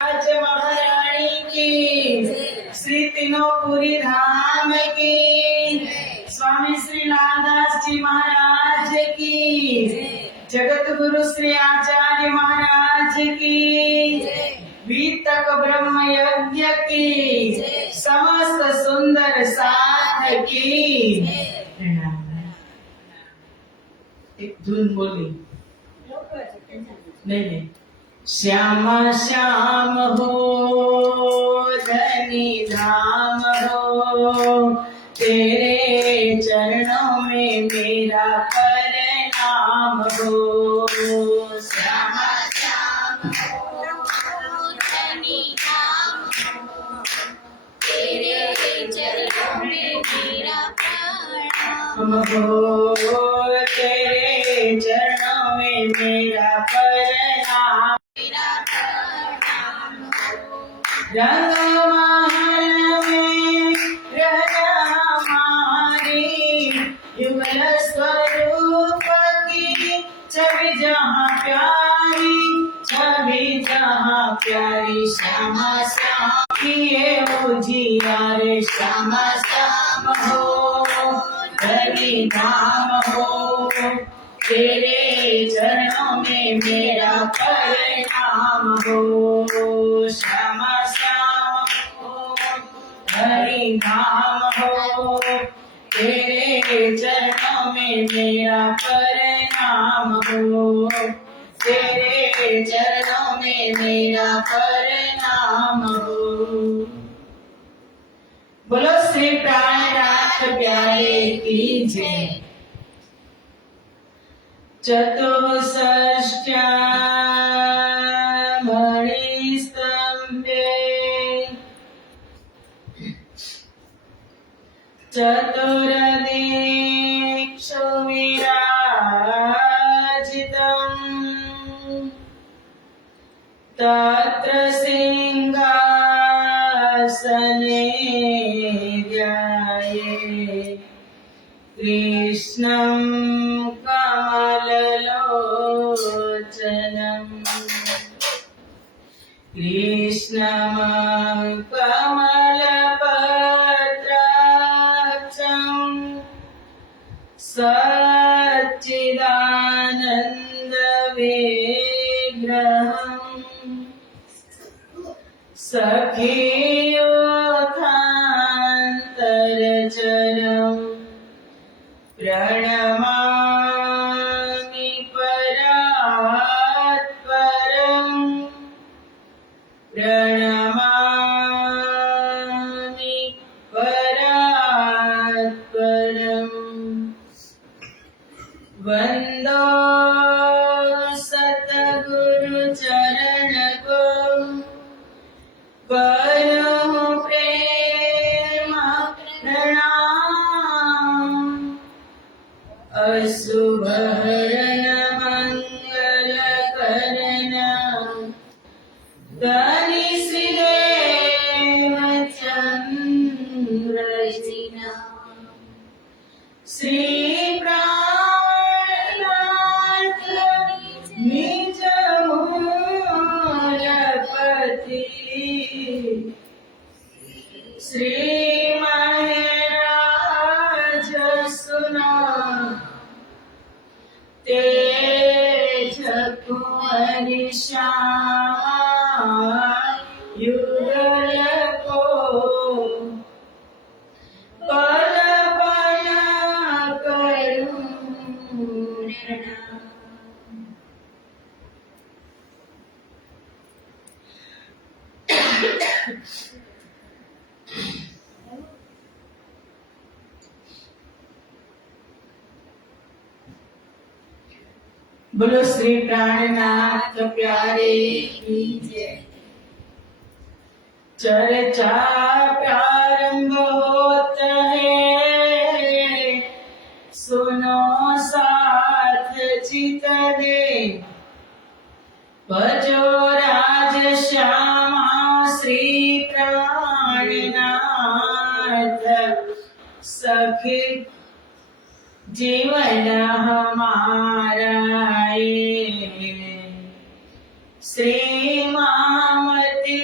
आज महारानी की, श्री तीनोपुरी धाम की, स्वामी श्री लालदास जी महाराज की, जगत गुरु श्री आचार्य महाराज की, बीतक ब्रह्म यज्ञ की, समस्त सुंदर साथ की। एक धुन बोली नहीं। श्याम श्याम हो धनी धाम हो, तेरे चरणों में मेरा प्रणाम हो। श्याम श्याम हो धनी धाम हो, तेरे चरणों में मेरा प्रणाम हो। तेरे चरणों में मेरा प्रणाम। रंग महल में रहना हमारी, युगल स्वरूप की छवि जहाँ प्यारी, छवि जहाँ प्यारी। श्यामा श्याम किए उजियारे, श्यामा श्याम हो हरि नाम हो, तेरे चरणों में मेरा प्रणाम हो। श्यामा श्याम हो हरि नाम हो, तेरे चरणों में मेरा प्रणाम हो। तेरे चरणों में मेरा प्रणाम हो। बोलो श्री प्राणनाथ प्यारे की जय। चतुष्षष्ट्या मणिस्तंभे, चतुर्दिक्षु विराजितम्, तत्र सिंहासने ध्याये कृष्णं कमललोचनम्, कृष्णं कमलपत्राक्षं, सच्चिदानन्दविग्रहम्, सखीयोथान्तरचरम् प्रणमामि परात्परम्, प्रणमामि परात्परम्। वन्दो सतगुरु चरण को, करो प्रेम प्रणाम। अशुभहरण मंगल करना, धनी श्रीदेव चंद्र जिना। श्री प्राणनाथ निज मूलपति, श्री महाराज सुना, तेज कुंवर श्याम युगल को, पल पल करुणा। बोलो श्री प्राणनाथ प्यारे की जय। चर्चा प्रारंभ होता है, सुनो साथ चित दे, भजो राज श्यामा श्री प्राणनाथ, सखी जीवन हमारा ये। श्री मामति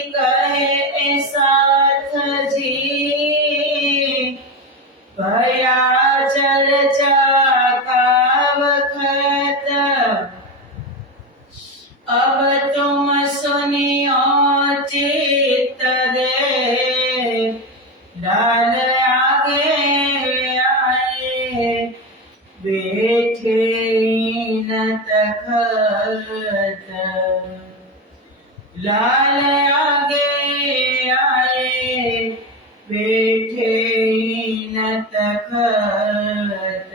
लाल आगे आए बैठे न तखत।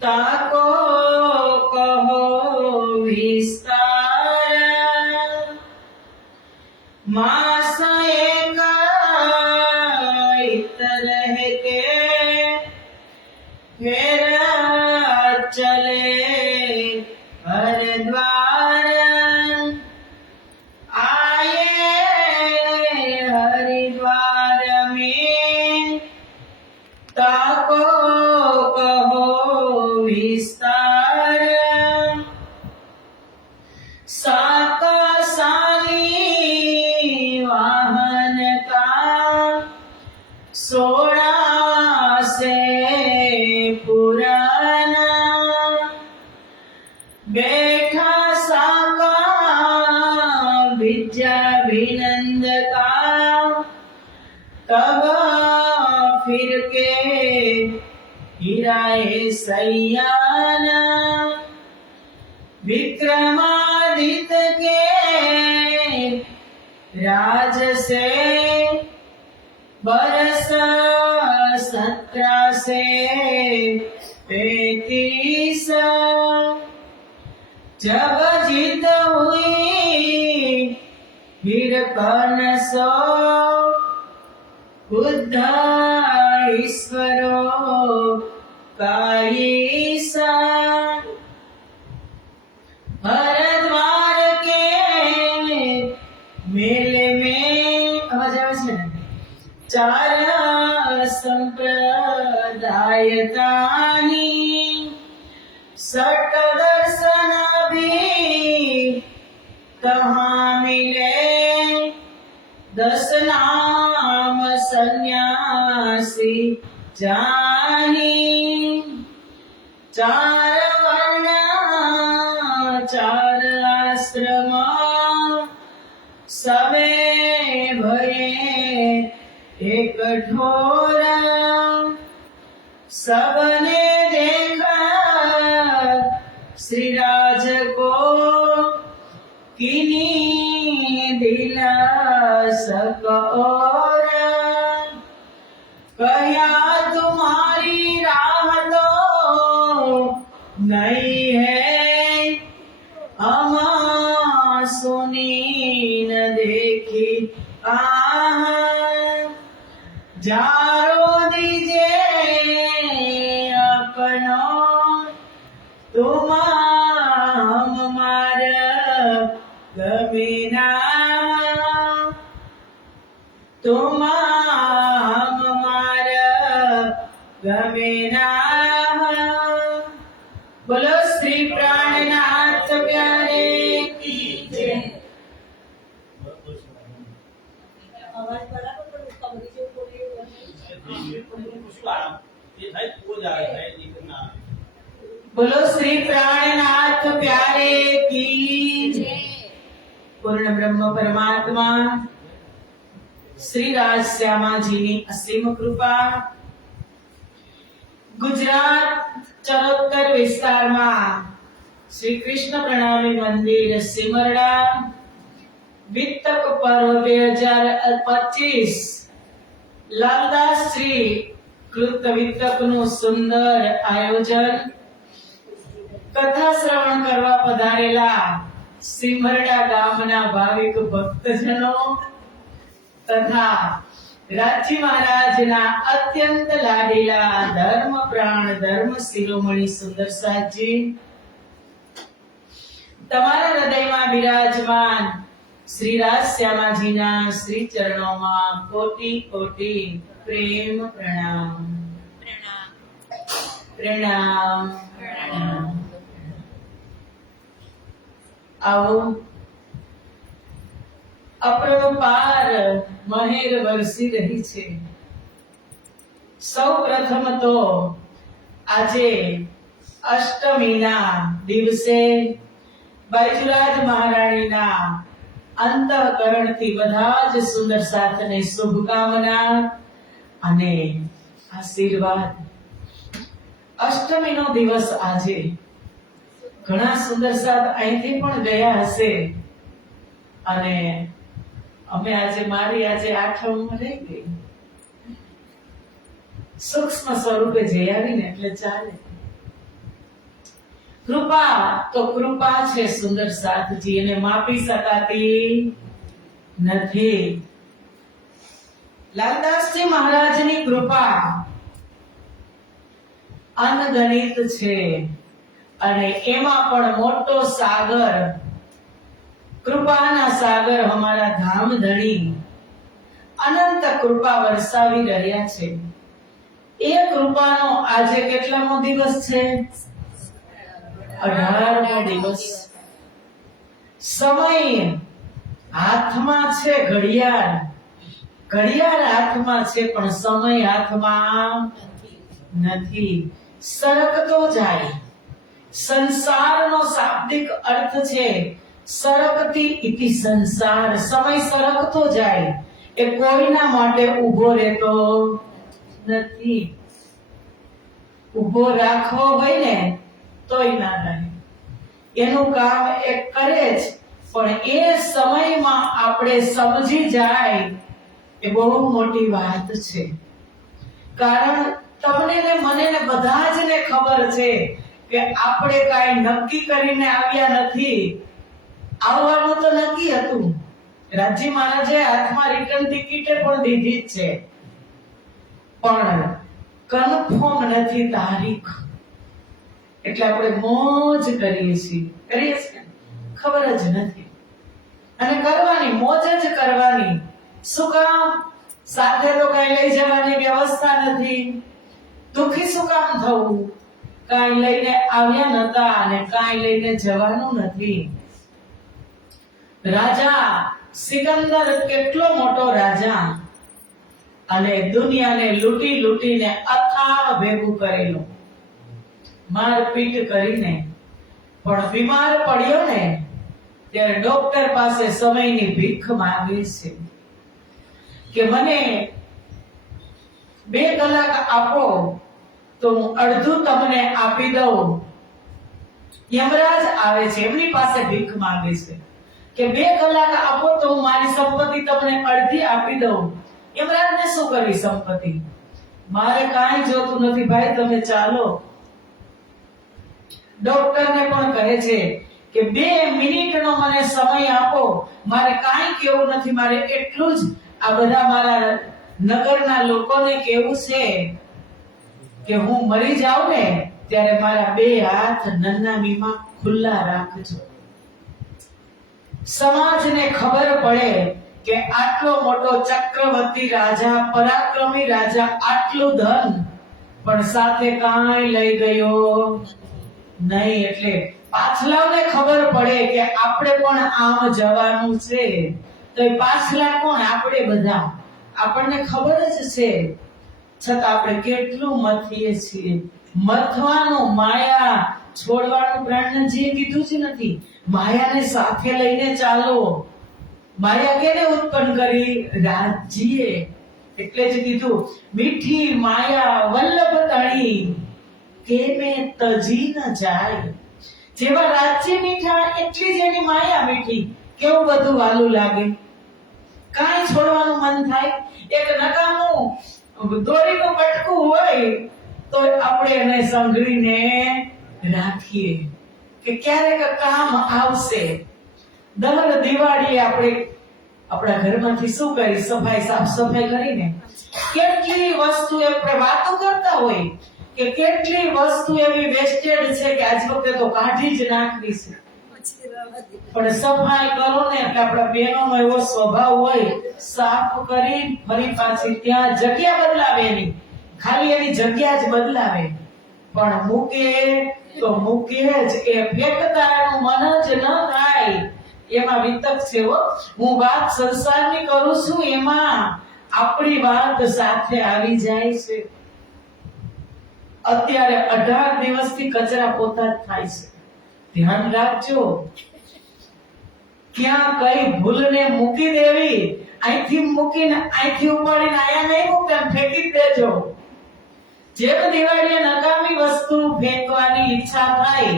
ताको कहो विस्तार मास एक तरह के फिर चले हरिद्वार। आए हरिद्वार में ताको कहो विस्तार। सात साली वाहन का 16 से पुराना बैठा साका विद्याभिनंद का। तब फिर के हीराए सैयाना विक्रमादित्य के राज से बरस 17 से 35 जब जीत हुई फिर 500 बुद्ध ईश्वरो काईसा। हरिद्वार के मेले में आवाज આવે છે ને 4 संप्रदायतानी सट दर्शन भी कहाँ मिले। 10 नाम सन्यासी जाही 4 वर्ण 4 आश्रम सबे भये एक ठोरा। सबने देखा श्रीराज को किनी दिला सकोर। कया तुम्हारी राह तो नहीं है हम सुनी न देखी आह। जारो दीजे अपनो तुम हम मार गमीना। तुम हम मार गमीना। बोलो श्री प्राणनाथ प्यारे की जय। आवाज बराबर पर उसका बड़ी जो बोले बोलो श्री प्राणनाथ प्यारे की जय। पूर्ण ब्रह्म परमात्मा श्री રાજશ્યામાજીની અસીમ કૃપા ગુજરાત ચરોતર વિસ્તારમાં શ્રી કૃષ્ણ પ્રણામી મંદિર સિમરડા વિત્તક પર્વ 2025 લાલદાસ શ્રી કૃત વિત્તકનું સુંદર આયોજન કથા શ્રવણ કરવા પધારેલા સિમરડા ગામના ભાવિક ભક્તજનો તથા રાજી મહારાજના અત્યંત લાડેલા ધર્મ પ્રાણ ધર્મ શિરોમણી સુંદર સાજી તમારા હૃદયમાં બિરાજમાન શ્રી રાજશ્યામાજીના શ્રી ચરણોમાં કોટી કોટી પ્રેમ પ્રણામ પ્રણામ પ્રણામ। आओ અપરંપાર મહેર વરસી રહી છે। સૌ પ્રથમ તો આજે અષ્ટમીના દિવસે બાઈજુરાજ મહારાણીના અંતઃકરણથી બધા જ સુંદર સાથને શુભકામના અને આશીર્વાદ. અષ્ટમીનો દિવસ આજે ઘણા સુંદર સાથ અહીંથી પણ ગયા હશે અને અમે મારી આજે આઠમ રહી ગઈ. સૂક્ષ્મ સ્વરૂપે જઈ આવીને એટલે ચાલે. કૃપા તો કૃપા છે સુંદર સાથજી, એને માપી શકાતી નથી. લાલદાસજી મહારાજની કૃપા અનગણિત છે અને એમાં પણ મોટો સાગર, કૃપાના સાગર હમારા ધામ ધણી અનંત કૃપા વરસાવી રહ્યા છે. એ કૃપાનો આજે કેટલામો દિવસ છે? 18મો દિવસ. સમય હાથમાં છે, ઘડિયાળ હાથમાં છે, પણ સમય હાથમાં નથી. સરકતો જાય. સંસારનો શાબ્દિક અર્થ છે સરકતી ઇતિ સંસાર. સમય સરકતો જાય, એ કોઈના માટે ઊભો રહેતો નથી. ઊભો રાખવો હોય ને તોય ના રહે. એનું કામ એ કરે જ, પણ એ સમયમાં આપણે સમજી જાય એ બહુ મોટી વાત છે. કારણ તમને ને મને ને બધા જ ને ખબર છે કે આપણે કાંઈ નક્કી કરીને આવ્યા નથી. આવવાનું તો નક્કી હતું. રાજજી મહારાજે હાથમાં રિટર્ન ટિકિટે પણ દીધી જ છે, પણ કન્ફર્મ નથી તારીખ. એટલે આપણે મોજ કરીએ છીએ, ખબર જ નથી. અને કરવાની મોજ જ કરવાની. શું કામ? સાથે તો કઈ લઈ જવાની વ્યવસ્થા નથી. દુખી શું કામ થવું? કાંઈ લઈને આવ્યા નતા અને કાંઈ લઈને જવાનું નથી. રાજા સિકંદર કેટલો મોટો રાજા, અને દુનિયાને લૂંટી લૂંટીને અથાગ ભેગું કરેલું, મારપીટ કરીને, પણ બીમાર પડ્યો ને ત્યારે ડોક્ટર પાસે સમયની ભીખ માંગે છે કે મને 2 કલાક આપો તો હું અડધું તમને આપી દઉં. યમરાજ આવે છે, એમની પાસે ભીખ માંગે છે કે 2 કલાક આપો તો હું મારી સંપત્તિ તમને અડધી આપી દઉં. યમરાજને શું કરી સંપત્તિ? મારે કાંઈ જોતું નથી ભાઈ, તમે ચાલો. ડોક્ટરને પણ કહે છે કે 2 મિનિટનો મને સમય આપો, મારે કાંઈ કેવું નથી. મારે એટલું જ આ બધા મારા નગરના લોકોને કેવું છે કે હું મરી જાઉં ને ત્યારે મારા 2 હાથ નન્નામીમાં ખુલ્લા રાખજો. સમાજને ખબર પડે કે આટલો મોટો ચક્રવર્તી રાજા, પરાક્રમી રાજા, આટલું ધન પણ સાથે કાંઈ લઈ ગયો નહીં. એટલે પાછલાઓને ખબર પડે કે આપણે પણ આમ જવાનું છે. તો એ પાછલા કોણ? આપણે બધા. આપણને ખબર જ છે, છતાં આપણે કેટલું મથીએ છીએ. મથવાનું, માયા છોડવાનું પ્રાણજીએ કીધું જ નથી. માયાને સાથે લઈને ચાલો. માયા કેને ઉત્પન્ન કરી? રાજજીએ. એટલે જ કીધું મીઠી માયા વલ્લભ તણી કેમે તજી ન જાય. જેવા રાજજી મીઠા એટલી જ એની માયા મીઠી. કેવું બધું વાલું લાગે. કાંઈ છોડવાનું મન થાય? એક નકામું દોરીનું બટકું હોય તો આપણે એને સંઘરીને રાખીએ કે ક્યારેક કામ આવશે. દર દિવાળીએ આપણે આપણા ઘરમાંથી શું કરી? સાફ સફાઈ કરીને કેટલી વસ્તુ આપણે વાતો કરતા હોય કે કેટલી વસ્તુ એવી વેસ્ટેડ છે કે આજ વખતે તો કાઢી જ નાખવી છે. પણ સફાઈ કરો ને એટલે આપણા બહેનોનો એવો સ્વભાવ હોય, સાફ કરી ફરી પાછી ત્યાં જગ્યા બદલાવે નહીં, ખાલી એની જગ્યા જ બદલાવે, પણ મૂકે તો મૂકે જ. એ ફેંકતા એનું મન જ ન થાય. એમાં વિતક છે. હું વાત સંસારની કરું છું, એમાં આપણી વાત સાથે આવી જાય છે. અત્યારે 18 દિવસથી કચરા પોતા જ થાય છે. ધ્યાન રાખજો. ક્યાં કઈ ભૂલને મૂકી દેવી, અહીંથી મૂકીને અહીંથી ઉપાડીને આયા નહીં મૂકતા, ફેંકી જ દેજો. જેમ દિવાળીએ નકામી વસ્તુ ફેંકવાની ઈચ્છા થાય,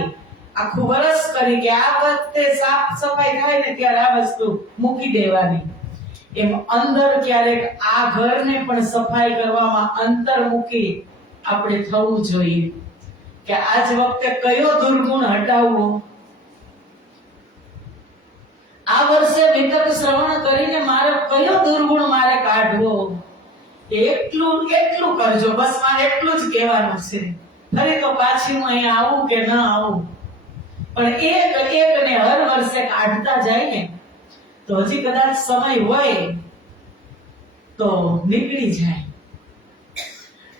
આખું વર્ષ કરી કે આ વખતે સાફ સફાઈ થાય ને ત્યારે આ વસ્તુ મૂકી દેવાની, એમ અંદર ક્યારેક આ ઘરને પણ સફાઈ કરવામાં અંતર મૂકી આપણે થવું જોઈએ કે આજ વખતે કયો દુર્ગુણ હટાવવો. આ વર્ષે વિતક શ્રવણ કરીને મારે કયો દુર્ગુણ મારે કાઢવો, એટલું કરજો. બસ મારે એટલું જ કહેવાનું છે. ફરી તો પાછી હું અહીંયા આવું કે ન આવું, પણ એક ને હર વર્ષે કાઢતા જાય ને તો હજી કદાચ સમય હોય તો નીકળી જાય,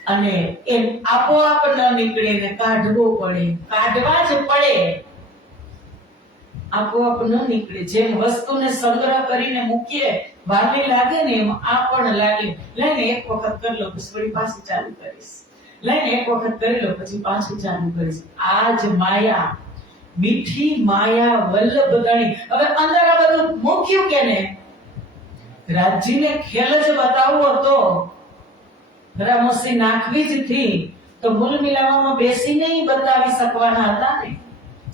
અને એ આપોઆપ ન નીકળે ને કાઢવો પડે, કાઢવા જ પડે, આપોઆપ ન નીકળે. જેમ વસ્તુને સંગ્રહ કરીને મૂકીએ વારલી લાગે ને એમ આ પણ લાગે. લઈને એક વખત કરી લો પછી વળી પાછું ચાલુ કરીશ, લઈને એક વખત કરી લો પછી પાછું ચાલુ કરીશ. આ જ માયા, મીઠી માયા વલ્લભ ગણી. હવે અંદર આ બધું મૂક્યું કે ને, રાજજીને ખેલ જ બતાવવો હતો, રમોસી નાખવી જ થી તો મૂલ મિલાવામાં બેસી નહીં બતાવી શકવાના હતા ને.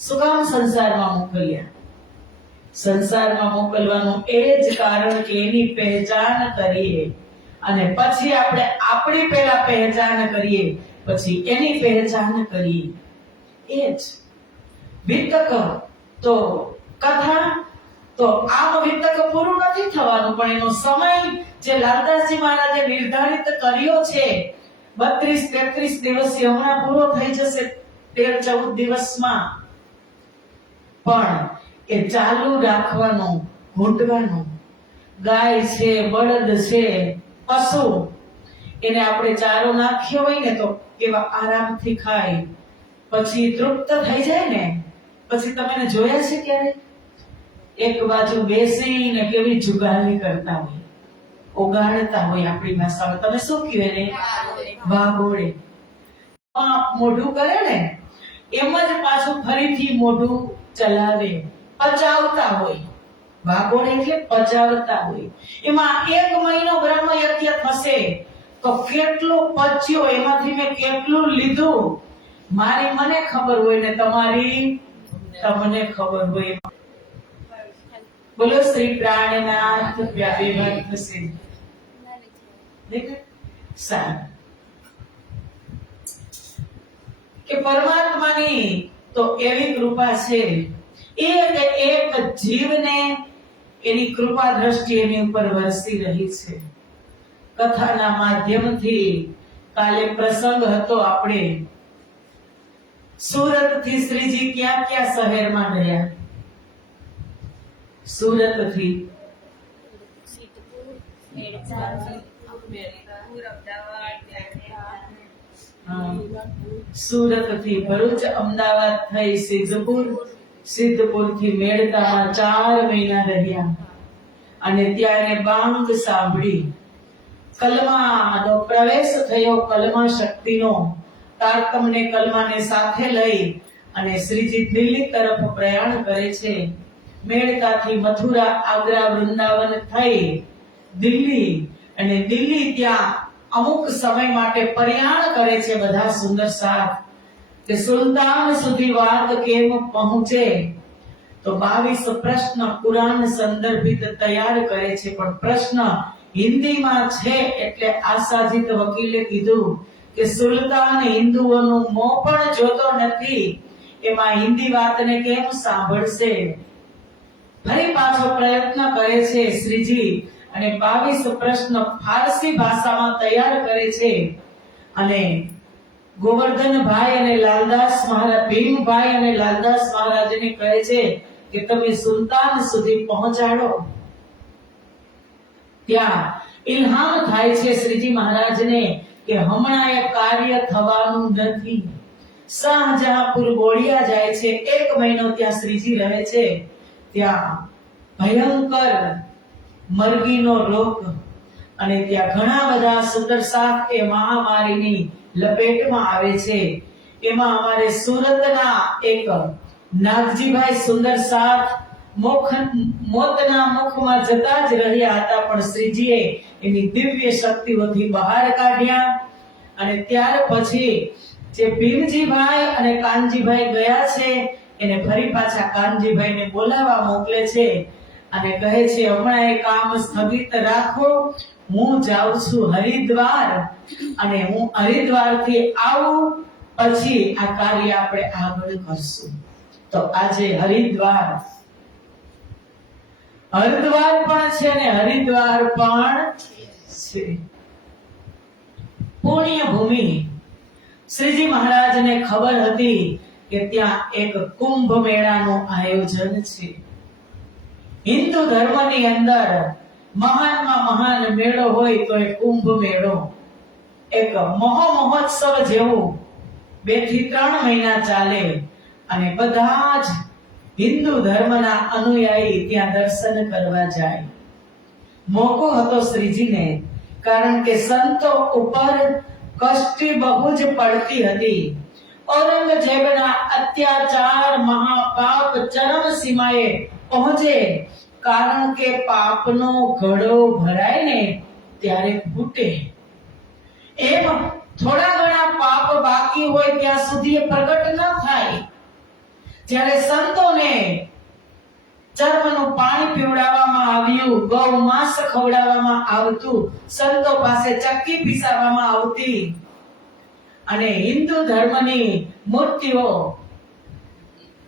શું કામ સંસારમાં મોકલ્યા? સંસારમાં મોકલવાનું એ જ કારણ કે એની પહેચાન કરીએ, અને પછી આપણે આપણી પહેલા પહેચાન કરીએ, પછી એની પહેચાન કરીએ. એ જ વિતક. તો કથા તો આમ વિતક પૂરું નથી થવાનું, પણ એનો સમય જે લાલદાસજી મહારાજે નિર્ધારિત કર્યો છે 32-33 દિવસ હમણાં પૂરો થઈ જશે, 13-14 દિવસમાં, પણ એ ચાલુ રાખવાનું, ઘૂંટવાનું. ગાય છે, બળદ છે, પશુ, એને આપણે ચારો નાખ્યો હોય ને તો એવા આરામથી ખાય, પછી તૃપ્ત થઈ જાય ને પછી તમે એને જોયા છે ક્યારે? એક બાજુ બેસીને કેવી જુગારી કરતા હોય, ઓગાળતા હોય. આપણી ભાષામાં તમે શું કહો એને? વાગોળે. મોઢું કરે ને એમ જ પાછું ફરીથી મોઢું ચલાવે, પચાવતા હોય. વાગોળે એટલે પચાવતા હોય. એમાં 1 મહિનો બ્રહ્મ યજ્ઞ થશે તો કેટલો પચ્યો, એમાંથી મેં કેટલું લીધું, મારી મને ખબર હોય ને તમારી તમને ખબર હોય. બોલો શ્રી પ્રાણનાથ પ્યારી ભક્ત સિંહ. સારું કે પરમાત્માની તો એવી કૃપા છે, એક જીવને એની કૃપા દ્રષ્ટિ એની ઉપર વરસી રહી છે. કથાના માધ્યમથી કાલે પ્રસંગ હતો, આપણે સુરત થી શ્રીજી ક્યાં ક્યાં શહેરમાં ગયા? સુરત થી સુરત થી ભરૂચ, અમદાવાદ થઈ સિદ્ધપુર, સિદ્ધપુર થી મેડતામાં 4 મહિના રહ્યા, અને ત્યાં એને બાંગ સાંભળી, કલમાનો પ્રવેશ થયો, કલમા શક્તિનો. તારતમને કલમાને સાથે લઈ અને શ્રીજી દિલ્હી તરફ પ્રયાણ કરે છે. મેડતાથી મથુરા, આગ્રા, વૃંદાવન થઈ દિલ્હી, અને દિલ્હી ત્યાં અમુક સમય માટે પ્રયાણ કરે છે બધા સુંદર સાથ, કે સુલતાન સુધી વાત કેમ પહોંચે. તો 22 પ્રશ્ન કુરાન સંદર્ભિત તૈયાર કરે છે, પણ પ્રશ્ન હિન્દીમાં છે એટલે આશાજીત વકીલે કીધું કે સુલતાન હિન્દુઓનું મોં પણ જોતો નથી, એમાં હિન્દી વાતને કેમ સાંભળશે. ફરી પાછો પ્રયત્ન કરે છે શ્રીજી, અને 22 પ્રશ્ન ફારસી ભાષામાં તૈયાર કરે છે, અને ગોવર્ધનભાઈ અને લાલદાસ મહારાજ, ભીમભાઈ અને લાલદાસ મહારાજને કહે છે કે તમે સુલતાન સુધી પહોંચાડો. ત્યાં ઇલ્હામ થાય છે શ્રીજી મહારાજને કે હમણાં એ કાર્ય થવાનું નથી. શાહજહાંપુર બોળિયા જાય છે, 1 મહિનો ત્યાં શ્રીજી રહે છે. ત્યાં ભયંકર મરગીનો રોગ, અને ત્યાં ઘણા બધા સુંદર સાથ એ મહામારીની લપેટમાં આવે છે. એમાં અમારે સુરતના એક નાગજીભાઈ સુંદર સાથ મોતના મુખમાં જતા જ રહ્યા હતા, પણ શ્રીજીએ એની દિવ્ય શક્તિઓથી બહાર કાઢ્યા. અને ત્યાર પછી જે ભીમજીભાઈ અને કાનજીભાઈ ગયા છે એને ફરી પાછા કાનજીભાઈને બોલાવવા મોકલે છે અને કહે છે હમણાં એ કામ સ્થગિત રાખો, હું જાઉં છું હરિદ્વાર અને હું હરિદ્વારથી આવું પછી આ કાર્ય આપણે આગળ કરશું. તો આજે હરિદ્વાર પણ છે ને હરિદ્વાર પણ છે પુણ્ય ભૂમિ. શ્રીજી મહારાજને ખબર હતી કે ત્યાં એક કુંભ મેળાનું આયોજન છે. હિન્દુ ધર્મની અંદર મહાનમાં મહાન મેળો હોય તો એ કુંભ મેળો એક મહોત્સવ જેવું 2 થી 3 મહિના ચાલે અને બધા જ હિન્દુ ધર્મના અનુયાયી ત્યાં દર્શન કરવા જાય. મોકો હતો શ્રીજીને, કારણ કે સંતો ઉપર કષ્ટી બહુ જ પડતી હતી. ઔરંગઝેબના અત્યાચાર મહાપાપ ચરમ સીમાએ પહોંચે, કારણ કે પાપનો ઘડો ભરાય ને ત્યારે ફૂટે. એમ થોડા ઘણા પાપ બાકી હોય ત્યાં સુધી એ પ્રગટ ન થાય. જ્યારે સંતોને ચર્મનું પાણી પીવડાવવામાં આવ્યું, ગૌ માંસ ખવડાવવામાં આવતું, સંતો પાસે ચક્કી પીસાવવામાં આવતી અને હિન્દુ ધર્મની મૂર્તિઓ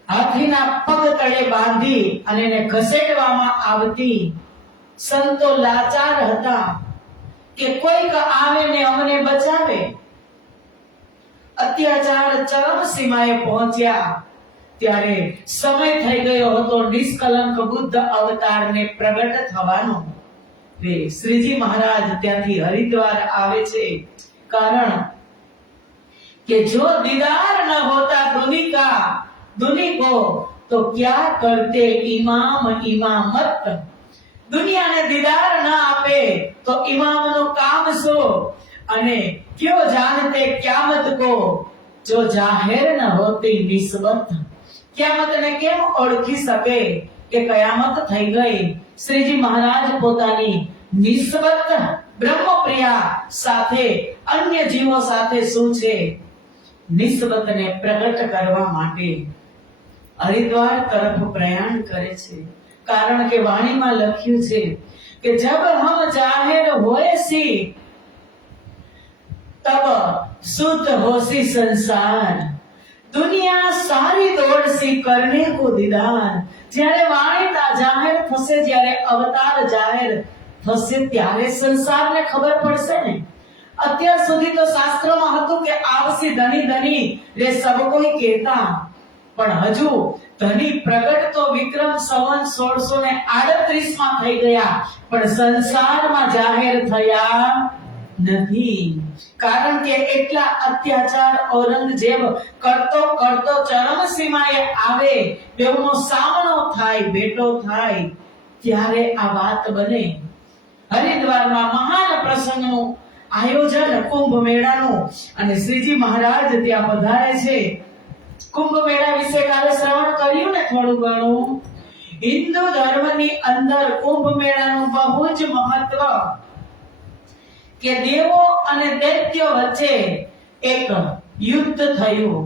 હાથીના પગ તળે બાંધી અને એને ઘસેડવામાં આવતી. સંતો લાચાર હતા કે કોઈક આવે ને અમને બચાવે. અત્યાચાર ચરમ સીમાએ પહોંચ્યા ત્યારે સમય થઈ ગયો હતો નિષ્કલંક બુદ્ધ અવતારને પ્રગટ થવાનો. શ્રીજી મહારાજ ત્યાંથી હરિદ્વાર આવે છે, કારણ કે જો દીદાર ન હોતા दुनी को तो क्या करते इमाम इमामत. દુનિયાને દીદાર ન આપે તો ઇમામનો કામ શું? અને ક્યો જાનતે ક્યામત કો જો જાહેર ન હોતી નિસ્બત. ક્યામતને કેમ ઓળખી શકે કે કયામત થઈ ગઈ? શ્રીજી મહારાજ પોતાની નિસ્બત બ્રહ્મપ્રિયા સાથે અન્ય જીવો સાથે શું છે નિસ્બતને પ્રગટ કરવા માટે હરિદ્વાર તરફ પ્રયાણ કરે છે. કારણ કે વાણીમાં લખ્યું છે કે જબ હમ જાહેર હોએ સી તબ સુત હોસી સંસાર. દુનિયા સારી દોડસી કરને કો દીદાર. જ્યારે વાણી જાહેર થશે, જ્યારે અવતાર જાહેર થશે ત્યારે સંસારને ખબર પડશે ને. અત્યાર સુધી તો શાસ્ત્રોમાં હતું કે આવસી ધની ધની રે સબ કોઈ કહેતા, પણ હજુ ધની પ્રગટ તો વિક્રમ સંવત 1638 માં થઈ ગયા, પણ સંસારમાં જાહેર થયા નથી. કારણ કે એટલા અત્યાચાર ઔરંગઝેબ કરતો ચરમ સીમાએ આવે, બેવનો સામનો થાય, ભેટો થાય, ત્યારે આ વાત બને. હરિદ્વારમાં મહાન પ્રસંગનું આયોજન કુંભ મેળાનું, અને શ્રીજી મહારાજ ત્યાં પધારે છે. કુંભ મેળા વિશે કાલે શ્રવણ કર્યું ને થોડું ઘણું. હિન્દુ ધર્મની અંદર કુંભ મેળાનું બહુ જ મહત્વ, કે દેવો અને દૈત્યો વચ્ચે એક યુદ્ધ થયું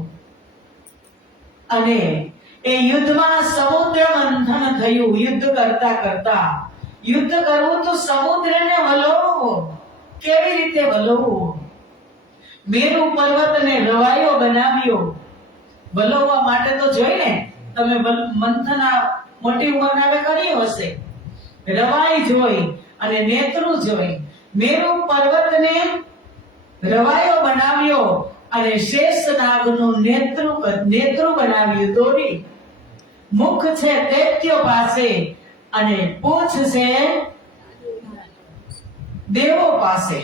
અને એ યુદ્ધમાં સમુદ્ર મંથન થયું. યુદ્ધ કરતા યુદ્ધ કરવું તો સમુદ્રને વલોવવો. કેવી રીતે વલોવવો? મેરુ પર્વતને રવાયો બનાવ્યો. વલોવવા માટે તો જોઈને તમે મંથના મોટી ઉંમરના કરી હશે. રવાઈ જોઈ અને નેત્રું જોઈ. મેરુ પર્વતને રવાયો બનાવ્યો અને શેષનાગનું નેત્રું બનાવ્યું દોરી. મુખ છે દૈત્યો પાસે અને પૂંછ છે દેવો પાસે,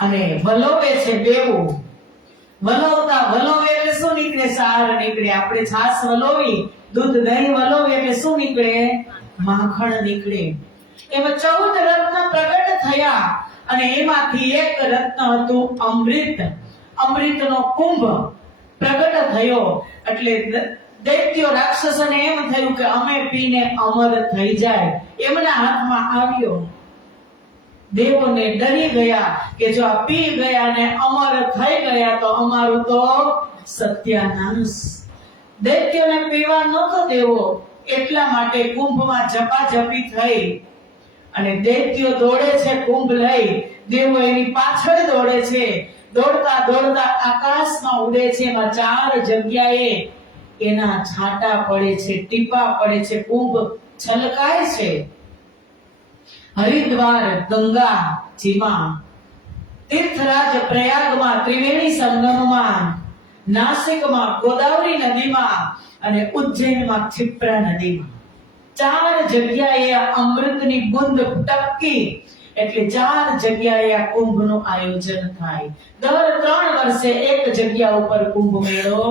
અને વલોવે છે બેવું. વલોવે એટલે શું નીકળે? સાર નીકળે. આપણે છાસ વલોવી, દૂધ દહીં વલોવે એટલે શું નીકળે? માખણ નીકળે. એમાં 14 રત્ન પ્રગટ થયા અને એમાંથી એક રત્ન હતું અમૃત. અમૃતનો કુંભ પ્રગટ થયો એટલે દૈત્યો રાક્ષસોને એમ થયું કે અમે પીને અમર થઈ જાય, એમના હાથમાં આવ્યો. દેવોને ડરી ગયા કે જો આ પી ગયા ને અમર થઈ ગયા તો અમારું તો સત્યાનાશ. દૈત્યોને પીવા નહોતો દેવો, એટલા માટે કુંભમાં ઝપાઝપી થઈ અને દૈત્યો દોડે છે કુંભ લઈ, દેવો એની પાછળ દોડે છે. દોડતા દોડતા આકાશમાં ઉડે છે. એમાં 4 જગ્યાએ એના છાંટા પડે છે, ટીપા પડે છે, કુંભ છલકાય છે. હરિદ્વાર ગંગાજીમાં, તીર્થરાજ પ્રયાગમાં, ત્રિવેણી સંગમમાં, નાસિકમાં ગોદાવરી નદીમાં અને ઉજ્જૈનમાં ક્ષિપ્રા નદીમાં 4 જગ્યાએ આ અમૃતની બુંદ ટપકી. એટલે 4 જગ્યાએ આ કુંભનું આયોજન થાય. દર 3 વર્ષે એક જગ્યા ઉપર કુંભ મેળો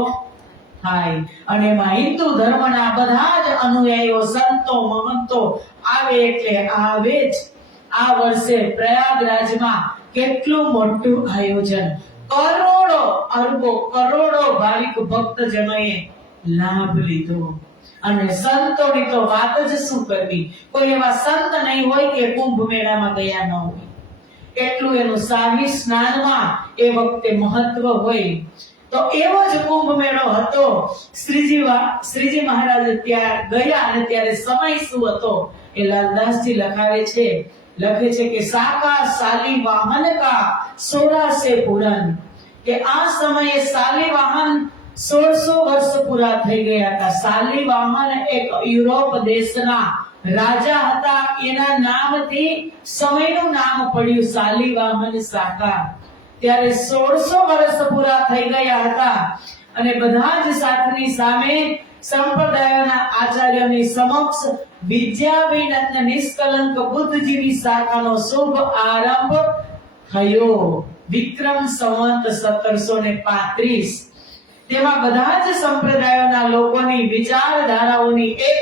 થાય અને એમાં હિન્દુ ધર્મના બધા જ અનુયાયીઓ, સંતો, મહંતો આવે. એટલે આવે જ. આ વર્ષે પ્રયાગરાજમાં કેટલું મોટું આયોજન! કરોડો, અરબો, કરોડો ભાવિક ભક્તજનોએ લાભ લીધો. અને સંતોની તો વાત જ શું કરવી! કોઈ એવા સંત નહીં હોય કે કુંભ મેળામાં ગયા ન હોય. એટલું એનું શાહી સ્નાનમાં એ વખતે મહત્વ હોય. તો એવો જ કુંભ મેળો હતો. શ્રીજી મહારાજ ત્યાં ગયા અને ત્યારે સમય શું હતો એ લાલદાસજી લખે છે કે સાકા સાલી વાહન કા 16 से पूरन, કે આ સમયે સાલી વાહન 1600 વર્ષ પૂરા થઈ ગયા હતા. સાલી વાહન એક યુરોપ દેશના રાજા હતા. એના નામથી સમયનું નામ પડ્યું સાલી વાહન સાકા. ત્યારે 1600 વર્ષ પૂરા થઈ ગયા હતા અને બધા જ સાથની સામે સંપ્રદાયોના આચાર્યોની સમક્ષ વિદ્યાવિનંદ નિષ્કલંક બુદ્ધજીવી શાખાનો શુભ આરંભ થયો. વિક્રમ સંવત 1735. તેમાં બધા જ સંપ્રદાયોના લોકોની વિચારધારાઓની એક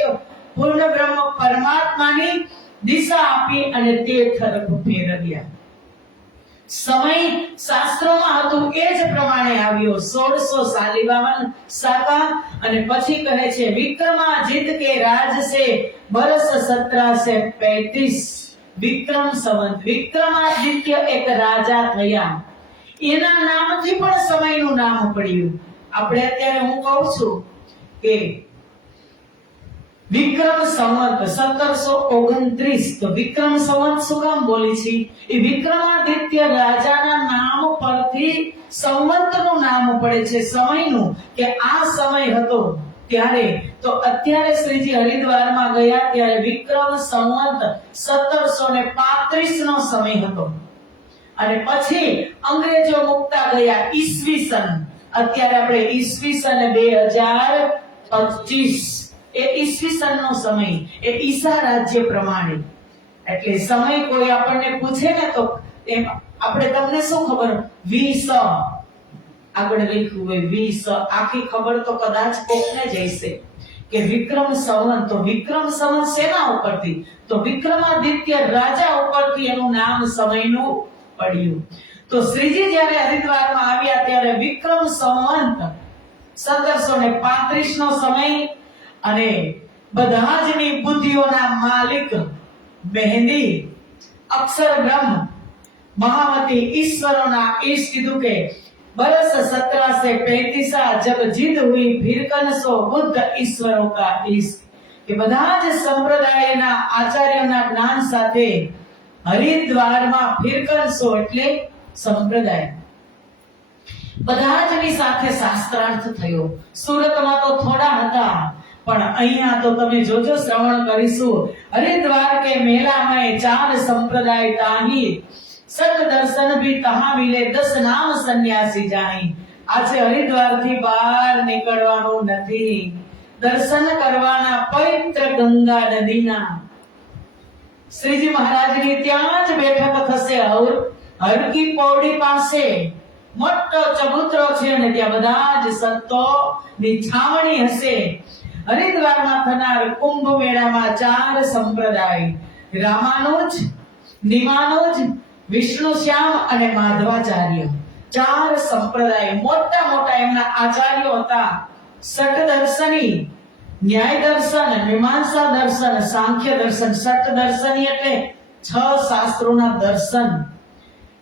પૂર્ણ બ્રહ્મ પરમાત્માની દિશા આપી અને તે તરફ ફેરવ્યા. સમય શાસ્ત્રોમાં હતું એ જ પ્રમાણે આવ્યો. 1600 શાલિવાહન શાખા અને પછી કહે છે વિક્રમાજીત કે રાજ સે બરસ 1735. વિક્રમ સંવત, વિક્રમાદિત્ય એક રાજા થયા. એના નામથી પણ સમયનું નામ પડ્યું. આપણે અત્યારે હું કહું છું કે વિક્રમ સંવત 1729. તો વિક્રમ સંવત શું કામ બોલી છે? એ વિક્રમાદિત્ય રાજાના નામ પરથી સંવતનું નામ પડે છે, સમયનું, કે આ સમય હતો ત્યારે. તો અત્યારે શ્રીજી હરિદ્વારમાં ગયા ત્યારે વિક્રમ સંવત 1735 નો સમય હતો અને પછી અંગ્રેજો મુકતા ગયા ઈસવીસન. અત્યારે આપણે ઈસવીસન 2025 એ ઈસવીસન નો સમય, એ ઈસા રાજ્ય પ્રમાણે. એટલે સમય કોઈ આપણને પૂછે ને તો એમ આપણે તમને શું ખબર 20 આગળ લખ્યું હોય 20, આખી ખબર તો કદાચ કોકને જ હશે કે વિક્રમ સંવત. તો વિક્રમ સંવત શેના ઉપરથી? તો વિક્રમાદિત્ય રાજા ઉપરથી એનું નામ સમયનું પડ્યું. તો શ્રીજી જ્યારે હરિદ્વારમાં આવ્યા ત્યારે વિક્રમ સંવત 1735 નો સમય અને બધા જની બુદ્ધિઓના માલિક મહેંદી અક્ષરબ્રહ્મ महामती ईश्वरों ना ईश कीधु के बरस 1735 जब जिद हुई फिर कनसो बुद्ध ईश्वरों का ईश के બધા જ સંપ્રદાયના આચાર્યોના જ્ઞાન સાથે હરિદ્વારમાં ફિરકનસો એટલે સંપ્રદાય બધા જની સાથે શાસ્ત્રાર્થ થયો. સુરતમાં તો થોડા હતા પણ અહીંયા તો તમે જોજો શ્રવણ કરીશું. હરિદ્વાર કે મેલા में 4 संप्रदाय ताही सत दर्शन भी तहां मिले 10 नाम सन्यासी जाही. આજે હરિદ્વાર થી બહાર નીકળવાનું નથી. દર્શન કરવાના પવિત્ર ગંગા નદીના. શ્રીજી મહારાજની ત્યાં જ બેઠક થશે. હરકી પૌડી પાસે મોટો ચબૂતરો છે અને ત્યાં બધા જ સંતોની છાવણી હશે. હરિદ્વારમાં થનાર કુંભ મેળામાં 4 સંપ્રદાય રામાનુજ, નિમાનુજ, વિષ્ણુશ્યામ અને માધવાચાર્ય 4 સંપ્રદાય મોટા મોટા એમના આચાર્યો હતા. સટ દર્શની, ન્યાય દર્શન, મીમાંસા દર્શન, સાંખ્ય દર્શન. સટ દર્શની એટલે 6 શાસ્ત્રોના દર્શન.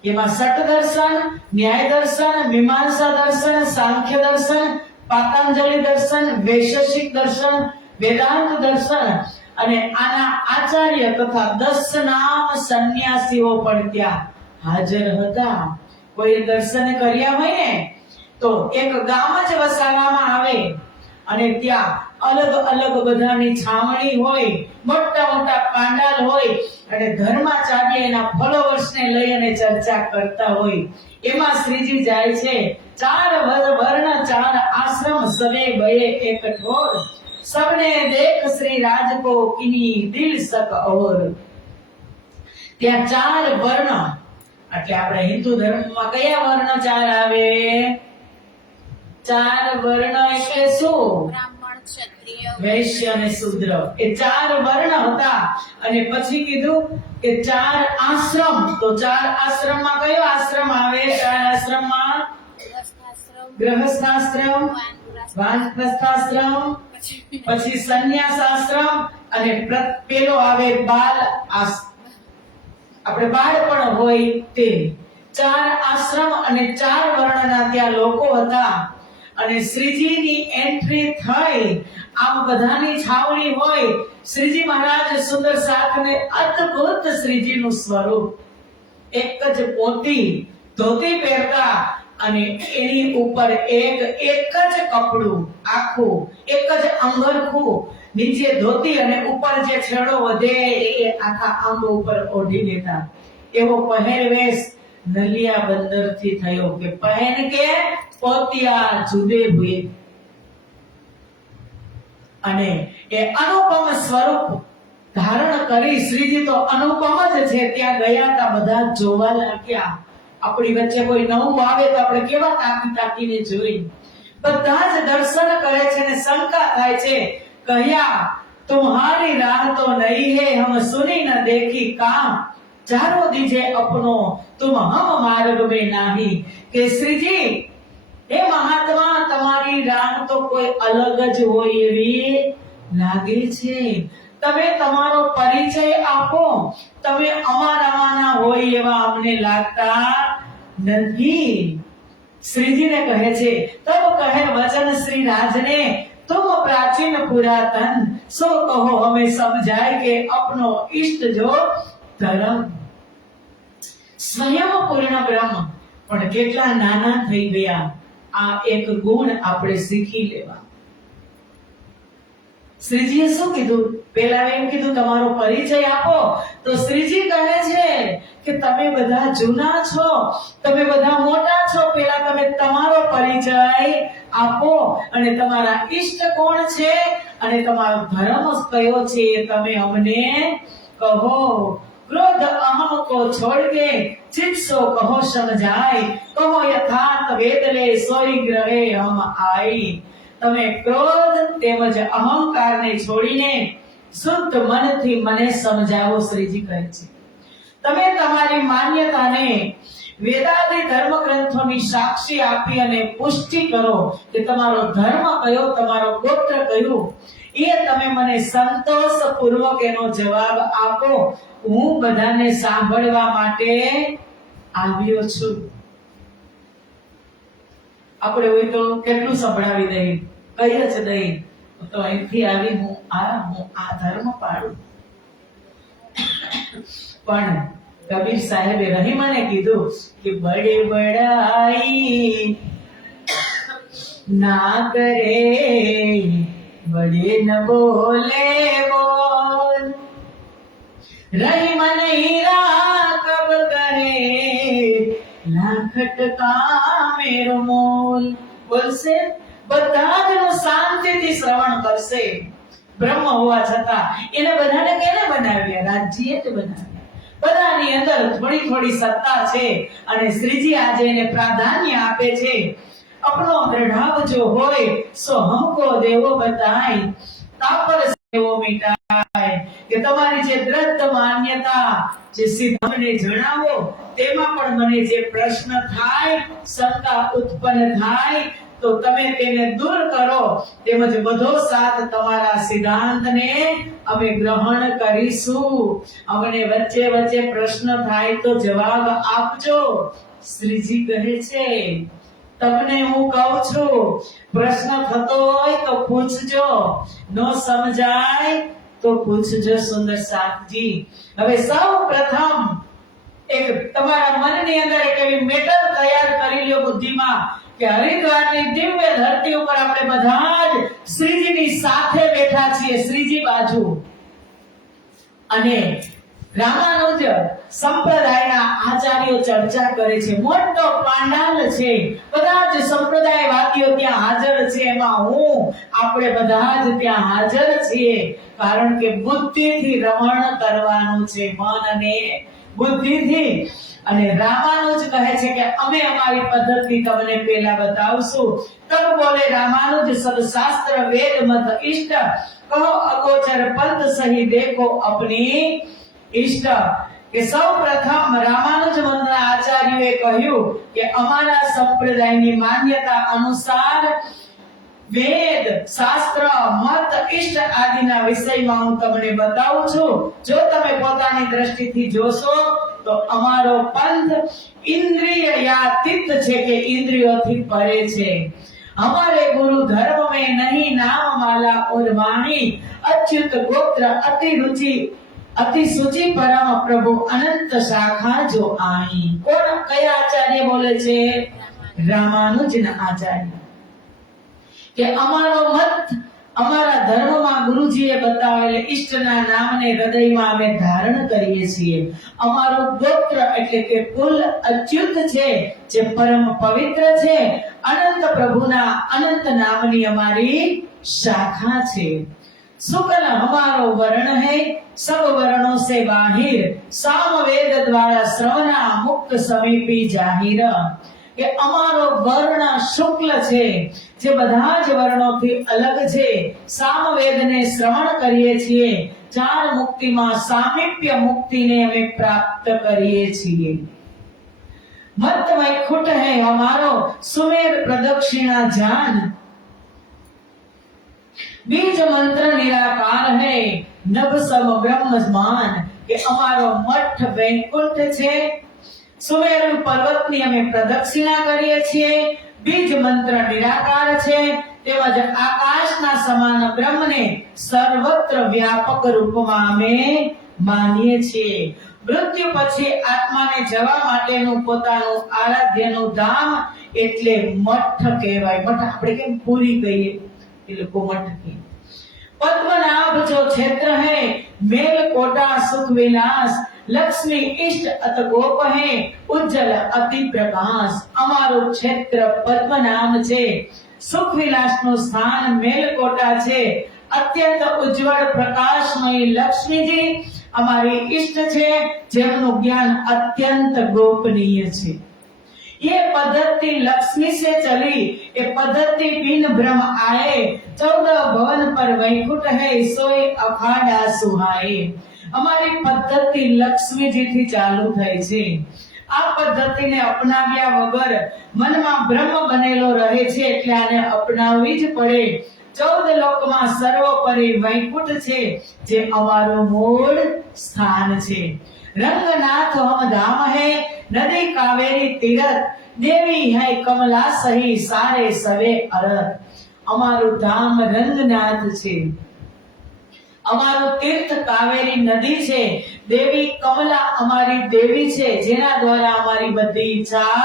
એમાં સટ દર્શન, ન્યાય દર્શન, મીમાંસા દર્શન, સાંખ્ય દર્શન, પાતંજલિ દર્શન, વૈશેષિક દર્શન, વેદાંત દર્શન અને આના આચાર્ય તથા 10 નામ સંન્યાસીઓ પણ ત્યાં હાજર હતા. કોઈ દર્શન કર્યા હોય ને તો એક ગામ જ વસાવવામાં આવે અને ત્યાં અલગ અલગ બધાની છાવણી હોય, મોટા મોટા પાંડાલ હોય અને ધર્માચાર્ય એના ફોલોવર્સને લઈ અને ચર્ચા કરતા હોય. એમાં શ્રીજી જાય છે. 4 વર્ણ 4 આશ્રમ સવે ભયે એક ઠોર, સબને દેખ શ્રી રાજ કો કિની દિલ સક ઓર. ત્યાં 4 વર્ણ એટલે આપણે હિન્દુ ધર્મમાં કયા વર્ણ 4 આવે? 4 વર્ણ એટલે શું? બ્રાહ્મણ, ક્ષત્રિય, વૈશ્ય અને શૂદ્ર. એ 4 વર્ણ હતા. અને પછી કીધું કે 4 આશ્રમ. તો 4 આશ્રમમાં કયો આશ્રમ આવે? 4 આશ્રમમાં ગૃહસ્થાશ્રમ, વાનપ્રસ્થાશ્રમ, પછી સંન્યાસ આશ્રમ અને પેલો આવે બાલ આશ્રમ. આપણે બાળપણ હોય તે 4 આશ્રમ અને 4 વર્ણના ત્યાં લોકો હતા. અને શ્રીજીની એન્ટ્રી થઈ, આમ બધાની છાવણી હોય. શ્રીજી મહારાજ સુંદર શાખને અદ્ભુત શ્રીજીનું સ્વરૂપ, એક જ પોતી ધોતી પહેરતા અને એની ઉપર એક જ કપડું આખું, એક જ અંગરખું, નીચે ધોતી અને ઉપર જે છેડો વધે એ આખા અંગ ઉપર ઓઢી લેતા. એવો પહેરવેશ નલિયા બંદર થી થયો કે પહેન કે પોતિયા જુદે હુએ. અને એ અનુપમ સ્વરૂપ ધારણ કરી શ્રીજી તો અનુપમ જ છે. ત્યાં ગયા હતા, બધા જોવા લાગ્યા. આપણી વચ્ચે કોઈ નવું આવે તો આપણે કેવા તાકીને જોઈ. બધા જ દર્શન કરે છે ને શંકા થાય છે. કહ્યા तुम्हारी राह तो नहीं है, हम सुनी न देखी काम, चारो दीजे अपनो तुम हम मार्ग में नाही. કે શ્રીજી, હે મહાત્મા, તમારી રાહ તો કોઈ અલગ જ હોય એવી લાગે છે. તમે તમારો પરિચય આપો. તમે અમારામાંના હોય એવા અમને લાગતા નથી. શ્રીજીને કહે છે. તબ કહે વચન શ્રી રાજને, तुम प्राचीन पुरातन, सो कहो हमें समझाए के अपनो इष्ट जो धर्म. સ્વયં પૂર્ણ બ્રહ્મ પણ કેટલા નાના થઈ ગયા. આ એક ગુણ આપણે શીખી લેવા. શ્રીજીએ શું કીધું? પેલા એમ કીધું તમારો પરિચય આપો. તો શ્રીજી કહે છે કે તમે બધા જૂના છો, તમે બધા મોટા છો, પેલા તમે તમારો પરિચય આપો અને તમારા ઈષ્ટ કોણ છે અને તમારો ધર્મ કયો છે એ તમે અમને કહો. क्रोध अहम को छोड़ के चित सो कहो समझाए, कहो यथार्थ वेद ले सोई ग्रहे हम आई. તમે ક્રોધ તેમજ અહંકારને છોડીને શુદ્ધ મનથી મને સમજાવો. શ્રીજી કહે છે તમે તમારી માન્યતાને વેદાદી ધર્મ ગ્રંથોની સાક્ષી આપી અને પુષ્ટિ કરો કે તમારો ધર્મ કયો, તમારો ગોત્ર કયું, એ તમે મને સંતોષ પૂર્વક એનો જવાબ આપો. હું બધાને સાંભળવા માટે આવ્યો છું. આપણે હોય તો કેટલું સંભળાવી દઈએ, કઈ જ દઈએ તો અહીંથી આવી હું આ ધર્મ પાડું. પણ કબીર સાહેબે રહીમાને કીધું કે બડે બડાઈ ના કરે, બડે ન બોલે બોલ, રહીમન હીરા કબ કરે, લાખટ કા મેરો મોલ. બોલશે બધા જ શાંતિથી શ્રવણ કરશે. બ્રહ્મ હોવા છતાં એને બધાને કેને બનાવ્યા? રાજ્ય જ બનાવ્યા. બધાની અંદર થોડી થોડી સત્તા છે અને શ્રીજી આજે એને પ્રાધાન્ય આપે છે. अपनो दृढ़ाव जो होय सो हमको देवो बताय, तापर सेवो मिटाय. કે તમારી જે દ્રઢ માન્યતા, જે સિદ્ધાંતને જણાવો, તેમાં પણ મને જે પ્રશ્ન થાય, શંકા ઉત્પન્ન થાય, તો તો તમે તેને દૂર કરો, તેમજ બધો સાથ તમારા સિદ્ધાંતને અમે ગ્રહણ કરીશું. અમને વચ્ચે વચ્ચે પ્રશ્ન થાય તો જવાબ આપજો. શ્રીજી કહે છે તમને હું કહું છું, પ્રશ્ન થતો હોય તો પૂછજો, ન સમજાય તો પૂછજો. સુંદર સાથજી, હવે સૌ પ્રથમ એક તમારા મનની અંદર એક એવી મેટર તૈયાર કરી લ્યો બુદ્ધિમાં કે હરિદ્વારની દિવ્ય ધરતી ઉપર આપણે બધા જ શ્રીજીની સાથે બેઠા છીએ, શ્રીજી બાજુ. અને રામાનુજ સંપ્રદાયના આચાર્યો ચર્ચા કરે છે. મોટો પાંડાલ છે, બધા જ સંપ્રદાયવાદીઓ ત્યાં હાજર છે, એમાં આપણે બધા જ ત્યાં હાજર છીએ. કારણ કે બુદ્ધિથી રમણ કરવાનું છે, મન અને બુદ્ધિથી. અને રામાનુજ કહે છે કે અમે અમારી પદ્ધતિ તમને પહેલા બતાવશું. તબ બોલે રામાનુજ સબ શાસ્ત્ર વેદ મત ઇષ્ટ, કહો અગોચર પંથ સહી દેખો અપની ઇષ્ટ. કે સૌ પ્રથમ રામાનુજ મંદના આચાર્યોએ કહ્યું કે અમારા સંપ્રદાયની માન્યતા અનુસાર વેદ શાસ્ત્ર મત ઇષ્ટ આદિના વિષયમાં હું તમને બતાવું છું. જો તમે પોતાની દ્રષ્ટિથી જોશો તો અમારો પંથ ઇન્દ્રિયાતીત છે, કે ઇન્દ્રિયોથી પરે છે. हमारे गुरु धर्म में नहीं नाम माला और वाणी, अच्युत गोत्र अति सूचि परम प्रभु अनंत शाखा जो आई. કોણ કયા આચાર્ય બોલે છે? રામાનુજના આચાર્ય. કે અમારો મત, અમારા ધર્મમાં ગુરુજીએ બતાવેલ ઈષ્ટના નામને હૃદયમાં અમે ધારણ કરીએ છીએ. અમારું ગોત્ર એટલે કે કુલ અચ્યુત છે, જે પરમ પવિત્ર છે. અનંત પ્રભુના અનંત નામની અમારી શાખા છે. शुक्ल हमारो वर्ण है, सब वर्णों से बाहिर, साम वेद द्वारा श्रवणा मुक्त समीपी जाहिर. કે અમારો વર્ણ શુક્લ છે, જે બધા જ વર્ણોથી અલગ છે. સામવેદને શ્રવણ કરીએ છીએ. ચાર મુક્તિમાં સામીપ્ય મુક્તિને અમે પ્રાપ્ત કરીએ છીએ. મત વૈકુંઠ હૈ હમારો, સુમેર પ્રદક્ષિણા જાન, बीज मंत्र निराकार है, नभ सम ब्रह्म मान. કે અમારો મઠ વૈકુંઠ છે. સુમેરુ પર્વતની અમે પ્રદક્ષિણા કરીએ છીએ. બીજ મંત્ર નિરાકાર છે, તેમજ આકાશના સમાન બ્રહ્મને સર્વત્ર વ્યાપક રૂપમાં અમે માનીએ છીએ. મૃત્યુ પછી આત્માને જવા માટેનું પોતાનું આરાધ્યનું ધામ એટલે મઠ કહેવાય. મઠ આપણે કેમ પૂરી કહીએ, એ લોકો મઠ કહે. पद्मनाभ जो क्षेत्र है, मेल कोटा सुख विलास, लक्ष्मी इष्ट अत गोप है, उज्जवल अति प्रकाश. અમારું ક્ષેત્ર પદ્મનામ છે, સુખ વિલાસ નું સ્થાન મેલકોટા છે, અત્યંત ઉજ્જવળ પ્રકાશમય લક્ષ્મીજી અમારી ઇષ્ટ છે, જેમનું જ્ઞાન અત્યંત ગોપનીય છે. ये पद्धति लक्ष्मी से चली, ये पद्धति बिन ब्रह्म आए, 14 भवन पर वैकुंठ है, सोई अखाड़ा सुहाए. અમારી પદ્ધતિ લક્ષ્મીજી થી ચાલુ થઈ છે. આ પદ્ધતિને અપનાવ્યા વગર મનમાં બ્રહ્મ બનેલો રહે છે, એટલે આને અપનાવવી જ પડે. 14 લોકમાં સર્વોપરી વૈકુંઠ છે, જે અમારું મૂળ સ્થાન છે. रंगनाथ हम धाम है, नदी कावेरी तीरथ, देवी है कमला सही, सारे सवे अरथ. અમારું ધામ રંગનાથ છે, અમારું તીર્થ કાવેરી નદી છે, દેવી કમલા અમારી દેવી છે, જેના દ્વારા અમારી બધી ઈચ્છા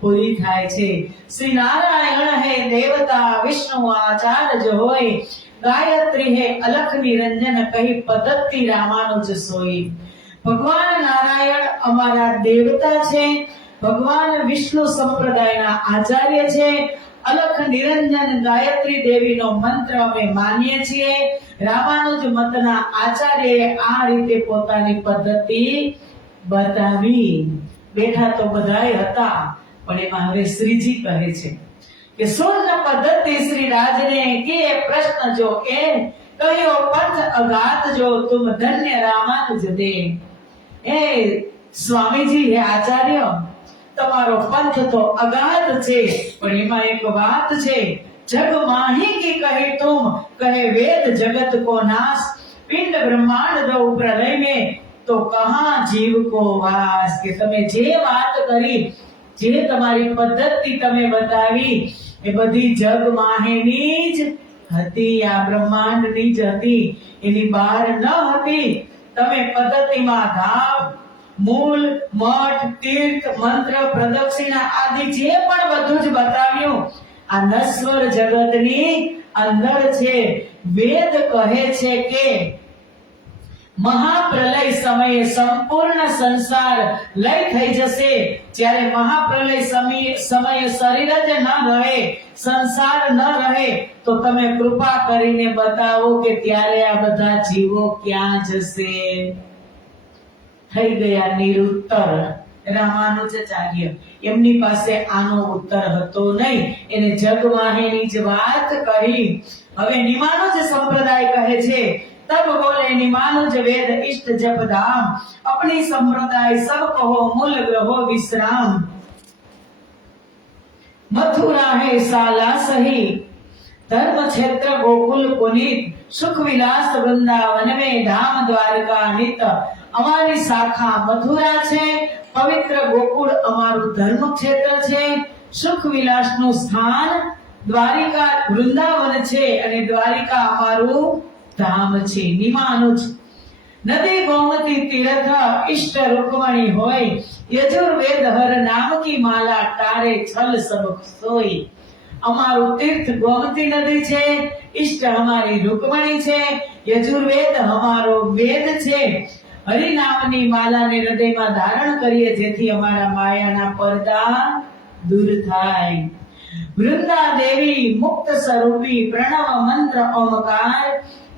પૂરી થાય છે. શ્રી નારાયણ હે દેવતા, વિષ્ણુ આચાર્ય હોય, ગાયત્રી હે અલખ નિરંજન, કહી પદ્ધતિ રામાનુજ સોઈ. ભગવાન નારાયણ અમારા દેવતા છે, ભગવાન વિષ્ણુ સંપ્રદાયના આચાર્ય છે, અલખ નિરંજન ગાયત્રી દેવીનો મંત્ર અમે માનીએ છીએ. રામાનુજ મતના આચાર્યએ આ રીતે પોતાની પદ્ધતિ બતાવી. બેઠા તો બધાય હતા, પણ એમાં હવે શ્રીજી કહે છે કે સુન પદ્ધતિ શ્રી રાજને કે પ્રશ્ન જો એ કહ્યો પંથ અગાત જો તુમ ધન્ય રામાનુજ દે. એ સ્વામીજી હે આચાર્ય, તો તમારો પંથ તો અગાધ છે, પણ એમાં એક વાત છે, જગ માહી કી કહે તુમ, કહે વેદ જગત કો નાશ, પિંડ બ્રહ્માંડ દો પ્રલય में તો કહા જીવ કો વાસ. કે તમે જે વાત કરી, જે તમારી પદ્ધતિ તમે બતાવી, એ બધી જગ માહેની જ હતી, આ બ્રહ્માંડની જ હતી, એની બહાર ન હતી. તમે પદ્ધતિમાં ધામ, મૂળ, મઠ, તીર્થ, મંત્ર, પ્રદક્ષિણા આદિ જે પણ બધું જ બતાવ્યું, આ નશ્વર જગતની અંદર છે. વેદ કહે છે કે મહાપ્રલય સમયે સંપૂર્ણ સંસાર લય થઈ જશે. જ્યારે મહાપ્રલય સમયે શરીર જ ન રહે, સંસાર ન રહે, તો તમે કૃપા કરીને બતાવો કે ત્યારે આ બધા જીવો ક્યાં જશે. થઈ ગયા નિરુત્તર. રામાનુજાચાર્ય એમની પાસે આનો ઉત્તર હતો નહીં, એને જગમાહેની જ વાત કરી. હવે નિમાનુજ સંપ્રદાય કહે છે, तब बोले निमानुज वेद इष्ट जप धाम, अपनी संप्रदाय सब कहो मूल ग्रहो विश्राम. मथुरा है साला सही, धर्म क्षेत्र गोकुल पुनीत, सुख विलास वृंदावन में धाम द्वारका नित. અમારી શાખા મથુરા છે, પવિત્ર ગોકુળ અમારું ધર્મ ક્ષેત્ર છે, સુખ વિલાસનું સ્થાન દ્વારિકા વૃંદાવન છે, અને દ્વારિકા અમારું ધામ છે. નિમાનુજ નદી ગોમતી તીર્થ ઇષ્ટ રૂકમણી હોય, યજુર્વેદ હર નામ કી માલા તારે છલ સબ સોઈ. અમારું તીર્થ ગોમતી નદી છે, ઇષ્ટ અમારી રૂકમણી છે, યજુર્વેદ અમારો વેદ છે. હરિ નામની માલાને હૃદયમાં ધારણ કરીએ, જેથી અમારા માયાના પડદા દૂર થાય. વૃંદા દેવી મુક્ત સ્વરૂપી પ્રણવ મંત્ર ઓમકાર,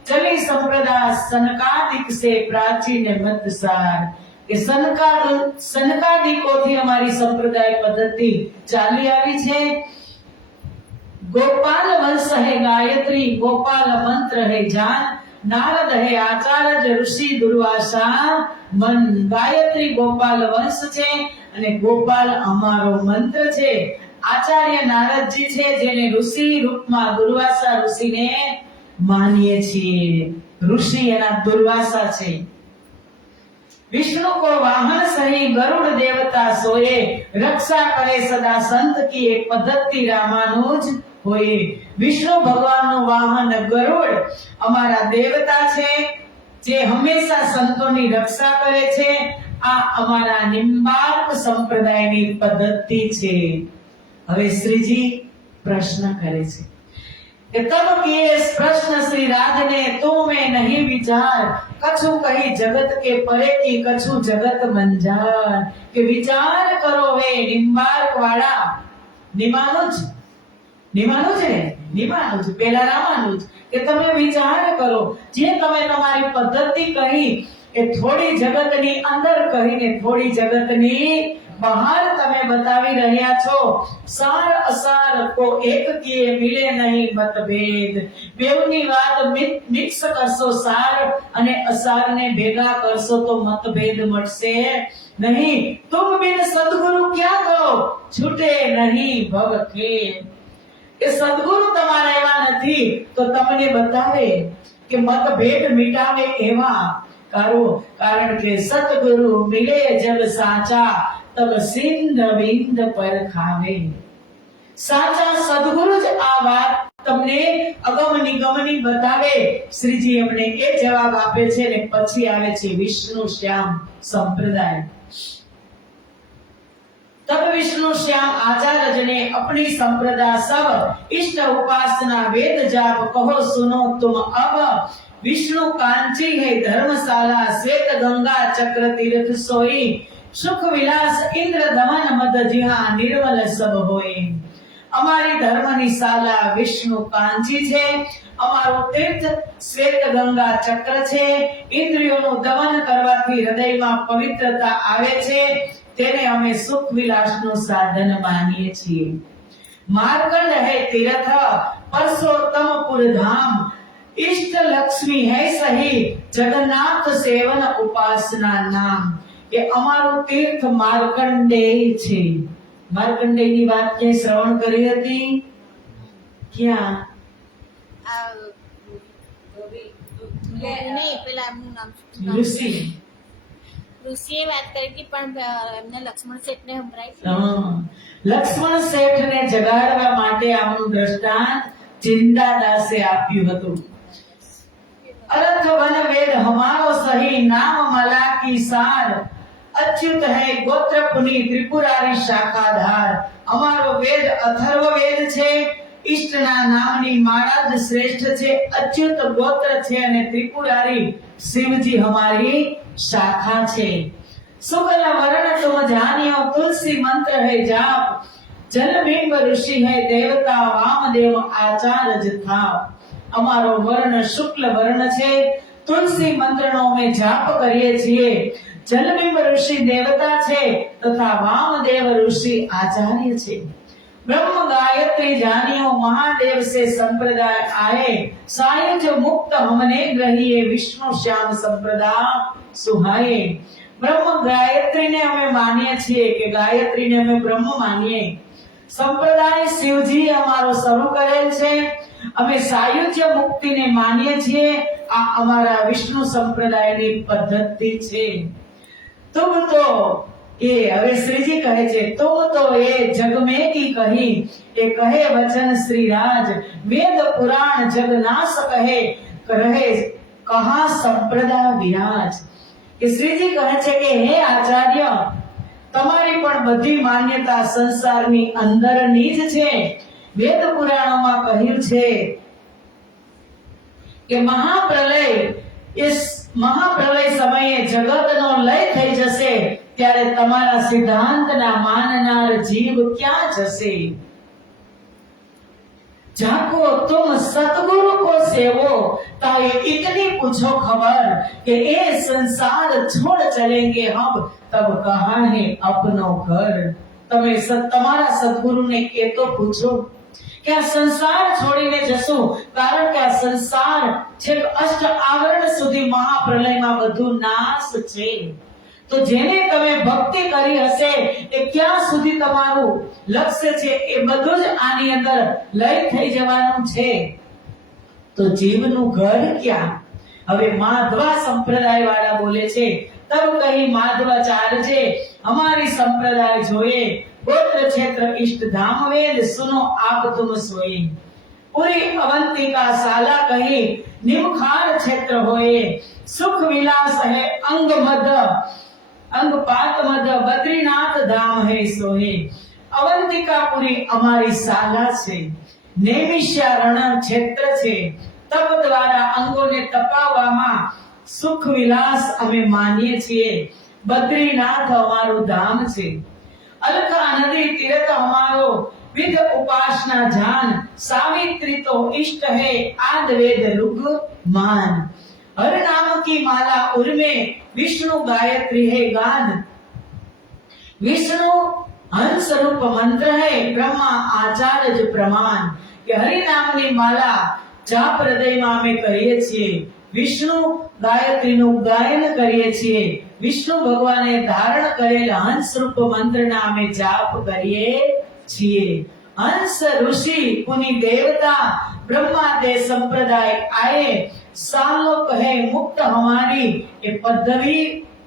चली संप्रदा सनकादिक से प्राचीन मतसार. કે સનકાદિકોથી અમારી સંપ્રદાય પદ્ધતિ ચાલી આવી છે. ગોપાલ વંશ હે ગાયત્રી, ગોપાલ મંત્ર હે જાન, નારદ હે આચાર્ય, ઋષિ દુર્વાસા મન. ગાયત્રી ગોપાલ વંશ છે, અને ગોપાલ અમારો મંત્ર છે. આચાર્ય નારદજી છે, જેને ઋષિ રૂપમાં દુર્વાસા ઋષિને માનીએ છીએ. ऋषि એના દુર્વાસા છે. विष्णु को वाहन सही गरुड़ देवता सोए, रक्षा करे सदा संत की एक पद्धति रामानुज होए. विष्णु ભગવાનનું વાહન ગરુડ અમારા દેવતા છે, જે હંમેશા સંતોની રક્ષા કરે છે. આ અમારા નિમ્બાર્ક સંપ્રદાયની પદ્ધતિ છે. હવે શ્રીજી પ્રશ્ન કરે છે કે તબ કિए प्रश्न श्री राज ने तुम में नहीं विचार, कछु कही जगत के परे की कछु जगत मंजार. કે વિચાર કરો વે નિમ્બાર્ક વાળા. નિમાનુજ પેલા રામાનુજ, કે તમે વિચાર કરો, જે તમે તમારી પદ્ધતિ કહી એ થોડી જગતની અંદર કહીને થોડી જગતની બહાર તમે બતાવી રહ્યા છો. સાર અસાર કો એક કિએ મિલે નહીં મતભેદ. બેવની વાત મિક્સ કરશો, સાર અને અસારને ભેગા કરશો તો મતભેદ મળશે નહીં. તુમ બિન સદગુરુ ક્યાં કરો, છૂટે નહીં ભવ ખેદ. કે સદગુરુ તમારા એવા નથી તો તમને બતાવે કે મતભેદ મિટાવે એવા કરો. કારણ કે સતગુરુ મિલે જબ સાચા, તબ સિંધ બિંદ પર ખાવે. સાચા સદગુરુ જ આ વાત તમને અગમ નિગમની બતાવે. શ્રીજી એમને એ જવાબ આપે છે, ને પછી આવે છે વિષ્ણુ શ્યામ સંપ્રદાય. तब विष्णु श्याम आचार्य ने अपनी संप्रदा सब इष्ट उपासना वेद जाप कहो सुनो तुम अब. विष्णु कांची है धर्मशाला, श्वेत गंगा चक्र तीर्थ सोई, सुख विलास इंद्र दमन मद जिहा निर्मल सब होए. અમારી ધર્મની શાલા વિષ્ણુ કાંચી છે, અમારું તીર્થ શ્વેત ગંગા ચક્ર છે. ઇન્દ્રિયોનું દમન કરવાથી હૃદયમાં પવિત્રતા આવે છે, તેને અમે સુખ વિલાસનું સાધન માનીએ છીએ. માર્કંડ હે તીર્થ, પરસોત્તમપુર ધામ, इष्ट लक्ष्मी है सही, जगन्नाथ सेवन उपासना नाम. કે અમારું તીર્થ માર્કંડેય છે. માર્કંડેયની વાત ક્યાંય શ્રવણ કરી હતી? ક્યાં? આ નહીં, પેલા એમનું નામ શું? ઋષિ. ઋષિએ વાત કરી હતી, પણ એમને લક્ષ્મણ શેઠને સંભળાઈ હતી. હા. લક્ષ્મણ શેઠને જગાડવા માટે આમનું દ્રષ્ટાંત ચિંતાદાસે આપ્યું હતું. અરથ વન વેદ હમારો સહી નામ मला की सार अच्युत है गोत्र पुनि त्रिपुरारी शाखाधार. અમારો વેદ અથર્વ વેદ છે, ઈષ્ટના નામની માળા જ શ્રેષ્ઠ છે, અચ્યુત ગોત્ર છે અને ત્રિપુરારી શિવજી हमारी शाखा છે. शुक्ल वर्ण तुम जानियो तुलसी मंत्र है जाप, जलबिंब ऋषि है देवता वामदेव आचार्य था. અમારો વર્ણ શુક્લ વર્ણ છે, તુલસી મંત્રનો અમે જાપ કરીએ છીએ, જલબિંબ ઋષિ દેવતા છે તથા વામદેવ ઋષિ આચાર્ય છે. ब्रह्म गायत्री जानियो महादेव से संप्रदाय आए, सायुज मुक्त हमने ग्रहिए विष्णु श्याम संप्रदाय सुहाए. ब्रह्म गायत्रीने અમે માનીએ છીએ કે ગાયત્રીને અમે બ્રહ્મ માનીએ. સંપ્રદાય શિવજી અમારો શરૂ કરેલ છે, અમે સાયુજ્ય મુક્તિને માનીએ છીએ. આ અમારા વિષ્ણુ સંપ્રદાયની પદ્ધતિ છે. तुम तो ये હવે શ્રીજી કહે છે, तुम तो ये जग में की कही, ये कहे वचन श्री राज, वेद पुराण जग नाश कहे, रहे कहा संप्रदाय विराज. કે શ્રીજી કહે છે કે હે આચાર્ય, તમારી પણ બધી માન્યતા સંસારની અંદરની જ છે. વેદ પુરાણોમાં કહ્યું છે કે મહાપ્રલય સમયે જગતનો લય થઈ જશે, ત્યારે તમારા સિદ્ધાંતના માનનાર જીવ ક્યાં જશે? जाको तुम सतगुरु को सेवो, ताए इतनी पूछो खबर कि ये संसार छोड़ चलेंगे हम, तब कहाँ है अपनो घर. તમે તમારા સદગુરુને એ તો પૂછો કે આ સંસાર છોડીને જશું, કારણ કે આ સંસાર છેક અષ્ટ આવરણ સુધી મહાપ્રલયમાં બધું નાશ છે. તો જેને તમે ભક્તિ કરી હશે એ ક્યાં સુધી તમારું લક્ષ્ય છે એ બધું જ આની અંદર લય થઈ જવાનું છે. તો જીવનું ઘર ક્યાં? હવે માધવા સંપ્રદાય વાળા બોલે છે, તબ કહી माधवाचार्य हमारी संप्रदाय जोए, गोत्र क्षेत्र इष्ट धाम वेद सुनो आप तुम सोए. पूरी अवंतिका साला कही निमखार क्षेत्र होए, सुख विलास है अंग मद, अंग पात मद बद्रीनाथ धाम है सोए. अवंतिकापुरी અમારી શાલા છે, નૈમિષારણ્ય ક્ષેત્ર છે. તપ દ્વારા અંગોને તપાવવામાં સુખ વિલાસ અમે માનીએ છીએ. બદ્રીનાથ અમારું ધામ છે. અલકા નદી તીર્થ અમારો વિધ ઉપાસના જાન, સાવિત્રી તો ઇષ્ટ है आद वेद लुग मान. हर नाम की माला उर्मे विष्णु गायत्री है गान. विष्णु हंस रूप मंत्र है, ब्रह्मा आचार्य प्रमाण. કે હરિ નામની માલા જાપ હૃદયમાં અમે કરીએ છીએ, વિષ્ણુ ગાયત્રીનું ગાયન કરીએ છીએ, વિષ્ણુ ભગવાને ધારણ કરેલ હંસ રૂપ મંત્રના અમે જાપ કરીએ છીએ. હંસ ઋષિ પુનિ દેવતા ब्रह्मा दे संप्रदाय आए, सालोक है मुक्त हमारी ये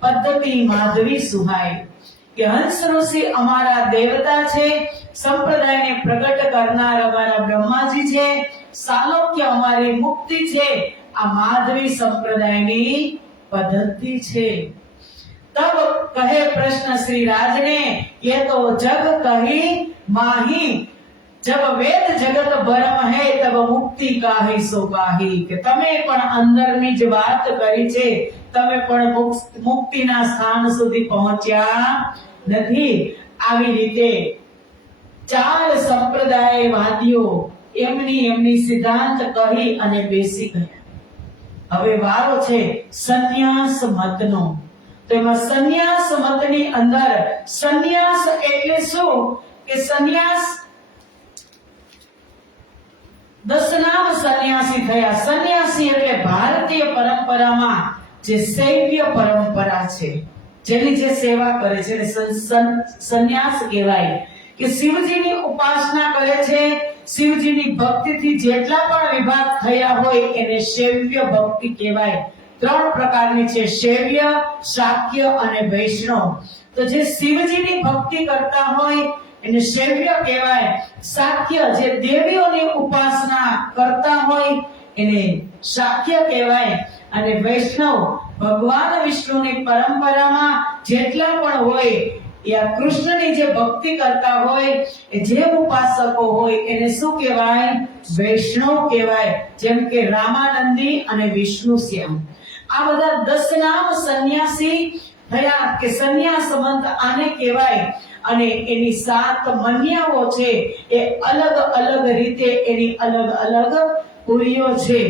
पद्धति माधवी सुहाय. કે હંસ ઋષિ અમારા દેવતા છે, સંપ્રદાયને પ્રગટ કરનાર અમારા બ્રહ્માજી છે, સાલોક્ય અમારી મુક્તિ છે. આ માધવી સંપ્રદાયની પદ્ધતિ છે. तब कहे प्रश्न श्री राज ने, ये तो जग कही माही, जब वेद जगत ब्रह्म है तब मुक्ति काहि सो काहि. કે તમે પણ અંદરની જ વાત કરી છે, તમે પણ મુક્તિના સ્થાન સુધી પહોંચ્યા નથી. આવી રીતે ચાર સંપ્રદાયવાદીઓ એમની સિદ્ધાંત કહી અને બેસી ગયા. હવે વારો છે સંન્યાસ મતનો. તો એમાં સંન્યાસ મતની અંદર સંન્યાસ એટલે શું? કે સંન્યાસ દશનામ સન્યાસી થયા. સન્યાસી એટલે ભારતીય પરંપરામાં જે શૈવ્ય પરંપરા છે, જેની જે સેવા કરે છે, સંન્યાસ કહેવાય. કે શિવજીની ઉપાસના કરે છે, શિવજીની ભક્તિથી જેટલા પણ વિભાગ થયા હોય એને શૈવ્ય ભક્તિ કહેવાય. 3 પ્રકારની છે, શૈવ્ય, શાક્ય અને વૈષ્ણવ. તો જે શિવજીની ભક્તિ કરતા હોય એને શૈવ્ય કહેવાય. શાક્ય જે દેવીઓની ઉપાસના કરતા હોય એને શાક્ય કહેવાય. અને વૈષ્ણવ ભગવાન વિષ્ણુની પરંપરામાં જેટલા પણ હોય યા કૃષ્ણની જે ભક્તિ કરતા હોય એ જે ઉપાસકો હોય એને શું કહેવાય? વૈષ્ણવ કહેવાય. જેમ કે રામાનંદી અને વિષ્ણુ શ્યામ, આ બધા 10 નામ સંન્યાસી થયા કે સંન્યાસમંત આને કહેવાય. અને એની 7 મન્યાઓ છે એ અલગ અલગ રીતે એની અલગ અલગ પુરીઓ છે.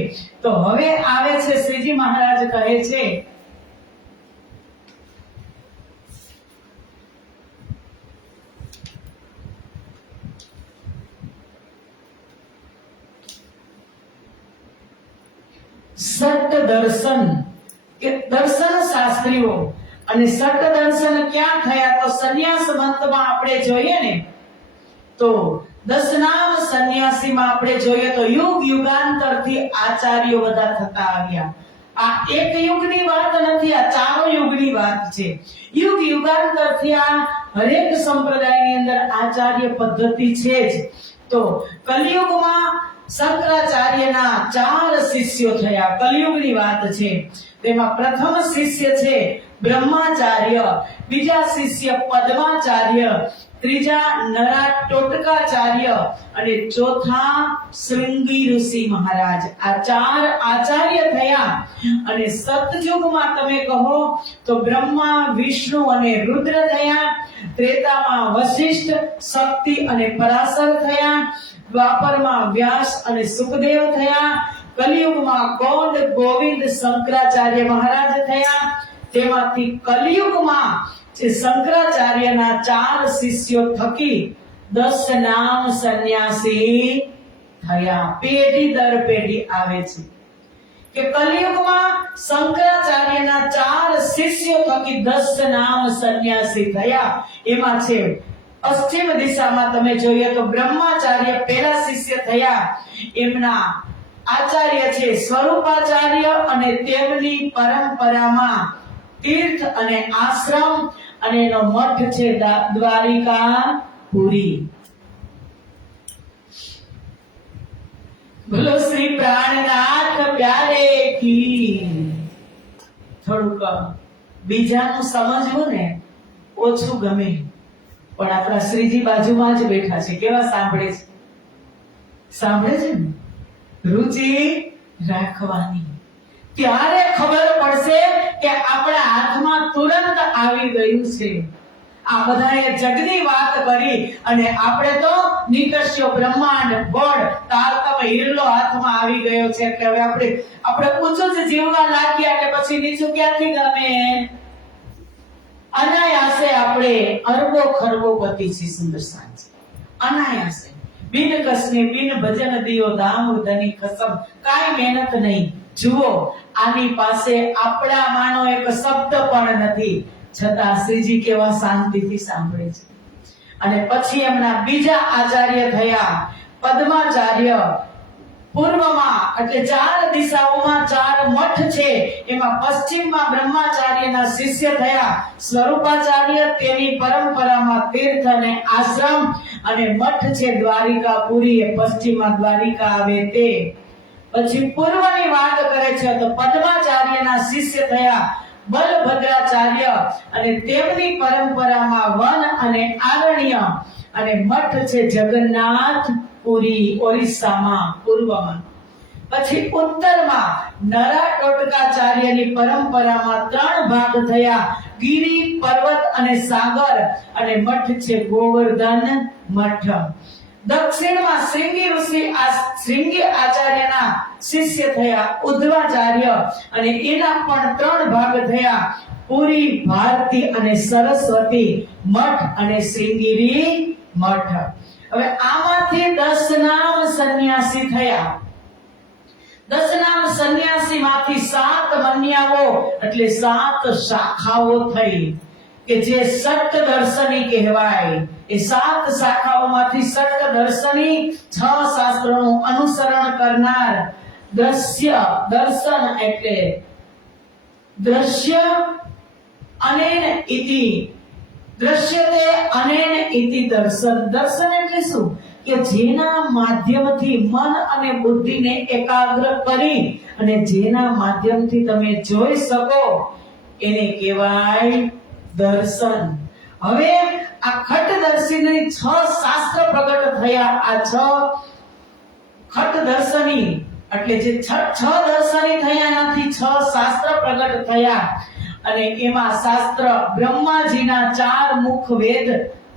તો હવે આવે છે શ્રીજી મહારાજ કહે છે સટ દર્શન કે દર્શન શાસ્ત્રીઓ. અને સટ દર્શન ક્યાં થયા? તો સંન્યાસ મંતમાં આપણે જોઈએ ને તો 10 નામ સંન્યાસીમાં આપણે જોઈએ તો યુગ યુગાંતરથી આચાર્યો બધા થતા આવ્યા. આ એક યુગની વાત નથી, આ 4 યુગની વાત છે. યુગ યુગાંતરથી આ હરેક સંપ્રદાયની અંદર આચાર્ય પદ્ધતિ છે જ. તો કલિયુગમાં શંકરાચાર્યના 4 શિષ્યો થયા. કલિયુગની વાત છે. તેમાં પ્રથમ શિષ્ય છે બ્રહ્માચાર્ય, બીજા શિષ્ય પદ્માચાર્ય, ત્રીજા નરા ટોટકાચાર્ય અને ચોથા શૃંગી ઋષિ મહારાજ. આ 4 આચાર્ય થયા. અને સતયુગમાં તમે કહો તો બ્રહ્મા, વિષ્ણુ અને રુદ્ર થયા. ત્રેતામાં વશિષ્ઠ, શક્તિ અને પરાશર થયા. દ્વાપરમાં વ્યાસ અને સુખદેવ થયા. કલિયુગમાં ગોંડ, ગોવિંદ, શંકરાચાર્ય મહારાજ થયા. તેમાંથી કલિયુગમાં જે શંકરાચાર્યના 4 શિષ્યો થકી 10 નામ સંન્યાસી થયા. પેઢી દર પેઢી આવે છે કે કલિયુગમાં શંકરાચાર્યના 4 શિષ્યો થકી 10 નામ સંન્યાસી થયા. એમાં છે પશ્ચિમ દિશામાં તમે જોઈએ તો બ્રહ્માચાર્ય પહેલા શિષ્ય થયા. એમના આચાર્ય છે સ્વરૂપાચાર્ય અને તેમની પરંપરામાં તીર્થ અને આશ્રમ અને એનો મઠ છે દ્વારિકાપુરી. બોલો શ્રી પ્રાણનાથ પ્યારે કી. થોડુંક બીજાનું સમજવું ને ઓછું ગમે, પણ આપણા શ્રીજી બાજુમાં જ બેઠા છે. કેવા સાંભળે છે? સાંભળે છે ને? રુચિ રાખવાની, ત્યારે ખબર પડશે કે આપણા હાથમાં તુરંત આવી ગયું છે. આ બધાએ જગની વાત કરી અને આપણે તો નિકષ્યો બ્રહ્માંડ ગોળ તારતમ હિરલો હાથમાં આવી ગયો છે. એટલે હવે આપણે ઊંચું જ જીવવા લાગ્યા એટલે પછી નીચું ક્યાંથી ગમે? અનાયાસે આપણે અરબો ખરબોપતિ છે. સુંદર સાંજ અનાયાસે, બિન કસને બિન ભજન દિયો ધામ ધની કસમ, કાઈ મહેનત નહીં. જુઓ, આની પાસે આપણા માનો એક શબ્દ પણ નથી, છતાં શ્રીજી કેવા શાંતિથી સાંભળે છે. અને પછી એમના બીજા આચાર્ય થયા પદ્માચાર્ય. પૂર્વમાં એટલે 4 દિશાઓમાં 4 મઠ છે. એમાં પશ્ચિમમાં બ્રહ્માચાર્યના શિષ્ય થયા સ્વરૂપાચાર્ય. તેની પરંપરામાં તીર્થ અને આશ્રમ અને મઠ છે દ્વારિકાપુરી. એ પશ્ચિમમાં દ્વારિકા આવે તે. પછી પૂર્વની વાત કરે છે તો પદ્માચાર્યના શિષ્ય થયા બલભદ્રાચાર્ય અને તેમની પરંપરામાં વન અને આરણ્ય અને મઠ છે જગન્નાથપુરી ઓરિસ્સામાં પૂર્વમાં. પછી ઉત્તરમાં નરા ટોટકાચાર્યની પરંપરામાં 3 ભાગ થયા ગિરી, પર્વત અને સાગર અને મઠ છે ગોવર્ધન મઠ. દક્ષિણમાં શૃંગી આચાર્યના શિષ્ય થયા ઉદ્ધવાચાર્ય અને એના પણ 3 ભાગ થયા પુરી, ભારતી અને સરસ્વતી મઠ અને શૃંગેરી મઠ. હવે આમાંથી 10 નામ સંન્યાસી થયા. 10 નામ સંન્યાસી માંથી 7 મન્યાઓ એટલે 7 શાખાઓ થઈ કે જે સટ દર્શની કહેવાય. એ 7 શાખાઓમાંથી સટ દર્શની 6 શાસ્ત્રોનું અનુસરણ કરનાર. દ્રશ્ય દર્શન એટલે દ્રશ્ય અનેન ઇતિ, દ્રશ્યતે અનેન ઇતિ દર્શન. દર્શન એટલે શું? કે જેના માધ્યમથી મન અને બુદ્ધિને એકાગ્ર કરી અને જેના માધ્યમથી તમે જોઈ શકો એને કહેવાય દર્શન. હવે આ ખટદર્શીની 6 શાસ્ત્ર પ્રગટ થયા. આ 6 ખટદર્શની એટલે જે 6 દર્શની થયા એનાથી 6 શાસ્ત્ર પ્રગટ થયા. અને એમાં શાસ્ત્ર બ્રહ્માજીના 4 મુખ વેદ,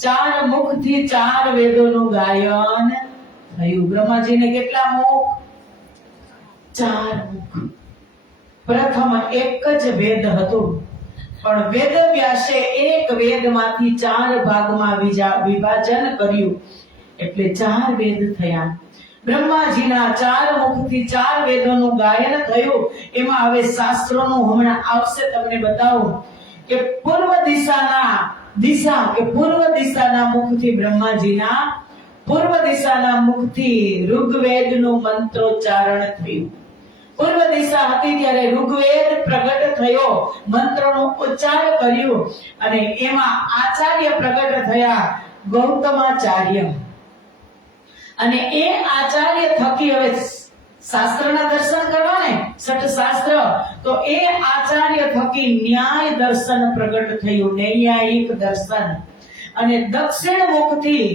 4 મુખથી 4 વેદોનું ગાયન થયું. બ્રહ્માજીને કેટલા મુખ? 4 મુખ. પ્રથમ એક જ વેદ હતું, પણ વેદ વ્યાસે એક વેદમાંથી 4 ભાગમાં વિભાજન કર્યું એટલે 4 વેદ થયા. બ્રહ્માજીના 4 મુખથી 4 વેદોનું ગાયન થયું. એમાં હવે શાસ્ત્રોનું હમણાં આવશે, તમને બતાવું કે પૂર્વ દિશાના મુખથી બ્રહ્માજીના પૂર્વ દિશાના મુખથી ઋગ્વેદનું મંત્રોચ્ચારણ થયું. પૂર્વ દિશા હતી ત્યારે ઋગ્વેદ પ્રગટ થયો, મંત્રનો ઉચ્ચાર કર્યો અને એમાં આચાર્ય પ્રગટ થયા, ગૌતમાચાર્ય. અને એ આચાર્ય થકી હવે શાસ્ત્રના દર્શન કરવા ને, સટ શાસ્ત્ર, તો એ આચાર્ય થકી ન્યાય દર્શન પ્રગટ થયું, નૈયાયિક દર્શન. અને દક્ષિણ મુખથી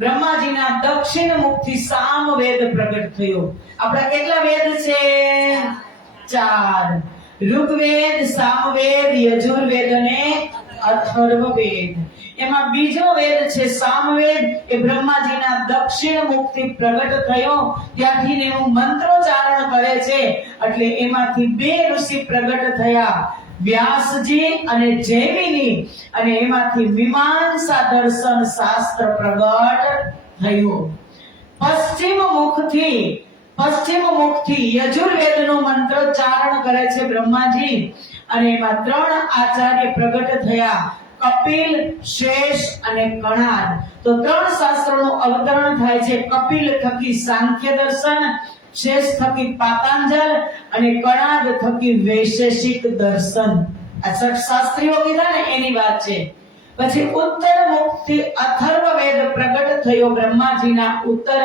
બ્રહ્માજીના દક્ષિણ મુખથી સામવેદ પ્રગટ થયો. આપણા કેટલા વેદ છે? 4. ઋગ્વેદ, સામવેદ, યજુર્વેદ અને અથર્વવેદ. એમાં બીજો વેદ છે સામવેદ. એ બ્રહ્માજીના દક્ષિણ મુખથી પ્રગટ થયો, ત્યાંથી એનું મંત્રોચ્ચારણ કરે છે. એટલે એમાંથી 2 ઋષિ પ્રગટ થયા, વ્યાસજી અને જૈમિની. અને એમાંથી મીમાંસા દર્શન શાસ્ત્ર પ્રગટ થયું. પશ્ચિમ મુખથી યજુર્વેદનું મંત્રોચ્ચારણ કરે છે બ્રહ્માજી. અને એમાં 3 આચાર્ય પ્રગટ થયા, કપિલ, શેષ અને કણાદ. તો 3 શાસ્ત્રોનું અવતરણ થાય છે. કપિલ થકી સાંખ્ય દર્શન, શેષ થકી પાતાંજલ અને કણાદ થકી વૈશેષિક દર્શન. આ 6 શાસ્ત્રીઓ કીધા ને એની વાત છે. પછી ઉત્તર મુખથી અથર્વવેદ પ્રગટ થયો. બ્રહ્માજીના ઉત્તર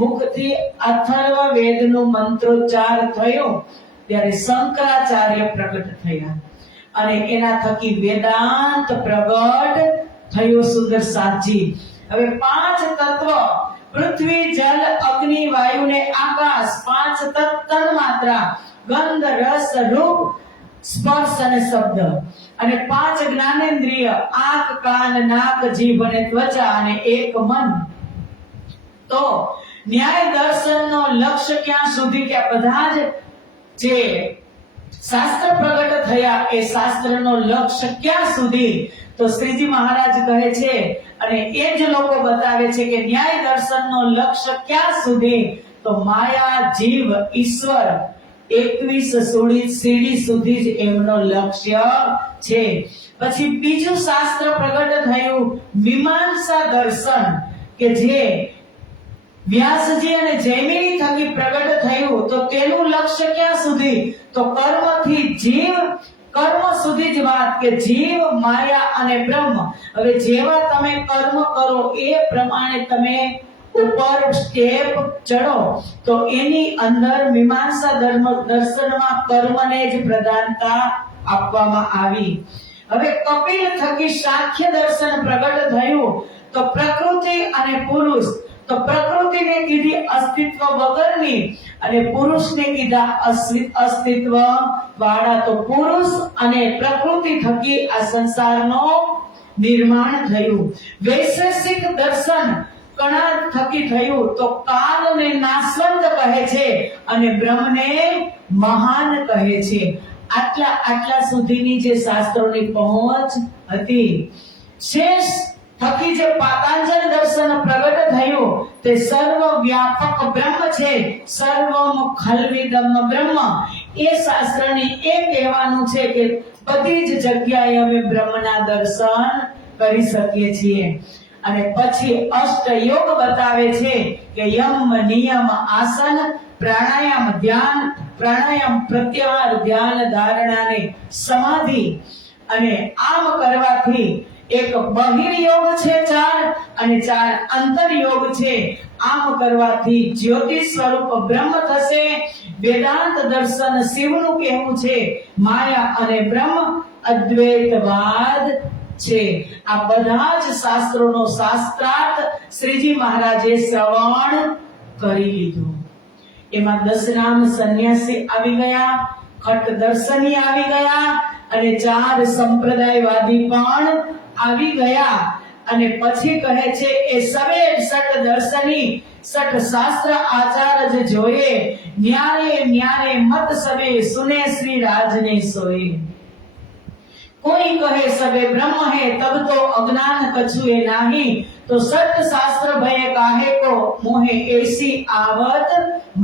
મુખથી અથર્વવેદનું મંત્રોચ્ચાર થયો ત્યારે શંકરાચાર્ય પ્રગટ થયા. અને એના થકી વેદાંત પ્રગટ થયો, સુદર્શાજી. હવે 5 તત્વ, પૃથ્વી, જલ, અગ્નિ, વાયુ ને આકાશ, 5 તન્માત્રા, ગંધ, રસ, રૂપ, સ્પર્શ અને શબ્દ. અને 5 જ્ઞાનેન્દ્રિય, આંખ, કાન, નાક, જીભ અને ત્વચા અને 1 મન. તો ન્યાય દર્શનનો લક્ષ્ય ક્યાં સુધી? કે આ બધા જે શાસ્ત્ર પ્રગટ થયા એ શાસ્ત્રનો લક્ષ્ય ક્યાં સુધી? તો શ્રીજી મહારાજ કહે છે અને એ જ લોકો બતાવે છે કે ન્યાય દર્શનનો લક્ષ્ય ક્યાં સુધી? તો માયા, જીવ, ઈશ્વર 21 સીડી સુધી જ એમનો લક્ષ્ય છે. પછી બીજું શાસ્ત્ર પ્રગટ થયું મીમાંસા દર્શન, કે જે વ્યાસજી અને જૈમિની થકી પ્રગટ થયું. તો તેનું લક્ષ્ય ક્યાં સુધી? તો કર્મથી જીવ, કર્મ સુધી જ વાત, કે જીવ, માયા અને બ્રહ્મ. હવે જેવા તમે કર્મ કરો એ પ્રમાણે તમે ઉપર સ્ટેપ ચડો. તો એની અંદર મીમાંસા દર્શનમાં કર્મને જ પ્રધાનતા આપવામાં આવી. હવે કપિલ થકી સાંખ્ય દર્શન પ્રગટ થયું. તો પ્રકૃતિ અને પુરુષ, તો પ્રકૃતિને કીધી અસ્તિત્વ વગરની અને પુરુષને કીધા અસ્તિત્વ વાળા. તો પુરુષ અને પ્રકૃતિ થકી આ સંસારનો નિર્માણ થયું. વૈશેષિક દર્શન કણાદ થકી થયું. તો કાલને નાશવંત કહે છે અને બ્રહ્મને મહાન કહે છે. આટલા સુધીની જે શાસ્ત્રોની પહોંચ હતી. શેષ થકી જે પાતાંજલ દર્શન પ્રગટ થયું તે સર્વ વ્યાપક બ્રહ્મ છે. સર્વમ ખલ્વિદમ બ્રહ્મ. એ શાસ્ત્રની એ કહેવાનું છે કે બધી જ જગ્યાએ અમે બ્રહ્મના દર્શન કરી શકીએ છીએ. અને પછી અષ્ટયોગ બતાવે છે કે યમ, નિયમ, આસન, પ્રાણાયામ, ધ્યાન, પ્રાણાયામ, પ્રત્યાહાર, ધ્યાન, ધારણા ને સમાધિ. અને આમ કરવાથી એક બહિર્યોગ છે 4 અને 4 અંતરયોગ છે. આમ કરવાથી જ્યોતિ સ્વરૂપ બ્રહ્મ થશે. વેદાંત દર્શન શિવનું કહેવું છે માયા અને બ્રહ્મ અદ્વૈતવાદ છે. આ બધા જ શાસ્ત્રોનો શાસ્ત્રાર્થ શ્રીજી મહારાજે શ્રવણ કરી લીધું. એમાં 10 નામ સંન્યાસી આવી ગયા, ખટ દર્શની આવી ગયા અને 4 સંપ્રદાયવાદી પણ આવી ગયા. અને પછી કહે છે એ સવે સટ દર્શની સટ શાસ્ત્ર આચાર જ જોયે, ન્યારે ન્યારે મત સવે સુને શ્રી રાજને સોએ. कोई कहे सबे ब्रह्म है तब तो अज्ञान कछुए नाही, तो सत्य शास्त्र भय काहे को मोहे ऐसी आवत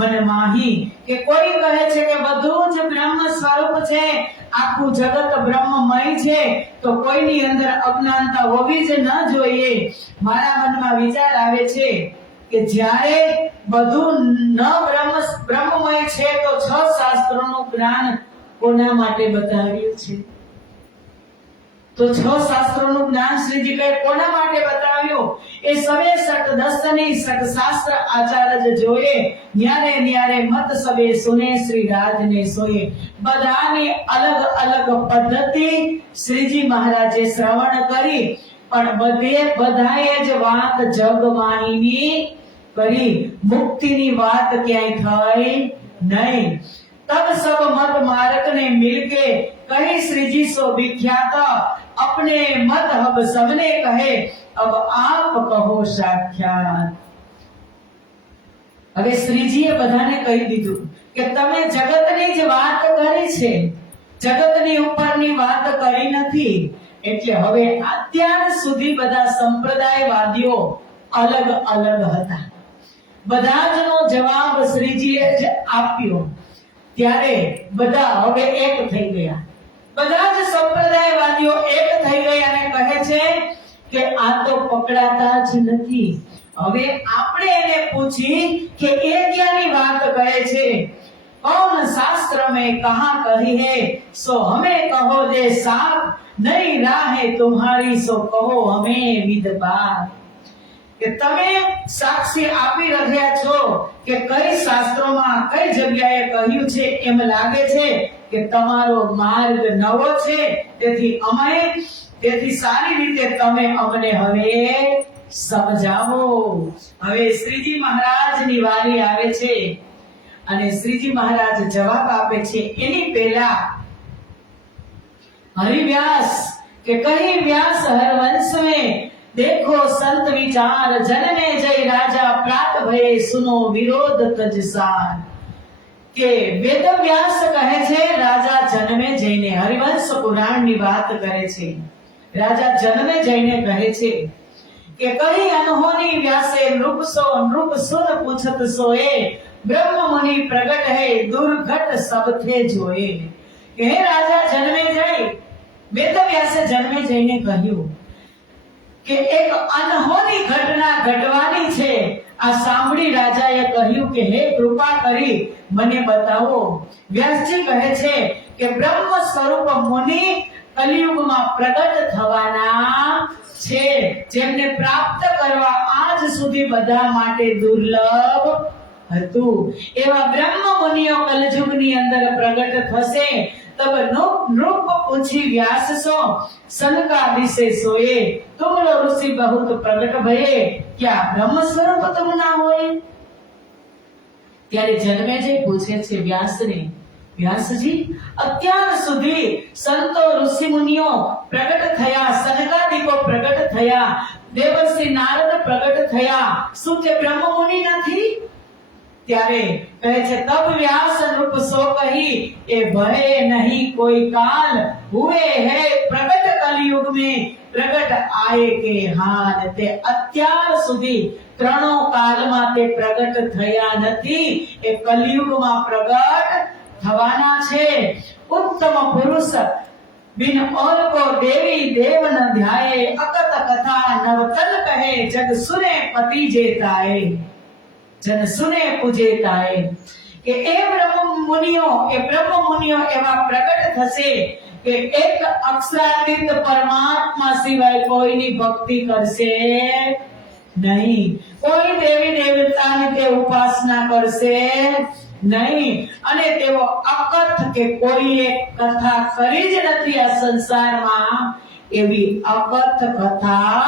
मन माही. કે કોઈ કહે છે કે બધું જ બ્રહ્મ સ્વરૂપ છે, આખું જગત બ્રહ્મમય છે, તો કોઈની અંદર અજ્ઞાનતા હોવી જ ન જોઈએ. મારા મનમાં વિચાર આવે છે કે જ્યારે બધું ન બ્રહ્મમય છે તો 6 શાસ્ત્રોનું જ્ઞાન કોના માટે બતાવ્યું છે? તો 6 શાસ્ત્રોનું જ્ઞાન શ્રીજી કહે કોના માટે બતાવ્યું? એ સવે સત દર્શની સત શાસ્ત્ર આચાર જ જોયે, ન્યારે ન્યારે મત સવે સુને શ્રી રાજને સોયે. બધાની અલગ અલગ પદ્ધતિ શ્રીજી મહારાજે શ્રવણ કરી, પણ બધાએ જ વાત જગમાહીની કરી, મુક્તિની વાત ક્યાંય થઈ નહીં. तब सब मत मार्ग ने मिलके कहे श्रीजी सो विख्यात, अपने मत हब सबने कहे अब आप कहो साक्षात. હવે શ્રીજીએ બધાને કહી દીધું કે તમે જગતની જ વાત કરી છે, જગતની ઉપરની વાત કરી નથી. એટલે હવે અત્યાર સુધી બધા સંપ્રદાયવાદીઓ અલગ અલગ હતા, બધા જનો જવાબ શ્રીજીએ જ આપ્યો. ત્યારે બધા હવે એક થઈ ગયા, બધા જ સંપ્રદાયવાદીઓ એક થઈ ગયા અને કહે છે કે આ તો પકડાતા જ નથી. હવે આપણે એને પૂછી કે એ ક્યાંની વાત કહે છે? कौन शास्त्र में कहां कही है, सो हमें कहो दे साफ, नहीं राह तुम्हारी सो कहो हमें विदबार. કે તમે સાક્ષી આપી રહ્યા છો કે કઈ શાસ્ત્રોમાં કઈ જગ્યાએ કહ્યું છે? એમ લાગે છે કે તમારો માર્ગ નવો છે, તેથી સારી રીતે તમે અમને હવે સમજાવો. હવે શ્રીજી મહારાજની વારી આવે છે અને શ્રીજી મહારાજ જવાબ આપે છે. એની પહેલા હરિવ્યાસ કે કહી વ્યાસ હરવંશ में देखो संत विचार, जन्मे जय राजा प्रात भये सुनो विरोध तजसार. કે વેદવ્યાસ કહે છે રાજા જન્મે જઈને, હરિવંશ પુરાણની વાત કરે છે, રાજા જન્મે જઈને કહે છે કે કહી અનહોની વ્યાસે નૃપ સુન પૂછત સોએ, બ્રહ્મ મુનિ પ્રગટ હૈ દુર્ઘટ સબ થે જોએ. કે હે રાજા જન્મે જય, વેદવ્યાસે જન્મે જઈને કહ્યું કે એક અનહોની ઘટના ઘટવાની છે. આ સાંભળી રાજાએ કહ્યું કે હે કૃપા કરી મને બતાવો. વ્યાસજી કહે છે કે બ્રહ્મ સ્વરૂપ મુનિ કલિયુગમાં પ્રગટ થવાના છે, જેમને પ્રાપ્ત કરવા આજ સુધી બધા માટે દુર્લભ હતું. એવા બ્રહ્મ મુનિઓ કલયુગની અંદર પ્રગટ થશે. तब नृप पूछी व्यास सो सनका दिसे सोए, तुम लो ऋषि बहुत प्रगट भये, क्या ब्रह्म स्वरूप तुम ना होए? ત્યારે જન્મેજય પૂછે છે વ્યાસને, વ્યાસજી અત્યાર સુધી સંતો ઋષિ મુનિઓ પ્રગટ થયા, સનકાદિકો પ્રગટ થયા, દેવર્ષિ નારદ પ્રગટ થયા, શું તે બ્રહ્મ મુનિ નથી? ત્યારે કહે છે તબ વ્યાસ નૃપ સો કહી, એ ભય નહીં કોઈ કાલ, હુએ હે પ્રગટ કલયુગ में પ્રગટ આયે કે હાલ. તે અત્યાર સુધી ત્રણો કાલમાં તે પ્રગટ થયા નથી, એ કલયુગમાં પ્રગટ થવાના છે. ઉત્તમ પુરુષ બિન ઓર કો દેવી દેવ ન ધ્યાયે, અકત કથા નવતન કહે, જગ સુને પતિ જેતાએ, જન સુને પૂજેતાએ. કે એ બ્રહ્મ મુનિઓ એવા પ્રગટ થશે કે એક અક્ષરાતીત પરમાત્મા સિવાય કોઈની ભક્તિ કરશે નહીં, કોઈ દેવી દેવતાની તે ઉપાસના કરશે નહીં, અને તેઓ અકથ કે કોઈએ કથા કરી જ નથી આ સંસારમાં એવી અકથ કથા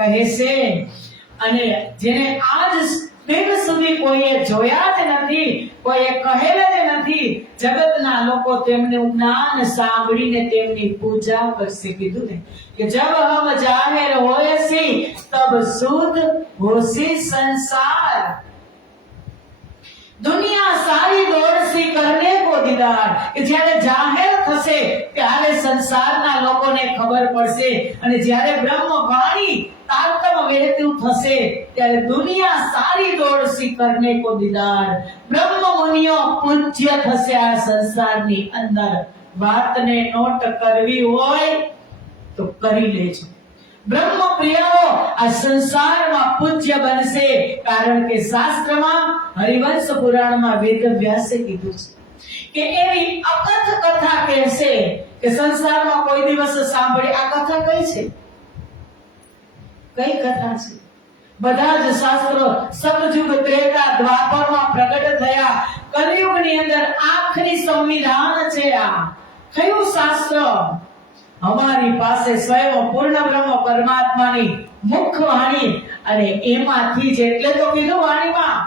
કહેશે. અને જેને આજ દિન સુધી કોઈએ જોયા જ નથી, કોઈએ કહેલ જ નથી, જગતના લોકો તેમનું જ્ઞાન સાંભળીને તેમની પૂજા કરશે. કીધું ને કે જબ હમ જાહેર હોએ સી તબ શુદ્ધ હોસી સંસાર, દુનિયા સારી દોડસી કરને કો દીદાર. કે જ્યારે જાહેર થશે ત્યારે સંસારના લોકોને ખબર પડશે, અને જ્યારે બ્રહ્મ વાણી તારતમ વહેતું થશે ત્યારે દુનિયા સારી દોડસી કરને કો દીદાર. બ્રહ્મ મુનિઓ પૂજ્ય થશે આ સંસારની અંદર. વાતને નોટ કરવી હોય તો કરી લેજો. બ્રહ્મ પ્રિયાઓ આ સંસારમાં પૂજ્ય બનશે, કારણ કે શાસ્ત્રમાં હરિવંશ પુરાણમાં વેદ વ્યાસે કીધું છે કે એવી અકથ કથા કહેશે કે સંસારમાં કોઈ દિવસ સાંભળી. આ કથા કઈ છે? કઈ કથા છે? બધા જ શાસ્ત્રો સતયુગ ત્રેતા દ્વાપરમાં પ્રગટ થયા. કલિયુગની અંદર આખરી સંવિધાન છે આ. કયું શાસ્ત્ર? અમારી પાસે સ્વયં પૂર્ણ બ્રહ્મ પરમાત્માની મુખ્ય વાણી, અને એમાંથી જ એટલે તો કીધું વાણીમાં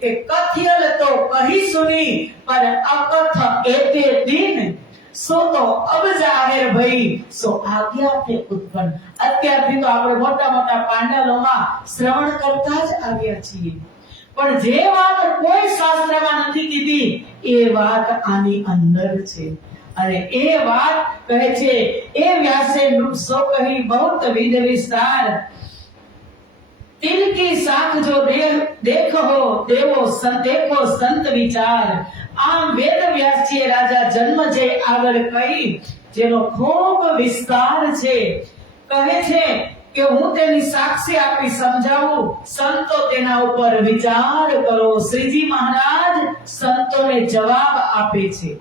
કે કથ્યલ તો કહી સુની પર અકથ એતે દિન, સો તો અબ જાહેર ભઈ સો આજ્ઞા તે ઉત્પન્ન. અત્યારથી તો આપણે મોટા મોટા પાંડાલોમાં શ્રવણ કરતા જ આવ્યા છીએ, પણ જે વાત કોઈ શાસ્ત્રમાં નથી કીધી એ વાત આની અંદર છે. અને એ વાત કહે છે એ વ્યાસે સો કહી બહુત વિધ વિસ્તાર, तिनकी साख जो देखो देवो देखो संत विचार. આમ વેદ વ્યાસજીએ રાજા જન્મજય આગળ કહી જેનો ખૂબ વિસ્તાર છે. કહે છે કે હું તેની સાક્ષી આપી સમજાવું, સંતો તેના ઉપર વિચાર કરો. શ્રીજી મહારાજ સંતોને જવાબ આપે છે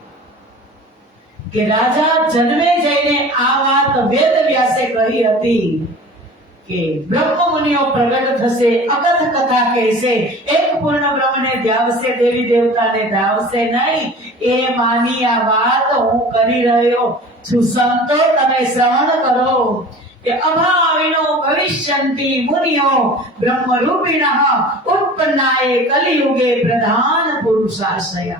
કે રાજા જન્મે જઈને આ વાત વેદ વ્યાસે કહી હતી કે બ્રહ્મ મુનિઓ પ્રગટ થશે, અકથ કથા કહેશે, એક પૂર્ણ બ્રહ્મને ધ્યાવશે, દેવી દેવતાને ધાવશે નહીં. એ માની આ વાત હું કરી રહ્યો છું. સંતો તમે શ્રવણ કરો કે અભાવિનો ભવિષ્યંતિ મુનિઓ બ્રહ્મ રૂપિણઃ ઉત્પન્નાય કલિયુગે પ્રધાન પુરુષાશ્રય.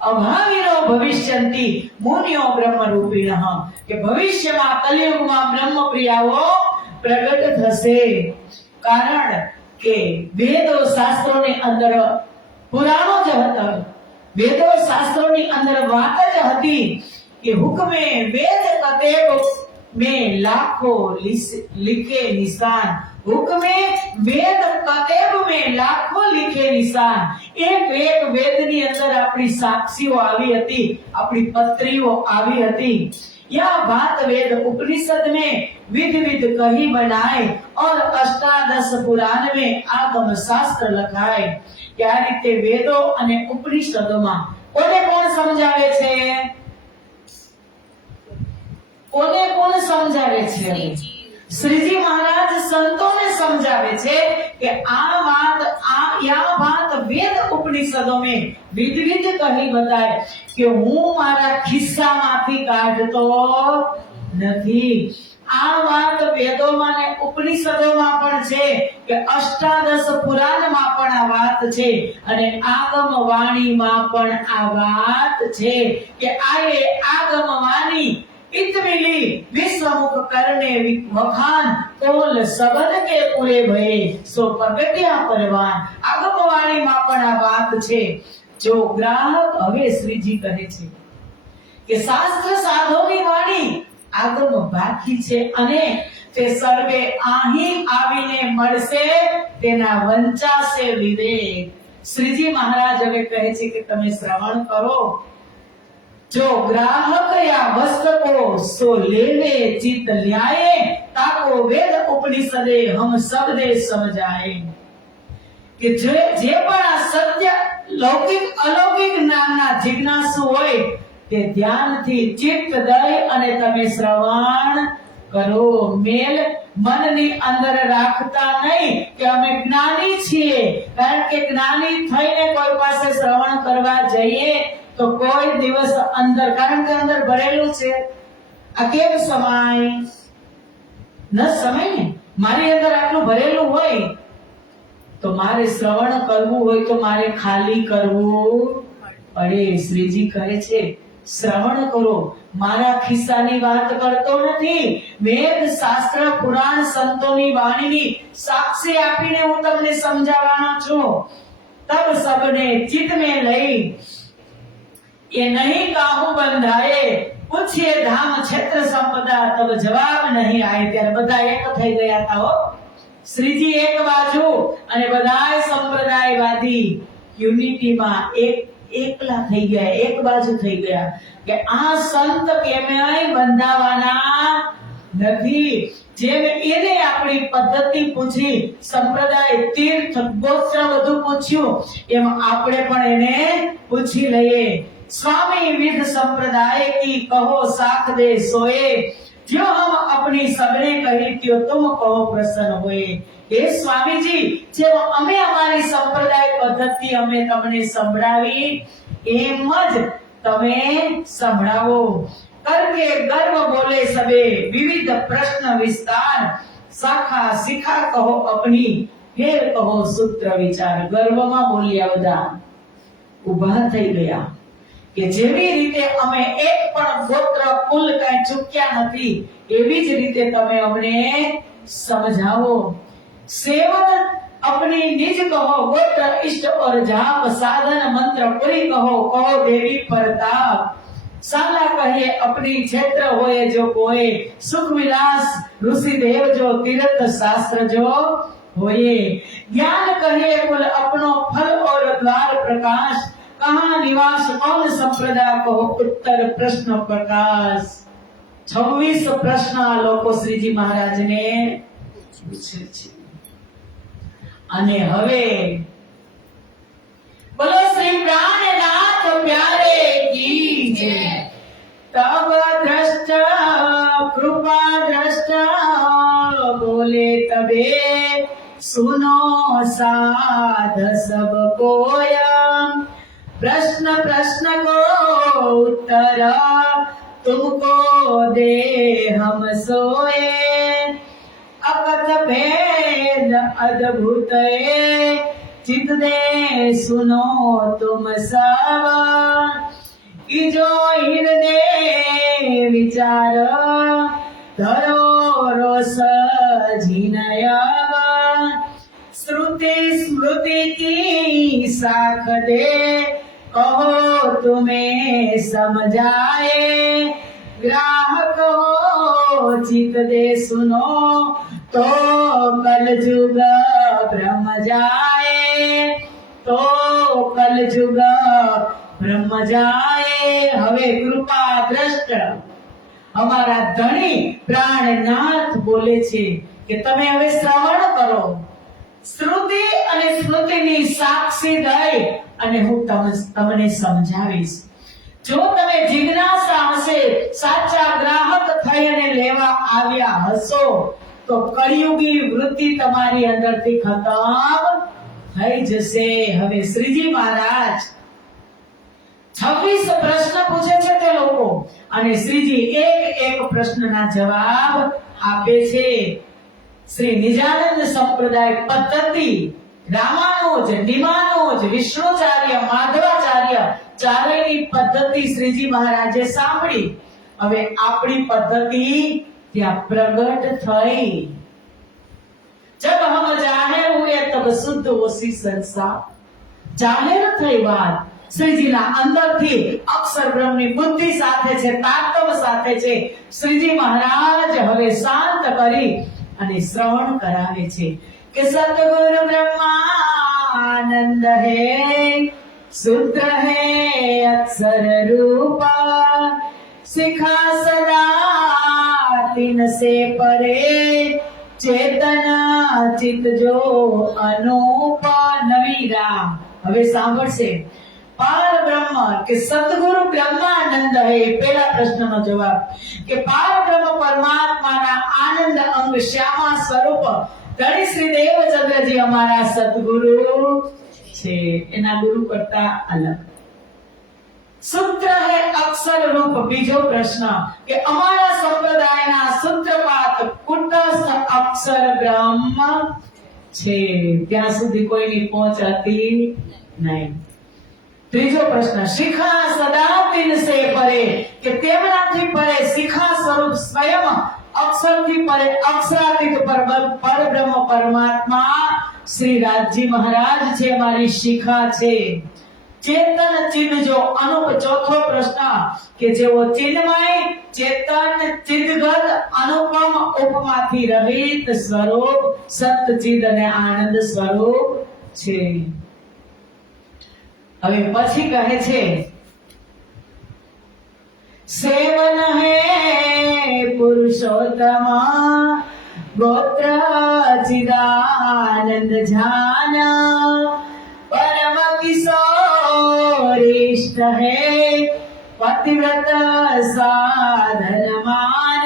અભાવિનો ભવિષ્યંતિ મુનિઓ બ્રહ્મ રૂપિણઃ, કે ભવિષ્યમાં કલિયુગમાં બ્રહ્મ પ્રિયાઓ પ્રગટ થશે. કારણ કે વેદો શાસ્ત્રોની અંદર પુરાણો જ હતા, વેદો શાસ્ત્રોની અંદર વાત જ હતી કે હુકમે વેદ કતેબ में लाखों लिखे निशान. हुक्मे वेद कतेब में लाखों लिखे निशान. एक वेदની અંદર આપણી સાક્ષીઓ આવી હતી, આપણી પત્રીઓ આવી હતી. यह बात वेद उपनिषद में विध विध कही बनाए और अष्टादश पुराण में आगम शास्त्र लखाए. કે આ રીતે વેદો અને ઉપનિષદોમાં કોને કોણ સમજાવે છે? કોને કોણ સમજાવે છે? શ્રીજી મહારાજ સંતોને સમજાવે છે કે આ વાત વેદ ઉપનિષદો में विध विध कही बताए કે હું મારા ખિસ્સામાંથી કાઢતો નથી. આ વાત વેદોમાં ને ઉપનિષદોમાં પણ છે કે અષ્ટાદશ પુરાણમાં પણ આ વાત છે, અને આગમ વાણીમાં પણ આ વાત છે કે આએ આગમ વાણી इतमिली विश्वमुख करने वखान तोल सबद के पूरे भये सो प्रगट्या परवान. આગમવાણીમાં પણ આ વાત છે. જો ગ્રાહક હવે શ્રીજી કહે છે કે શાસ્ત્ર સાધોની વાણી આગમ બાકી છે, અને તે સર્વે અહીં આવીને મળશે, તેના વંચાશે વિવેક. શ્રીજી મહારાજ હવે કહે છે કે તમે શ્રવણ કરો. જો ગ્રાહક યા વસ્તકો સો લેવે ચિત લ્યાએ તાકો વેદ ઉપનિષદે હમ શબ્દે સમજાય. કે જે પણ આ સત્ય લૌકિક અલૌકિક જ્ઞાનના જિજ્ઞાસુ હોય તે ધ્યાનથી ચિત્ત દઈ અને તમે શ્રવણ કરો. મેલ મનની અંદર રાખતા નહીં કે અમે જ્ઞાની છીએ, કારણ કે જ્ઞાની થઈને કોઈ પાસે શ્રવણ કરવા જઈએ તો કોઈ દિવસ અંદર, કારણ કે અંદર ભરેલું છે. આ કેમ સમાય? ન સમય ને. મારી અંદર આટલું ભરેલું હોય તો મારે શ્રવણ કરવું હોય તો મારે ખાલી કરવું પડે. શ્રીજી કહે છે શ્રવણ કરો. મારા ખિસ્સાની વાત કરતો નથી, વેદ શાસ્ત્ર પુરાણ સંતોની વાણીની સાક્ષી આપીને હું તમને સમજાવવાનો છું. તબ સબને ચિત્ત में લઈ ये नहीं काहू બંધાય, પૂછીએ ધામ ક્ષેત્ર સંપદા તબ જવાબ નહીં આય. ત્યારે બધા એક થઈ ગયા હતા હો. શ્રીજી એક બાજુ અને બધાય સંપ્રદાયવાદી યુનિટીમાં એકલા થઈ ગયા, એક બાજુ થઈ ગયા કે આ સંત કેમેય બંધાવાના નથી. જેમ એને આપણી પદ્ધતિ પૂછી, સંપ્રદાય, તીર્થ, ગોત્ર બધું પૂછ્યું, એમ આપણે પણ એને પૂછી લઈએ. स्वामी विध संप्रदाय की कहो साख दे सोए, जो हम अपनी सबने कही त्यो तुम कहो प्रसन्न होए. हे स्वामीजी, જે અમે અમારી સંપ્રદાય પદ્ધતિ અમે તમને સંભળાવી એમ જ તમે સંભળાવો. કરકે ગર્વ બોલે સબે વિવિધ પ્રશ્ન વિસ્તાર, શાખા શિખા કહો અપની ફેર કહો સૂત્ર વિચાર. ગર્વમાં બોલ્યા બધા, ઊભા થઈ ગયા કે જેવી રીતે અમે એક પણ ગોત્ર કુલ કઈ ચૂક્યા નથી એવી જ રીતે તમે અમને સમજાવો. सेवन अपनी निज कहो गोत्र इष्ट और जाप, साधन मंत्र पुरी कहो देवी प्रताप. साला कहे अपनी क्षेत्र होए जो कोए, सुख विलास ऋषि देव जो तीर्थ शास्त्र जो होए. ज्ञान कहे कुल अपनो फल और द्वार प्रकाश, कहाँ निवास कौन संप्रदाय कहो उत्तर प्रश्न प्रकाश. 26 પ્રશ્ન આ લોકો શ્રીજી મહારાજને પૂછે છે. અને હવે બોલો શ્રી પ્રાણનાથ પ્યારે કી જય. તબ દ્રષ્ટા કૃપા દ્રષ્ટા બોલે તબે સુનો સાધ સબ કોય. प्रश्न प्रश्न को उत्तर तुमको दे हम सोए. अकथ भेद अद्भुत चित दे सुनो तुम सब. कि जो हृदय विचार धरो रोस झिनयव. श्रुति स्मृति की साख दे कहो तुम्हें समझाए. ग्राहक हो चित दे सुनो तो कल जुग ब्रह्म जाए. तो कल जुग ब्रह्म जाए. હવે કૃપા દ્રષ્ટ અમારા ધણી પ્રાણનાથ બોલે છે કે તમે હવે શ્રવણ કરો. શ્રુતિ અને સ્મૃતિની સાક્ષી દઈ અને હું તમને સમજાવીશ. જો તમે જિજ્ઞાસા હશે, સાચા ગ્રાહક થઈ અને લેવા આવ્યા હશો તો કળિયુગી વૃત્તિ તમારી અંદરથી ખતમ થઈ જશે. હવે શ્રીજી મહારાજ 26 પ્રશ્ન પૂછે છે તે લોકો અને શ્રીજી એક પ્રશ્નના જવાબ આપે છે. શ્રી નિજાનંદ સંપ્રદાય પદ્ધતિ રામાનુજ, નિમાનુજ, વિષ્ણુચાર્ય, માધવાચાર્ય ચારેયની પદ્ધતિ શ્રીજી મહારાજે સાંભળી. હવે આપણી પદ્ધતિ ત્યાં પ્રગટ થઈ. જબ હમ જાહેર હુએ તબ શુદ્ધ ઓસી સંસાર. જાહેર થઈ વાત શ્રીજીના અંદરથી અક્ષર બ્રહ્મની બુદ્ધિ સાથે છે, તાત્વ સાથે છે. શ્રીજી મહારાજ હવે શાંત કરી અને શ્રવણ કરાવે છે કે સતગુરુ બ્રહ્મા आनंद है, सूत्र है अक्षर रूपा, शिखा सदा तिन से परे, चेतना ચિત જો અનુપ નવી રામ. હવે સાંભળશે. પાર બ્રહ્મ કે સદગુરુ બ્રહ્માનંદ હે. પેલા પ્રશ્નનો જવાબ કે પાર બ્રહ્મ પરમાત્માના આનંદ અંગ શ્યામા સ્વરૂપ ધણી શ્રી દેવચંદ્રજી અમારા સદગુરુ છે, એના ગુરુ કરતા અલગ. સૂત્ર હે અક્ષર રૂપ. બીજો પ્રશ્ન કે અમારા સંપ્રદાયના સૂત્રપાત કુટસ્થ અક્ષર બ્રહ્મ છે, ત્યાં સુધી કોઈની પહોંચ હતી નહીં. ત્રીજો પ્રશ્ન શિખા સદા તિન સે પરે કે તેમનાથી પરે શિખા સ્વરૂપ સ્વયં અક્ષરથી પરે અક્ષરાતીત પરબ્રહ્મ પરમાત્મા શ્રી રાજજી મહારાજ છે, મારી શિખા છે. ચેતન ચિદ જો અનુપ. ચોથો પ્રશ્ન કે જેઓ ચિન્મય ચેતન ચિદગત અનુપમ ઉપમાથી રહિત સ્વરૂપ સતચિદ અને આનંદ સ્વરૂપ છે. હવે પછી કહે છે સેવન હે પુરુષોત્તમ ગોત્ર ચિદાનંદ જાન, પરમ કિશોરિષ્ટ હે પતિવ્રત સાધનમાન.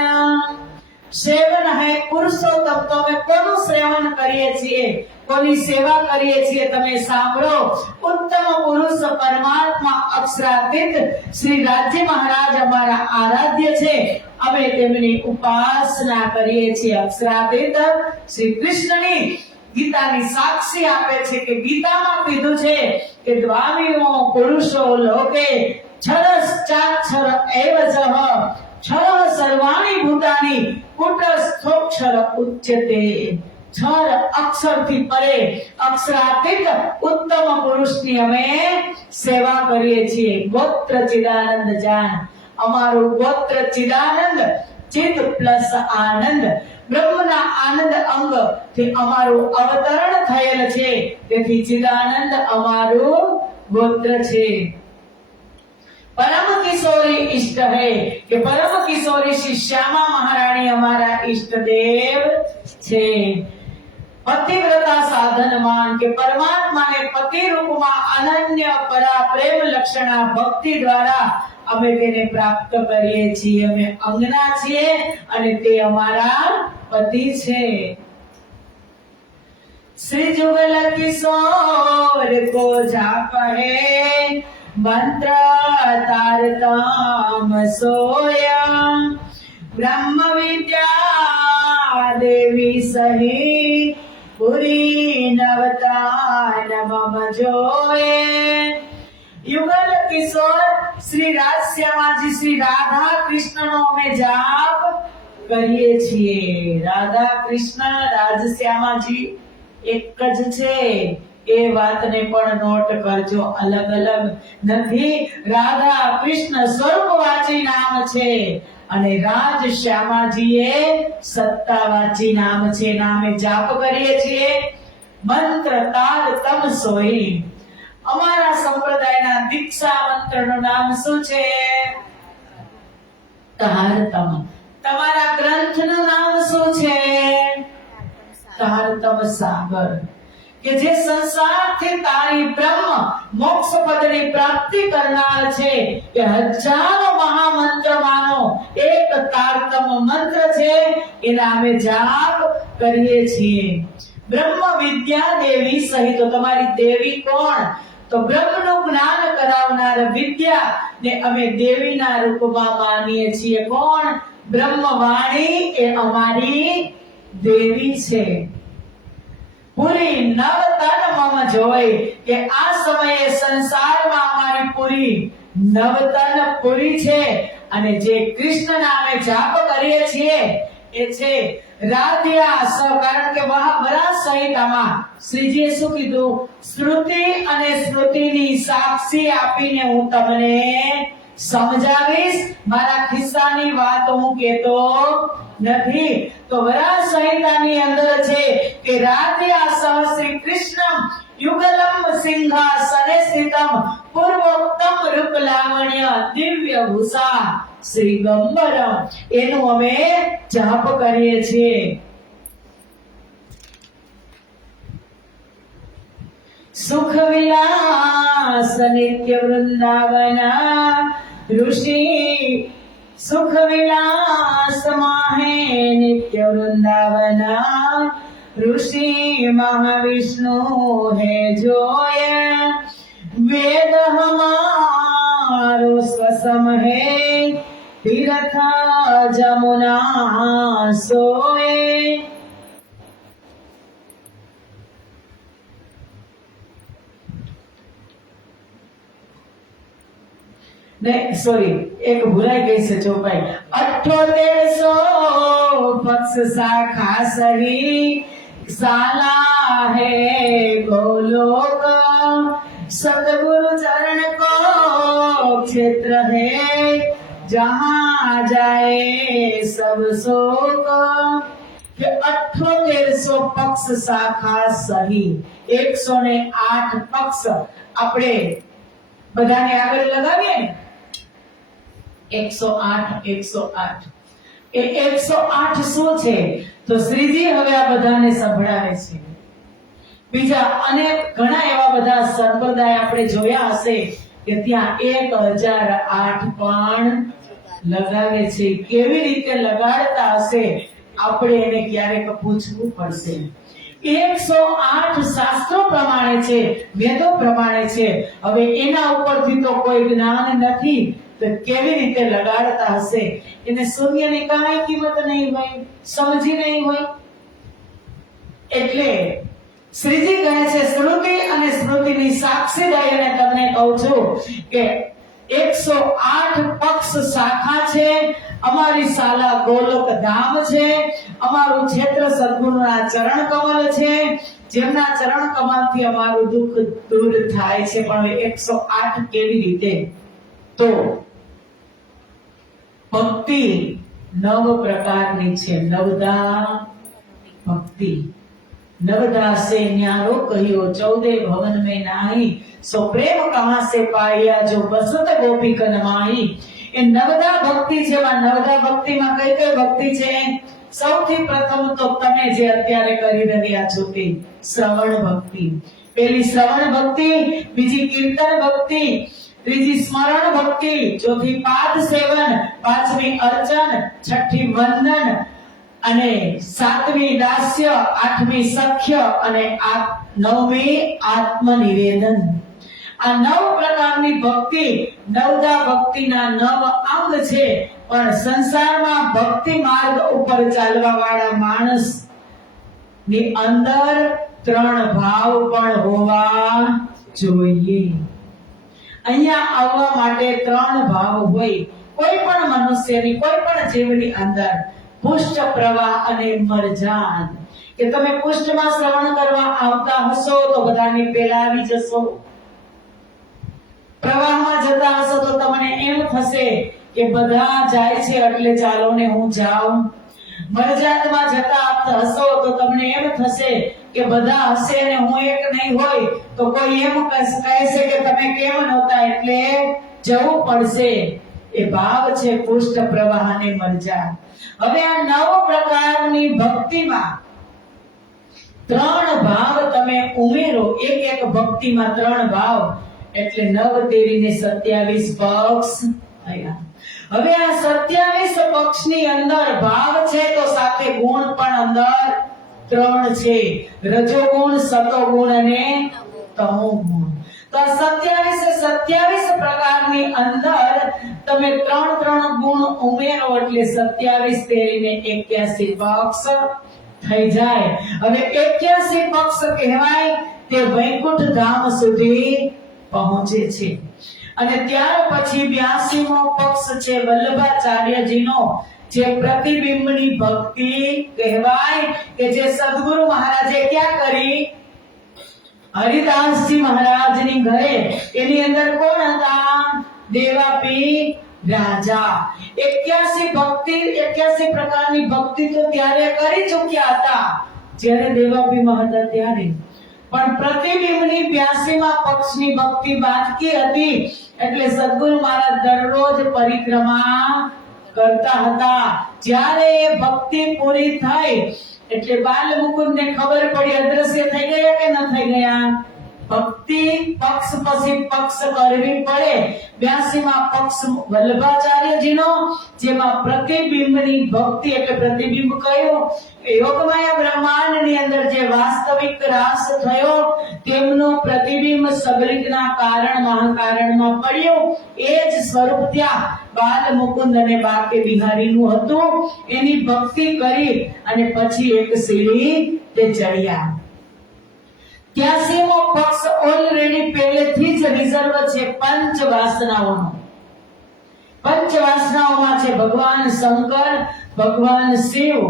સેવન હે પુરુષોત્તમ. તો અમે કોનું સેવન કરીએ છીએ, કોની સેવા કરીએ છીએ? તમે સાંભળો. ઉત્તમ પુરુષ પરમાત્મા અક્ષરાતીત શ્રી રાજ્ય મહારાજ અમારા આરાધ્ય છે, અમે તેમની ઉપાસના કરીએ છીએ. અક્ષરાતીત શ્રી કૃષ્ણની ગીતાની સાક્ષી આપે છે કે ગીતામાં કીધું છે કે દ્વામીઓ પુરુષો લોકે છરસ ચાક્ષર એવ જહ, છર સર્વાણી ભૂતાની કુટસ્થોક્ષર ઉચ્યતે. છર અક્ષરથી પરે અક્ષરાતીત ઉત્તમ પુરુષની અમે સેવા કરીએ છીએ. ગોત્ર ચિદાનંદ જાન. અમારું ગોત્ર ચિદાનંદ, ચિત પ્લસ આનંદ, બ્રહ્મના આનંદ અંગ થી અમારું અવતરણ થયેલ છે, તેથી ચિદાનંદ અમારું ગોત્ર છે. પરમ કિશોરી ઈષ્ટ હે કે પરમ કિશોરી શ્રી શ્યામા મહારાણી અમારા ઈષ્ટ દેવ છે. પતિવ્રતા સાધનમાન કે પરમાત્માને પતિ રૂપમાં અનન્ય પરા પ્રેમ લક્ષણા ભક્તિ દ્વારા અમે તેને પ્રાપ્ત કરીએ છીએ. અમે અંગના છીએ અને તે અમારા પતિ છે. શ્રી જુગલ કિશોર કો જાપ હે, મંત્ર તારતમ સોયા, બ્રહ્મ વિદ્યા દેવી સહી, પુરી નવતાન મમ જોએ. યુગલ કિશોર શ્રી રાજશ્યામાજી શ્રી રાધા કૃષ્ણનો અમે જાપ કરીએ છીએ. રાધા કૃષ્ણ રાજશ્યામાજી એક જ છે, એ વાતને પણ નોટ કરજો. અલગ અલગ નથી. રાધા કૃષ્ણ સ્વરૂપવાચી નામ છે અને રાજ શ્યામાજી એ સત્તાવાચી નામ છે. નામે જાપ કરીએ છીએ. મંત્ર તાર તમ સોઈ. અમારા સંપ્રદાયના દીક્ષા મંત્રનું નામ શું છે? તારતમ. તમારા ગ્રંથનું નામ શું છે? તારતમ સાગર. કે જે સંસારથી તારી બ્રહ્મ મોક્ષ પદની પ્રાપ્તિ કરનાર છે, એ હજારો મહામંત્રમાંનો એક તારતમ મંત્ર છે. એના અમે જાપ કરીએ છીએ. બ્રહ્મ વિદ્યા દેવી સહિત. તમારી દેવી કોણ? તો બ્રહ્મનું જ્ઞાન કરાવનાર વિદ્યા ને અમે દેવીના રૂપમાં માનીએ છીએ. કોણ? બ્રહ્મવાણી એ અમારી દેવી છે. પૂરી નવ તન મમ જોઈ કે આ સમયે સંસારમાં અમારી પૂરી નવ તન પૂરી છે. અને જે કૃષ્ણ નામે જાપ કરીએ છીએ એ છે રાધ્યા સ. કારણ કે મહાવરા સંહિતામાં શ્રીજીએ શું કીધું? શ્રુતિ અને સ્મૃતિની સાક્ષી આપીને હું તમને સમજાવીશ, મારા ખિસ્સાની વાત હું કહેતો નથી. તો વરાહ સંહિતાની અંદર છે કે રાધ્યા શ્રી કૃષ્ણમ યુગલમ સિંહાસને સ્થિતમ પૂર્વોક્તમ રૂપ લાવણ્ય દિવ્ય ભૂષા શ્રી ગંબરમ, એનું અમે જાપ કરીએ છીએ. સુખ વિલાસ નિત્ય વૃંદાવના ઋષિ, સુખ વિલાસ માહે નિત્ય વૃંદાવના ऋषि महाविष्णु है जोय, वेद हमारो स्वसम है तीर्थ जमुना सोए. नहीं सॉरी, एक भुलाई गई से चौपाई. 7800 पक्ष शाखा सही साला है गोलोक, सतगुरु चरण को क्षेत्र है जहां जाए सब शोक. કે 7800 પક્ષ શાખા સહી, 108 પક્ષ આપણે બધાને આગળ લગાવીએ ને, 108 108. એ 108 શું છે? તો શ્રીજી હવે આ બધાને સંભળાવે છે. બીજા અનેક ઘણા એવા બધા સંપ્રદાય આપણે જોયા હશે કે ત્યાં 1008 પણ લગાવે છે. કેવી રીતે લગાડતા હશે આપણે એને ક્યારેક પૂછવું પડશે. 108 શાસ્ત્રો પ્રમાણે છે, વેદો પ્રમાણે છે. હવે એના ઉપરથી તો કોઈ જ્ઞાન નથી, તો કેવી રીતે લગાડતા હશે? એને શૂન્યની કાંઈ કિંમત નહીં હોય, સમજી નહીં હોય. એટલે શ્રીજી કહે છે, શ્રુતિ અને સ્મૃતિની સાક્ષી રહીને તમને કહું છું કે 108 પક્ષ શાખા છે. અમારી શાલા ગોલોક ધામ છે. અમારું ક્ષેત્ર સદગુરુના ચરણ કમલ છે, જેમના ચરણ કમલથી અમારું દુઃખ દૂર થાય છે. પણ 108 કેવી રીતે? તો ભક્તિ 9 પ્રકારની છે. નવદા ભક્તિ. नवदा से न्यारो कहियो 14 भवन में नाही, सो प्रेम कहां से पाया जो बसत गोपी कनमाई. એ નવદા ભક્તિ છે. નવદા ભક્તિમાં કઈ કઈ ભક્તિ છે? સૌથી પ્રથમ તો તમે જે અત્યારે કરી રહ્યા છો તે શ્રવણ ભક્તિ. પેલી શ્રવણ ભક્તિ, બીજી કીર્તન ભક્તિ, ત્રીજી સ્મરણ ભક્તિ, ચોથી પાદ સેવન, પાંચમી અર્ચન, છઠ્ઠી વંદન અને સાતમી દાસ્ય, આઠમી સખ્ય અને નવમી આત્મનિવેદન. આ 9 પ્રકારની ભક્તિ નવદા ભક્તિના 9 અંગ છે. પણ સંસારમાં ભક્તિ માર્ગ ઉપર ચાલવા વાળા માણસ ની અંદર 3 ભાવ પણ હોવા જોઈએ. અહીંયા આવવા માટે 3 ભાવ હોય કોઈ પણ મનુષ્યની, કોઈ પણ જીવની અંદર. પુષ્ટ, પ્રવાહ અને મરજાન. કે તમે પુષ્ટમાં શ્રવણ કરવા આવતા હશો તો બધાની પહેલા આવી જશો. પ્રવાહમાં જતા હશો તો તમને એમ થશે કે બધા જાય છે એટલે ચાલો ને હું જાઉં. મરજાનમાં જતા હશો તો તમને એમ થશે કે બધા હશે ને હું એક નહીં હોય, તો કોઈ એમ કહેશે કે તમે કેમ નહોતા, એટલે જવું પડશે. એ ભાવ છે પુષ્ટ, પ્રવાહ અને મરજાન. હવે આ 9 પ્રકારની ભક્તિમાં 3 ભાવ તમે ઉમેરો. એક ભક્તિમાં 3 ભાવ એટલે 9 તેરીને 27 પક્ષ થયા. હવે આ 27 પક્ષની અંદર ભાવ છે તો સાથે ગુણ પણ અંદર 3 છે. રજોગુણ, સતોગુણ અને તમોગુણ. તો 27 પ્રકારની અંદર તમે 3 ગુણ ઉમેરો એટલે 27 તેરીને 81 પક્ષ થઈ જાય. હવે 81 પક્ષ કહેવાય તે વૈકુંઠ ધામ સુધી પહોંચે છે. અને ત્યાર પછી 82મો પક્ષ છે વલ્લભાચાર્યજીનો, જે પ્રતિબિંબની ભક્તિ કહેવાય કે જે સદગુરુ મહારાજે ક્યાં કરી? હરિદાસજી મહારાજની ઘરે. એની અંદર કોણ હતા? દેવાપી રાજા 81 પ્રકારની ભક્તિ તો ત્યારે કરી ચૂક્યા હતા જ્યારે દેવાપીમાં હતા ત્યારે, પણ પ્રતિબિંબની 82માં પક્ષની ભક્તિ બાકી હતી. એટલે સદગુરુ મહારાજ દરરોજ પરિક્રમા કરતા હતા. જ્યારે એ ભક્તિ પૂરી થઈ એટલે બાલ મુકુંદને ખબર પડી અદ્રશ્ય થઈ ગયા કે ન થઈ ગયા. ભક્તિ પક્ષ પછી પક્ષ કરવી પડે. 82માં પક્ષ વલ્લભાચાર્યજીનો, જેમાં પ્રતિબિંબની ભક્તિ એટલે પ્રતિબિંબ કયું? યોગમાયા બ્રહ્માંડની અંદર જે વાસ્તવિક રાસ થયો તેમનું પ્રતિબિંબ સબલિકના કારણ મહાકારણમાં પડ્યું. એ જ સ્વરૂપ ત્યાં બાલ મુકુંદ અને બાકે બિહારીનું હતું. એની ભક્તિ કરી અને પછી એક સીડી તે ચડ્યા. 83મો પક્ષ ઓલરેડી પહેલેથી જ રિઝર્વ છે પંચ વાસનાઓનો. પંચ વાસનાઓમાં છે ભગવાન શંકર, ભગવાન શિવ,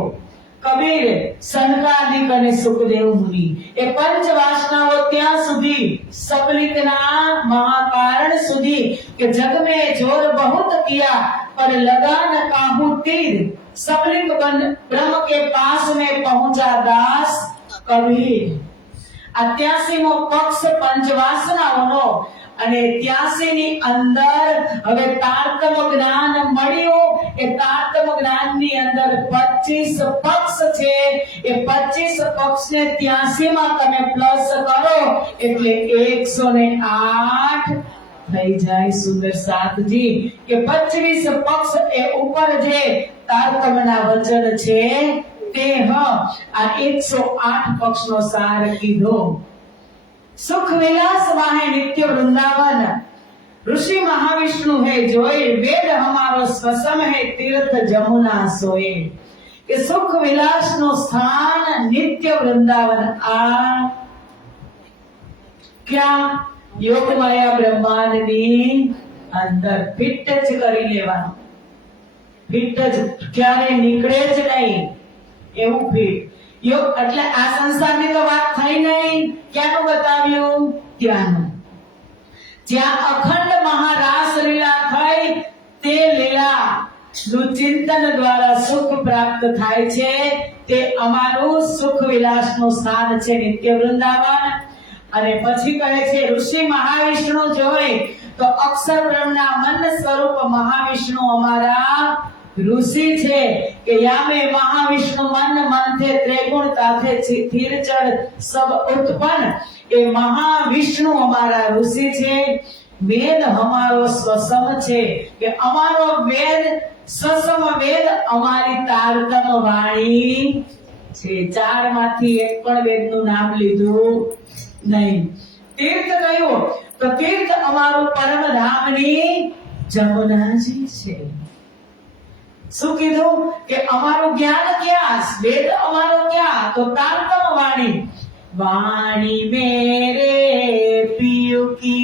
કબીર, સનકાદિક અને સુખદેવ મુનિ. એ પંચ વાસનાઓ ત્યાં સુધી સબલિકના મહાકારણ સુધી કે જગ में जोर बहुत किया पर लगा न काहू तीर, सबलिक ब्रह्म के पास में पहुंचा दास कबीर. 83મો પક્ષ પંચવાસનાઓનો અને 83 ની અંદર હવે તારતમ જ્ઞાન મળ્યું. એ તારતમ જ્ઞાનની અંદર 25 પક્ષ છે. એ 25 પક્ષને 83માં તમે પ્લસ કરો એટલે 108 થઈ જાય. સુંદર સાતજી કે 25 પક્ષ એ ઉપર જે તારતમના વચન છે તે આ 108 પક્ષનો સાર કીધો. સુખ વિલાસ વાહે નિત્ય વૃંદાવન, ऋषि महाविष्णु है जोए, वेद हमारो स्वसम है तीर्थ जमुना सोए. કે સુખ વિલાસ નું સ્થાન નિત્ય વૃંદાવન. આ ક્યાં? યોગમાયા બ્રહ્માંડની અંદર ફિટ જ કરી લેવાનું. ફિટ જ, ક્યારે નીકળે જ નહીં એવું ફિટ. યોગ એટલે આ સંસારની તો વાત થઈ નહીં. ક્યાંનું બતાવ્યું? ત્યાંનું. જ્યાં અખંડ મહારાસ લીલા થઈ તે લીલા નું ચિંતન દ્વારા સુખ પ્રાપ્ત થાય છે. તે અમારું સુખ વિલાસ નું સ્થાન છે નિત્ય વૃંદાવન. અને પછી કહે છે ઋષિ મહાવિષ્ણુ જોઈ તો અક્ષર બ્રહ્મના મન સ્વરૂપ મહાવિષ્ણુ અમારા ઋષિ છે. કે યામે મહાવિષ્ણુ મન મંથે ત્રિગુણ તાથે સ્થિરચર સબ ઉત્પન્ન. એ મહાવિષ્ણુ અમારા ઋષિ છે. વેદ અમારો સ્વસમ છે કે અમારો વેદ સ્વસમ વેદ અમારી તારતમ વાણી છે. 4 માંથી એક પણ વેદનું નામ લીધું નહીં. તીર્થ કયું? તો તીર્થ અમારું પરમધામની જમુનાજી છે. શું કીધું? કે અમારું જ્ઞાન ક્યાં? વેદ અમારો ક્યાં? તો તારતમ વાણી. वाणी मेरे पियु की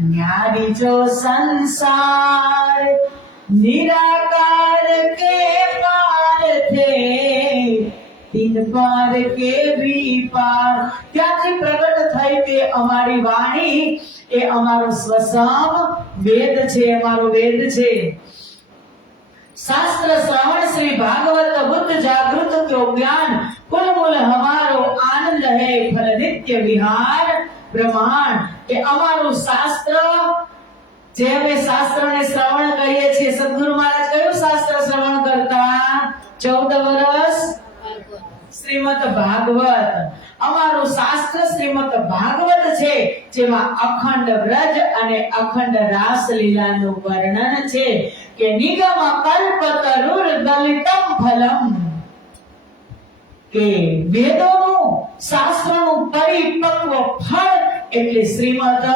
न्यारी जो संसार निराकार के पार थे तीन पार के भी पार. ત્યાંથી પ્રગટ થઈ તે અમારી વાણી. એ અમારો સ્વસમ વેદ છે, અમારો વેદ છે. शास्त्र श्रवण श्री भागवत बुद्ध जागृत क्यों ज्ञान कुल मूल हमारो आनंद है फल नित्य विहार ब्रह्मांड. કે અમારું શાસ્ત્ર જે અમે શાસ્ત્રને શ્રવણ કરીએ છીએ. સદગુરુ મહારાજ કયું શાસ્ત્ર શ્રવણ કરતા? 14 વર્ષ શ્રીમદ ભાગવત. અમારું શાસ્ત્ર શ્રીમદ ભાગવત છે જેમાં અખંડ વ્રજ અને અખંડ રાસ લીલાનું વર્ણન છે. કે નિગમ કલ્પતરુર દલિતમ ફલમ. કે વેદોનું શાસ્ત્રનું પરિપક્વ ફળ એટલે શ્રીમદ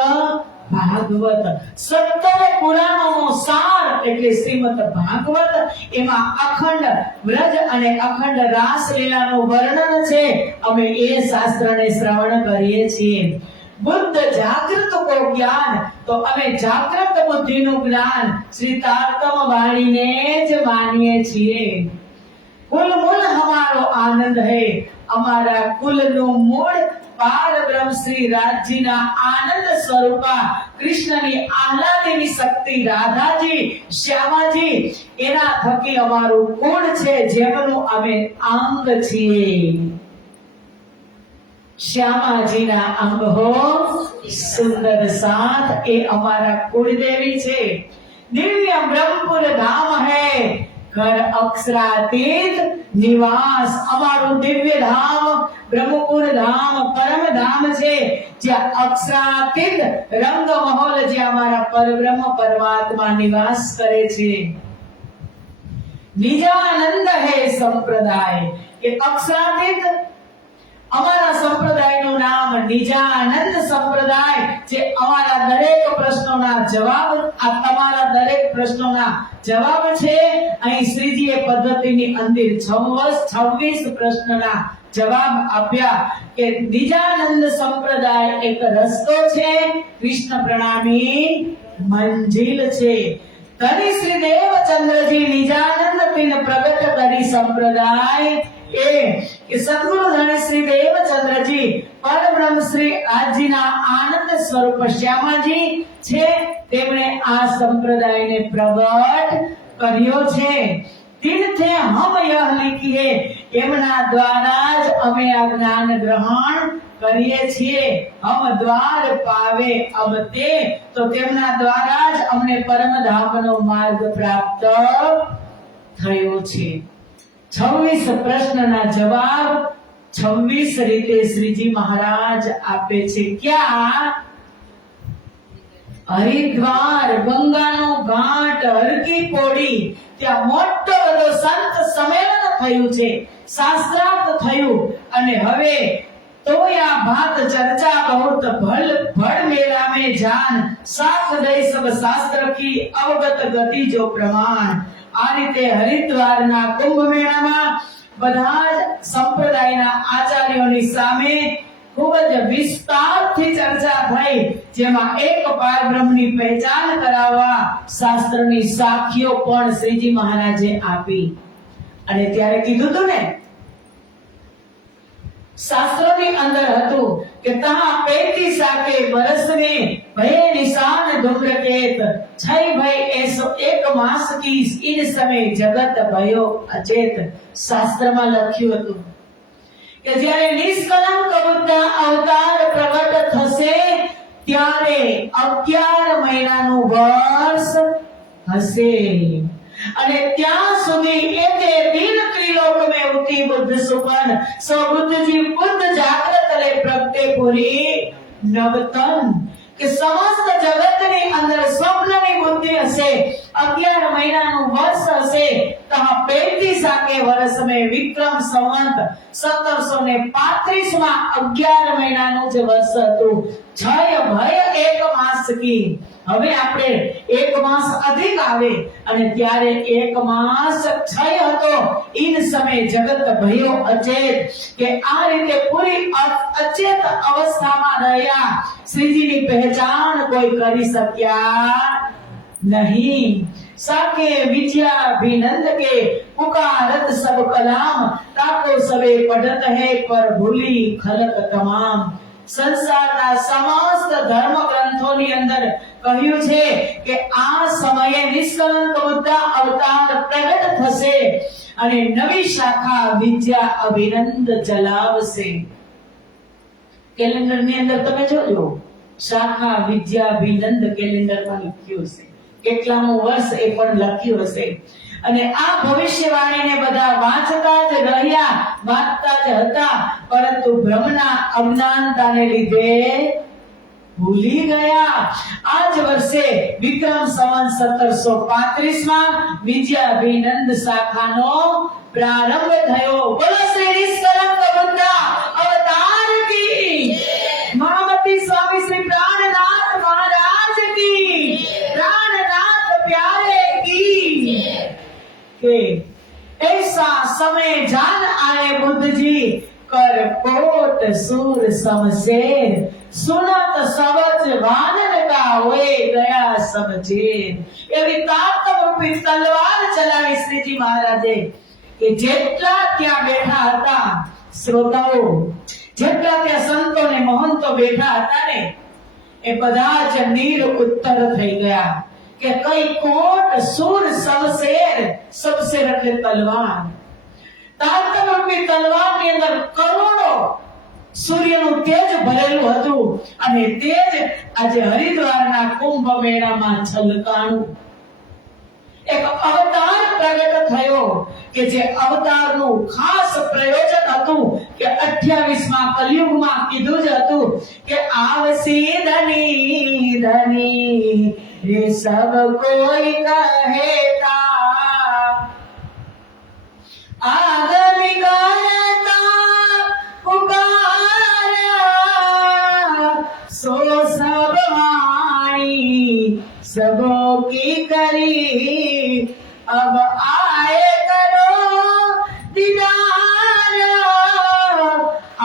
ભાગવત. 17 પુરાણોનો સાર એટલે શ્રીમદ ભાગવત. એમાં અખંડ વ્રજ અને અખંડ રાસ લીલાનું વર્ણન છે. અમે એ શાસ્ત્રને શ્રવણ કરીએ છીએ. बुद्ध जागृत को ज्ञान तो અમે જાગ્રત બુદ્ધિનું જ્ઞાન શ્રી તારતમ વાણીને જ માનીએ છીએ. કુલ મૂળ હમારો આનંદ હે. અમારા કુલનું મૂળ પારબ્રહ્મ શ્રી રાજજીના આનંદ સ્વરૂપા કૃષ્ણની આહલાદની શક્તિ રાધાજી શ્યામાજી એના થકી અમારું કુળ છે, જેમનું અમે અંગ છીએ. શ્યામાજીના અંગ હો સુંદર સાથ, એ અમારા કુળદેવી છે. દિવ્ય બ્રહ્મપુર ધામ હૈ ઘર અક્ષરાતીત નિવાસ. અમારું દિવ્ય ધામ બ્રહ્મપુર ધામ પરમ ધામ છે, જ્યાં અક્ષરાતીત રંગ મહોલ, જ્યાં અમારા પરબ્રહ્મ પરમાત્મા નિવાસ કરે છે. નિજાનંદ હે સંપ્રદાય, કે અક્ષરાતીત અમારા સંપ્રદાયનું નામ નિજાનંદ સંપ્રદાય, જે અમારા દરેક પ્રશ્નોના જવાબ, આ તમારા દરેક પ્રશ્નોના જવાબ છે. અહીં શ્રીજીએ પદ્ધતિની અંદર 26 પ્રશ્નના જવાબ આપ્યા કે નિજાનંદ સંપ્રદાય એક રસ્તો છે, કૃષ્ણ પ્રણામી મંજિલ છે. ધની શ્રી દેવચંદ્રજી નિજાનંદ પિન પ્રગટ કરી સંપ્રદાય એ કે સદગુરુ ધણી શ્રી દેવચંદ્રજી પરબ્રહ્મ શ્રી આજજીના આનંદ સ્વરૂપ શ્યામાજી છે, તેમણે આ સંપ્રદાયને પ્રગટ કર્યો છે. તીર્થે હમ યહ લીખીએ, એમના દ્વારા જ અમે આ જ્ઞાન ગ્રહણ કરીએ છીએ. હમ દ્વાર પાવે અબ તે, તો તેમના દ્વારા જ અમને પરમધામનો માર્ગ પ્રાપ્ત થયો છે. 26 પ્રશ્નના જવાબ 26 રીતે શ્રીજી મહારાજ આપે છે. ક્યાં? હરિદ્વાર, ગંગાનો ઘાટ, હરકી પોડી, ત્યાં મોટો બધો સંત સંમેલન થયું છે, શાસ્ત્રાર્થ થયું. અને હવે તોયા ભાત ચર્ચા बहुत भल भड़ मेला में जान साथ दई सब शास्त्र की अवगत गति जो प्रमाण. આ રીતે હરિદ્વારના કુંભ મેળામાં બધા જ સંપ્રદાયના આચાર્યોની સામે ખૂબ જ વિસ્તારથી ચર્ચા થઈ, જેમાં એક પારબ્રહ્મની પહેચાન કરાવવા શાસ્ત્રની સાખીઓ પણ શ્રીજી મહારાજે આપી. અને ત્યારે કીધું હતું ને, શાસ્ત્રોની અંદર હતું કે તહા 35 આકે બરસ में भय निशान धूम्रकेत छय भय ऐसो एक मास की इन समय जगत भयो अचेत. શાસ્ત્રમાં લખ્યું હતું કે જ્યારે નિષ્કલંક બુદ્ધ અવતાર પ્રગટ થશે ત્યારે 11 મહિનાનું વર્ષ હશે, અને ત્યાં સુધી એતે દિન ત્રિલોક में उठी बुद्ध सुपन सो बुद्ध जी बुद्ध जागृत ले प्रगटे पुरी नवतन. કે સમસ્ત જગતની અંદર સ્વપ્નની બુદ્ધિ હશે, 11 મહિનાનું વર્ષ હશે. તહ 35 આકે વર્ષ में વિક્રમ સંવંત 1735 માં 11 મહિનાનું જે વર્ષ હતું. છય ભય એક માસ કી, હવે આપણે એક માસ અધિક આવે, અને ત્યારે એક માસ છય હતો. ઇન સમય જગત ભયો અચેત, કે આ રીતે પૂરી અચેત અવસ્થામાં રહ્યા. શ્રીજીની પહેચાન કોઈ કરી શક્યા नहीं. साके विद्या अभिनंद के पुकारत सब कलाम, ताको सबे पढ़त है पर भूली खलक तमाम. સંસારના સમસ્ત ધર્મ ગ્રંથોની અંદર કહ્યું છે કે આ સમયે નિષ્કલંક બુદ્ધ અવતાર પ્રગટ થશે અને નવી શાખા વિદ્યા અભિનંદ ચલાવશે. કેલેન્ડરની અંદર તમે જોજો, શાખા વિદ્યા અભિનંદ કેલેન્ડરમાં લખ્યું હશે, કેટલામું વર્ષ એ પણ લખ્યું હશે. અને આ ભવિષ્યવાણીને બધા વાંચતા જ રહ્યા, વાંચતા જ હતા, પરંતુ ભ્રમના અજ્ઞાનતાને લીધે ભૂલી ગયા. આ જ વર્ષે વિક્રમ સંવત 1735 માં વિદ્યા અભિનંદ શાખાનો પ્રારંભ થયો. બોલો શ્રી નિષ્કલંક બુદ્ધ અવતાર की, महामती स्वामी श्री प्राणनाथ महाराज की, प्राणनाथ प्यारे की. के ऐसा समय जान आए बुद्ध जी कर कोट सूर समशेर, सुनत सबज वानर का होए गया सब चेर. એવી તાકમ રૂપી તલવાર ચલાવી શ્રીજી મહારાજે કે જેટલા ત્યાં બેઠા હતા શ્રોતાઓ, જેટલા ત્યાં સંતો ને મહંતો બેઠા હતા ને એ બધા જ નીર ઉત્તર થઈ ગયા કે કઈ કોટ સુર સબશેર, સબશેર એટલે તલવાર, તારતમ્યરૂપી તલવારની અંદર કરોડો સૂર્યનું તેજ ભરેલું હતું અને તેજ આજે હરિદ્વારના કુંભ મેળામાં છલકાણું. એક અવતાર પ્રગટ થયો કે જે અવતારનું ખાસ પ્રયોજન હતું કે 28માં કલયુગમાં કીધું જ હતું કે આવસી ધની ધની રે સબ કોઈ કહેતા, આગમી ગાયતા પુકારા, સો સબ વાણી सबो की करी, अब आए करो दीदार,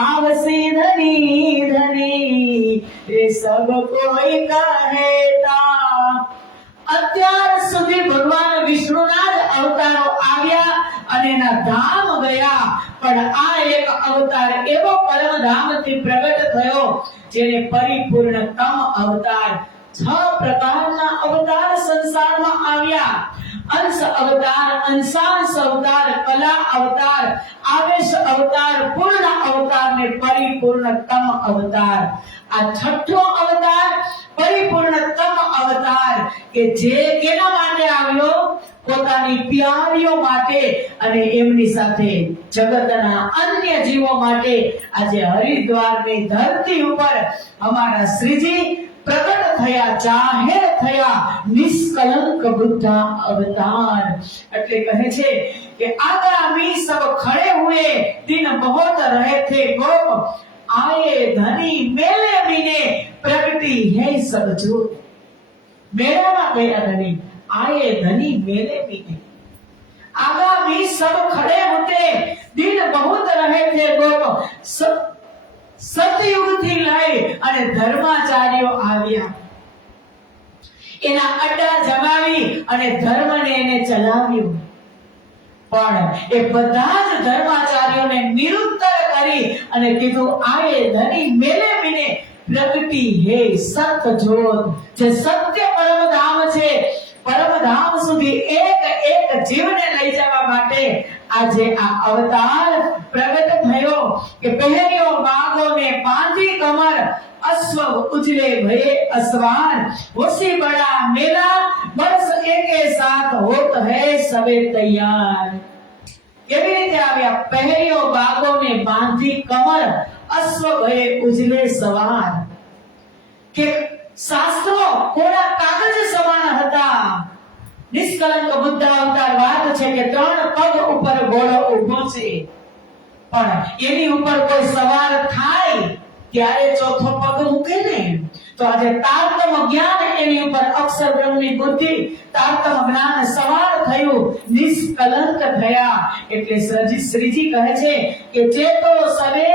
आवसी धनी धनी ये सब कोई कहेता. અત્યાર સુધી ભગવાન વિષ્ણુના જ અવતારો આવ્યા અને એના ધામ ગયા, પણ આ એક અવતાર એવો પરમધામથી પ્રગટ થયો જેને પરિપૂર્ણતમ અવતાર. 6 પ્રકારના અવતાર સંસારમાં આવ્યા. અંશ અવતાર, અંશાંશ અવતાર, કલા અવતાર, આવેશ અવતાર, પૂર્ણ અવતાર ને પરિપૂર્ણતમ અવતાર. આ છઠ્ઠો અવતાર પરિપૂર્ણતમ અવતાર કે જે કેના માટે આવ્યો? પોતાની પ્યારીઓ માટે અને એમની સાથે જગતના અન્ય જીવો માટે. આજે હરિદ્વારની ધરતી ઉપર અમારા શ્રીજી प्रकट થયા, જાહેર થયા, નિષ્કલંક બુદ્ધ અવતાર. એટલે કહે છે કે આગામી સબ ખડે હુએ, દિન બહોત રહે થે ગોપ, આયે ધની મેલે મીને, પ્રગટી હે સબ જ્યોત. મેળામાં ગયા ધની, આયે ધની મેલે મીને. આગામી સબ ખડે હોતે, દિન બહોત રહે થે ગોપ. સતયુગથી લઈ અને ધર્માચાર્યો આવ્યા, એના અડ્ડા જમાવી અને ધર્મને એને ચલાવ્યું. પણ એ બધા જ ધર્માચાર્યોને નિરુત્તર કરી અને કીધું આયે ધની મેલે મીને, પ્રગટી હે સત જ્યોત. જે સત્ય પરમધામ છે, પરમધામ સુધી એક એક જીવને લઈ જવા માટે આજે આ અવતાર પ્રગટ થયો કે પહેર્યો બાગોને બાંધી કમર, અશ્વ ઉજલે ભયે અસવાર, હોશી બડા મેલા બરસ એકે સાથ હોત હૈ સબે તૈયાર. કેવી રીતે આવ્યા? પહેર્યો બાગોને બાંધી કમર, અશ્વ ભયે ઉજલે સવાર. કે શાસ્ત્રો કોરા કાગજ સમાન હતા. નિષ્કલંક બુદ્ધ અવતાર વાત છે કે 3 પગ ઉપર ઘોડો ઊભો છે, પણ એની ઉપર કોઈ સવાર થાય ત્યારે ચોથો પગ મૂકે ને. તો આજે તારતમ જ્ઞાન એની ઉપર અક્ષર બ્રહ્મની બુદ્ધિ, તારતમ જ્ઞાન સવાર થયું, નિષ્કલંક થયા. એટલે શ્રીજી કહે છે કે ચેતો સવે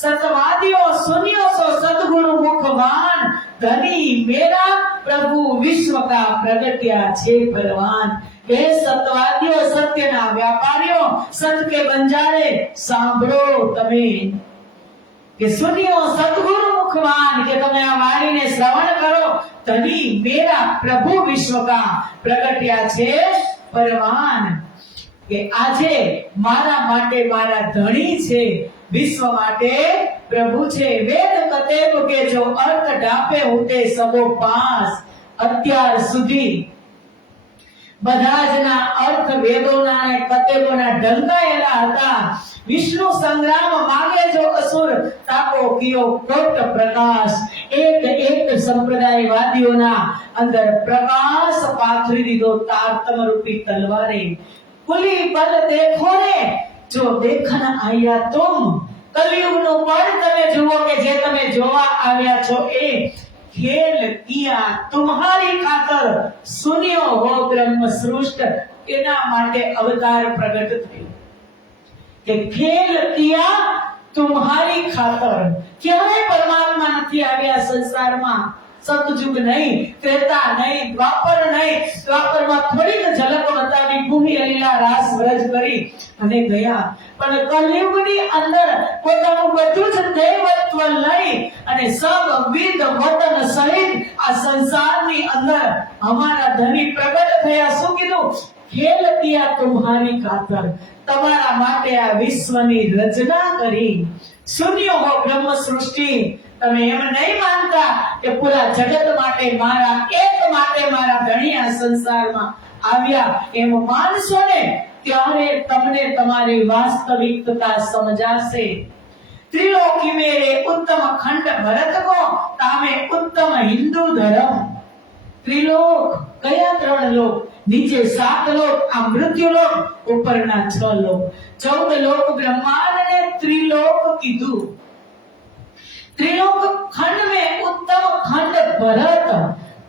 સતવાદીઓ સુનિયો સો સદગુરુ મુખવાન, ધની મેરા પ્રભુ વિશ્વ કા પ્રગટ્યા છે ભગવાન. હે સતવાદીઓ, સત્યના વ્યાપારીઓ, સત કે બંજારે સાંભળો તમે કે સુનિયો સદગુરુ મુખવાન, કે તમે આ વાણીને શ્રવણ કરો. ધની મેરા પ્રભુ વિશ્વ કા પ્રગટ્યા છે ભગવાન. કે આજે મારા માટે મારા ધણી છે, વિશ્વ માટે પ્રભુ છે. વેદ કતેબ કે જો અર્થ ઢાપે હોતે સબો પાસ. અત્યાર સુધી બધા જના અર્થ વેદોના અને કતેબોના ઢંકાયેલા હતા. વિષ્ણુ સંગ્રામ માગે જો અસુર, તાકો કિયો કોટ પ્રકાશ. એક એક સંપ્રદાયવાદીઓના અંદર પ્રકાશ પાથરી દીધો તારતમ રૂપી તલવારે. કુલી બલ દેખો ને જો દેખન આયા તુમ. કલયુગનું બળ તમે જુઓ કે જે તમે જોવા આવ્યા છો એ ખેલ કિયા તુમ્હારી ખાતર, સુનિયો હો બ્રહ્મ સૃષ્ટ. એના માટે અવતાર પ્રગટ થયો કે ખેલ કિયા તુમ્હારી ખાતર. ક્યારેય પરમાત્મા નથી આવ્યા સંસારમાં સતયુગ નહીં, ત્રેતા નહીં, દ્વાપર નહીં. દ્વાપરમાં થોડીક ઝલક બતાવી, ભૂમિ લીલા રાસ વ્રજ કરી અને ગયા. પણ કલયુગની અંદર પોતાનું બધું જ દૈવત્વ લઈ અને સબ વિદ વતન સહિત આ સંસારની અંદર અમારા ધણી પ્રગટ થયા. શું કીધું? ખેલ કિયા તુમ્હારી ખાતર, તમારા માટે આ વિશ્વની રચના કરી. શૂન્ય હો બ્રહ્મ સૃષ્ટિ. તમે એમ નહીં માનતા કે પૂરા જગત માટે મારા એક માટે મારા ધણી આ સંસારમાં આવ્યા. એમ માનશો ને ત્યારે તમને તમારી વાસ્તવિકતા સમજાશે. ત્રિલોકી મેરે ઉત્તમ ખંડ ભરત કો તામે ઉત્તમ હિન્દુ ધર્મ. ત્રિલોક કયા 3 લોક? નીચે 7 લોક, આ મૃત્યુ લોક, ઉપરના 6 લોક. 14 લોક બ્રહ્માંડ ને ત્રિલોક કીધું. त्रिलोक खंड में उत्तम खंड भरत.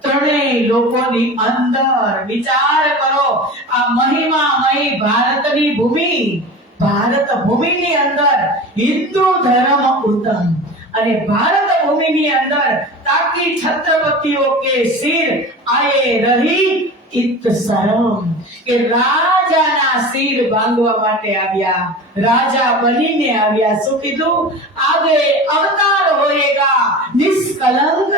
3 लोकोनी अंदर विचार करो. आ महिमामयी भारतनी भूमि, भारत भूमिनी अंदर हिंदू धर्म उत्तम અને ભારત ભૂમિની અંદર તાકી છત્રપતિઓ કે સિર આયે રહી ઇત શરમ, કે રાજાના સિર બાંધવા માટે આવ્યા, રાજા બનીને આવ્યા. શું કીધું? આગે અવતાર હોએગા નિષ્કલંક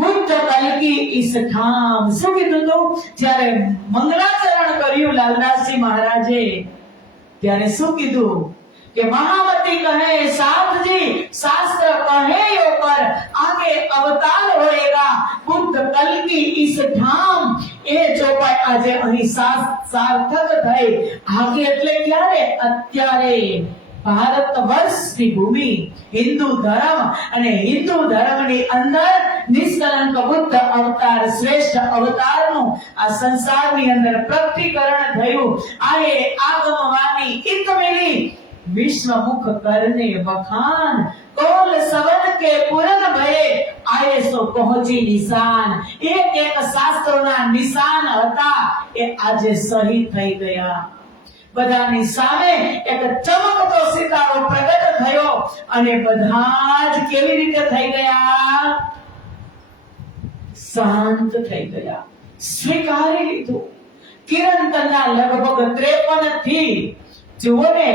બુદ્ધ કલકી ઇસ ઠામ. શું કીધું તું? જ્યારે મંગળાચરણ કર્યું લાલદાસજી મહારાજે ત્યારે શું કીધું? કે महामती कहे साथ जी शास्त्र कहे यो पर आगे अवतार होएगा बुद्ध कल की इस धाम. ए ચોપાઈ આજે અહીં સાર્થક થઈ. આગે એટલે ક્યારે? અત્યારે. ભારત વર્ષની ભૂમિ હિન્દુ ધર્મ અને હિન્દુ ધર્મની અંદર નિષ્કલંક બુદ્ધ અવતાર, શ્રેષ્ઠ અવતારનું આ સંસારની અંદર પ્રગટીકરણ થયું. આએ આગમવાની ઈત મિલી विश्व मुख करने बखान. कोल सवन के पूरन भये आए सो पहुंची निशान. एक शास्त्रोना निशान હતા એ આજે સહી થઈ ગયા. બધાની સામે એક ચમકતો સિતારો પ્રગટ થયો અને બધા જ કેવી રીતે થઈ ગયા? શાંત થઈ ગયા, સ્વીકારી લીધું. કિરણના લગભગ 53 થી જુઓ ને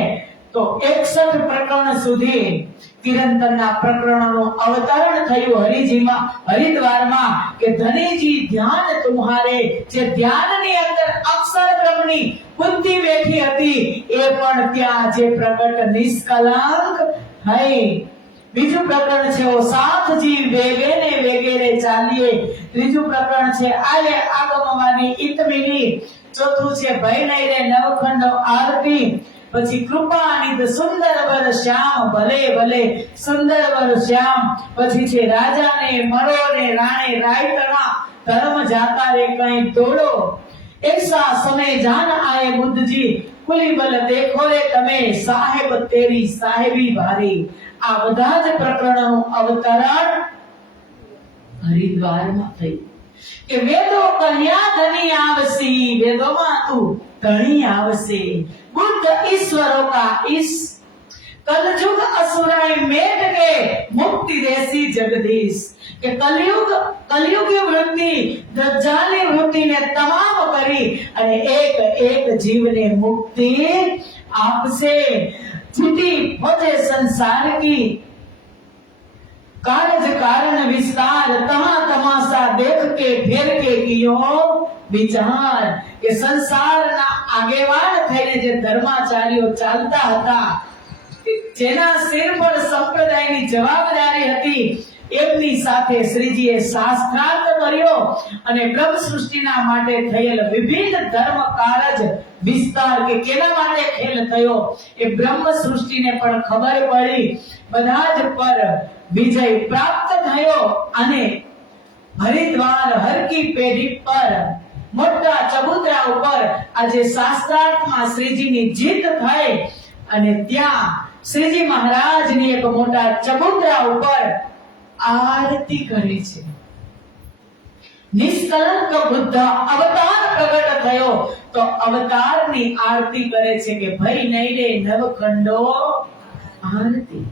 તો 61 પ્રકરણ સુધી કિરણના પ્રકરણોનું અવતરણ થયું હરિજીમાં, હરિદ્વારમાં. કે ધનીજી ધ્યાન તુમ્હારે, જે ધ્યાનની અંદર અક્ષર બ્રહ્મની બુદ્ધિ બેઠી હતી એ પણ ત્યાં જે પ્રગટ નિષ્કલંક થઈ. બીજું પ્રકરણ છે ઓ સાથજી વેગે ને વેગેરે ચાલીએ. ત્રીજું પ્રકરણ છે આલે આગમવાની ઇતમિની. ચોથું છે ભય નહીં રે નવખંડો આરતી. પછી કૃપાનિધ સુંદર વર શ્યામ, ભલે ભલે સુંદર વર શ્યામ. પછી છે રાજાને મળો ને રાણે રાયતણા, ધર્મ જાતા રે કઈ તોડો. એસા સમય જાન આયે બુદ્ધજી, કુલી બલ દેખો રે તમે, સાહેબ તેરી સાહેબી ભારી. આ બધા જ પ્રકરણોનું અવતરણ હરિદ્વારમાં થયું. કે વેદો કહ્યા ધની આવસી, વેદોમાં તું ધણી આવશે. बुद्ध ईश्वरों का इस कलयुग असुराई मेट के मुक्ति देसी जगदीश. के कलयुगी वृत्ति दज्जाली वृत्ति ने तमाम करी અને એક જીવને મુક્તિ આપશે. छुटी होते संसार की कारज कारण विस्तार, तहा तमाशा देख के फेर के कियो विचार. કે સંસારના આગેવાન થઈને જે ધર્માચાર્યો ચાલતા હતા, જેના સિર પર સંપ્રદાયની જવાબદારી હતી, એમની સાથે શ્રીજીએ શાસ્ત્રાર્થ કર્યો અને બ્રહ્મ સૃષ્ટિના માટે થયેલ વિવિધ ધર્મ કારજ વિસ્તાર કે કેના માટે ખેલ થયો એ બ્રહ્મ સૃષ્ટિને પણ ખબર પડી. બધા જ પર વિજય પ્રાપ્ત થયો અને હરિદ્વાર હરકી પેઢી પર મોટા ચબૂતરા ઉપર આજે શાસ્ત્રાર્થમાં શ્રીજીની જીત થઈ અને ત્યાં શ્રીજી મહારાજની એક મોટા ચબૂતરા ઉપર આરતી કરે છે. નિષ્કલંક બુદ્ધ અવતાર પ્રગટ થયો તો અવતારની આરતી કરે છે. કે ભય નહીં રે નવખંડો આરતી.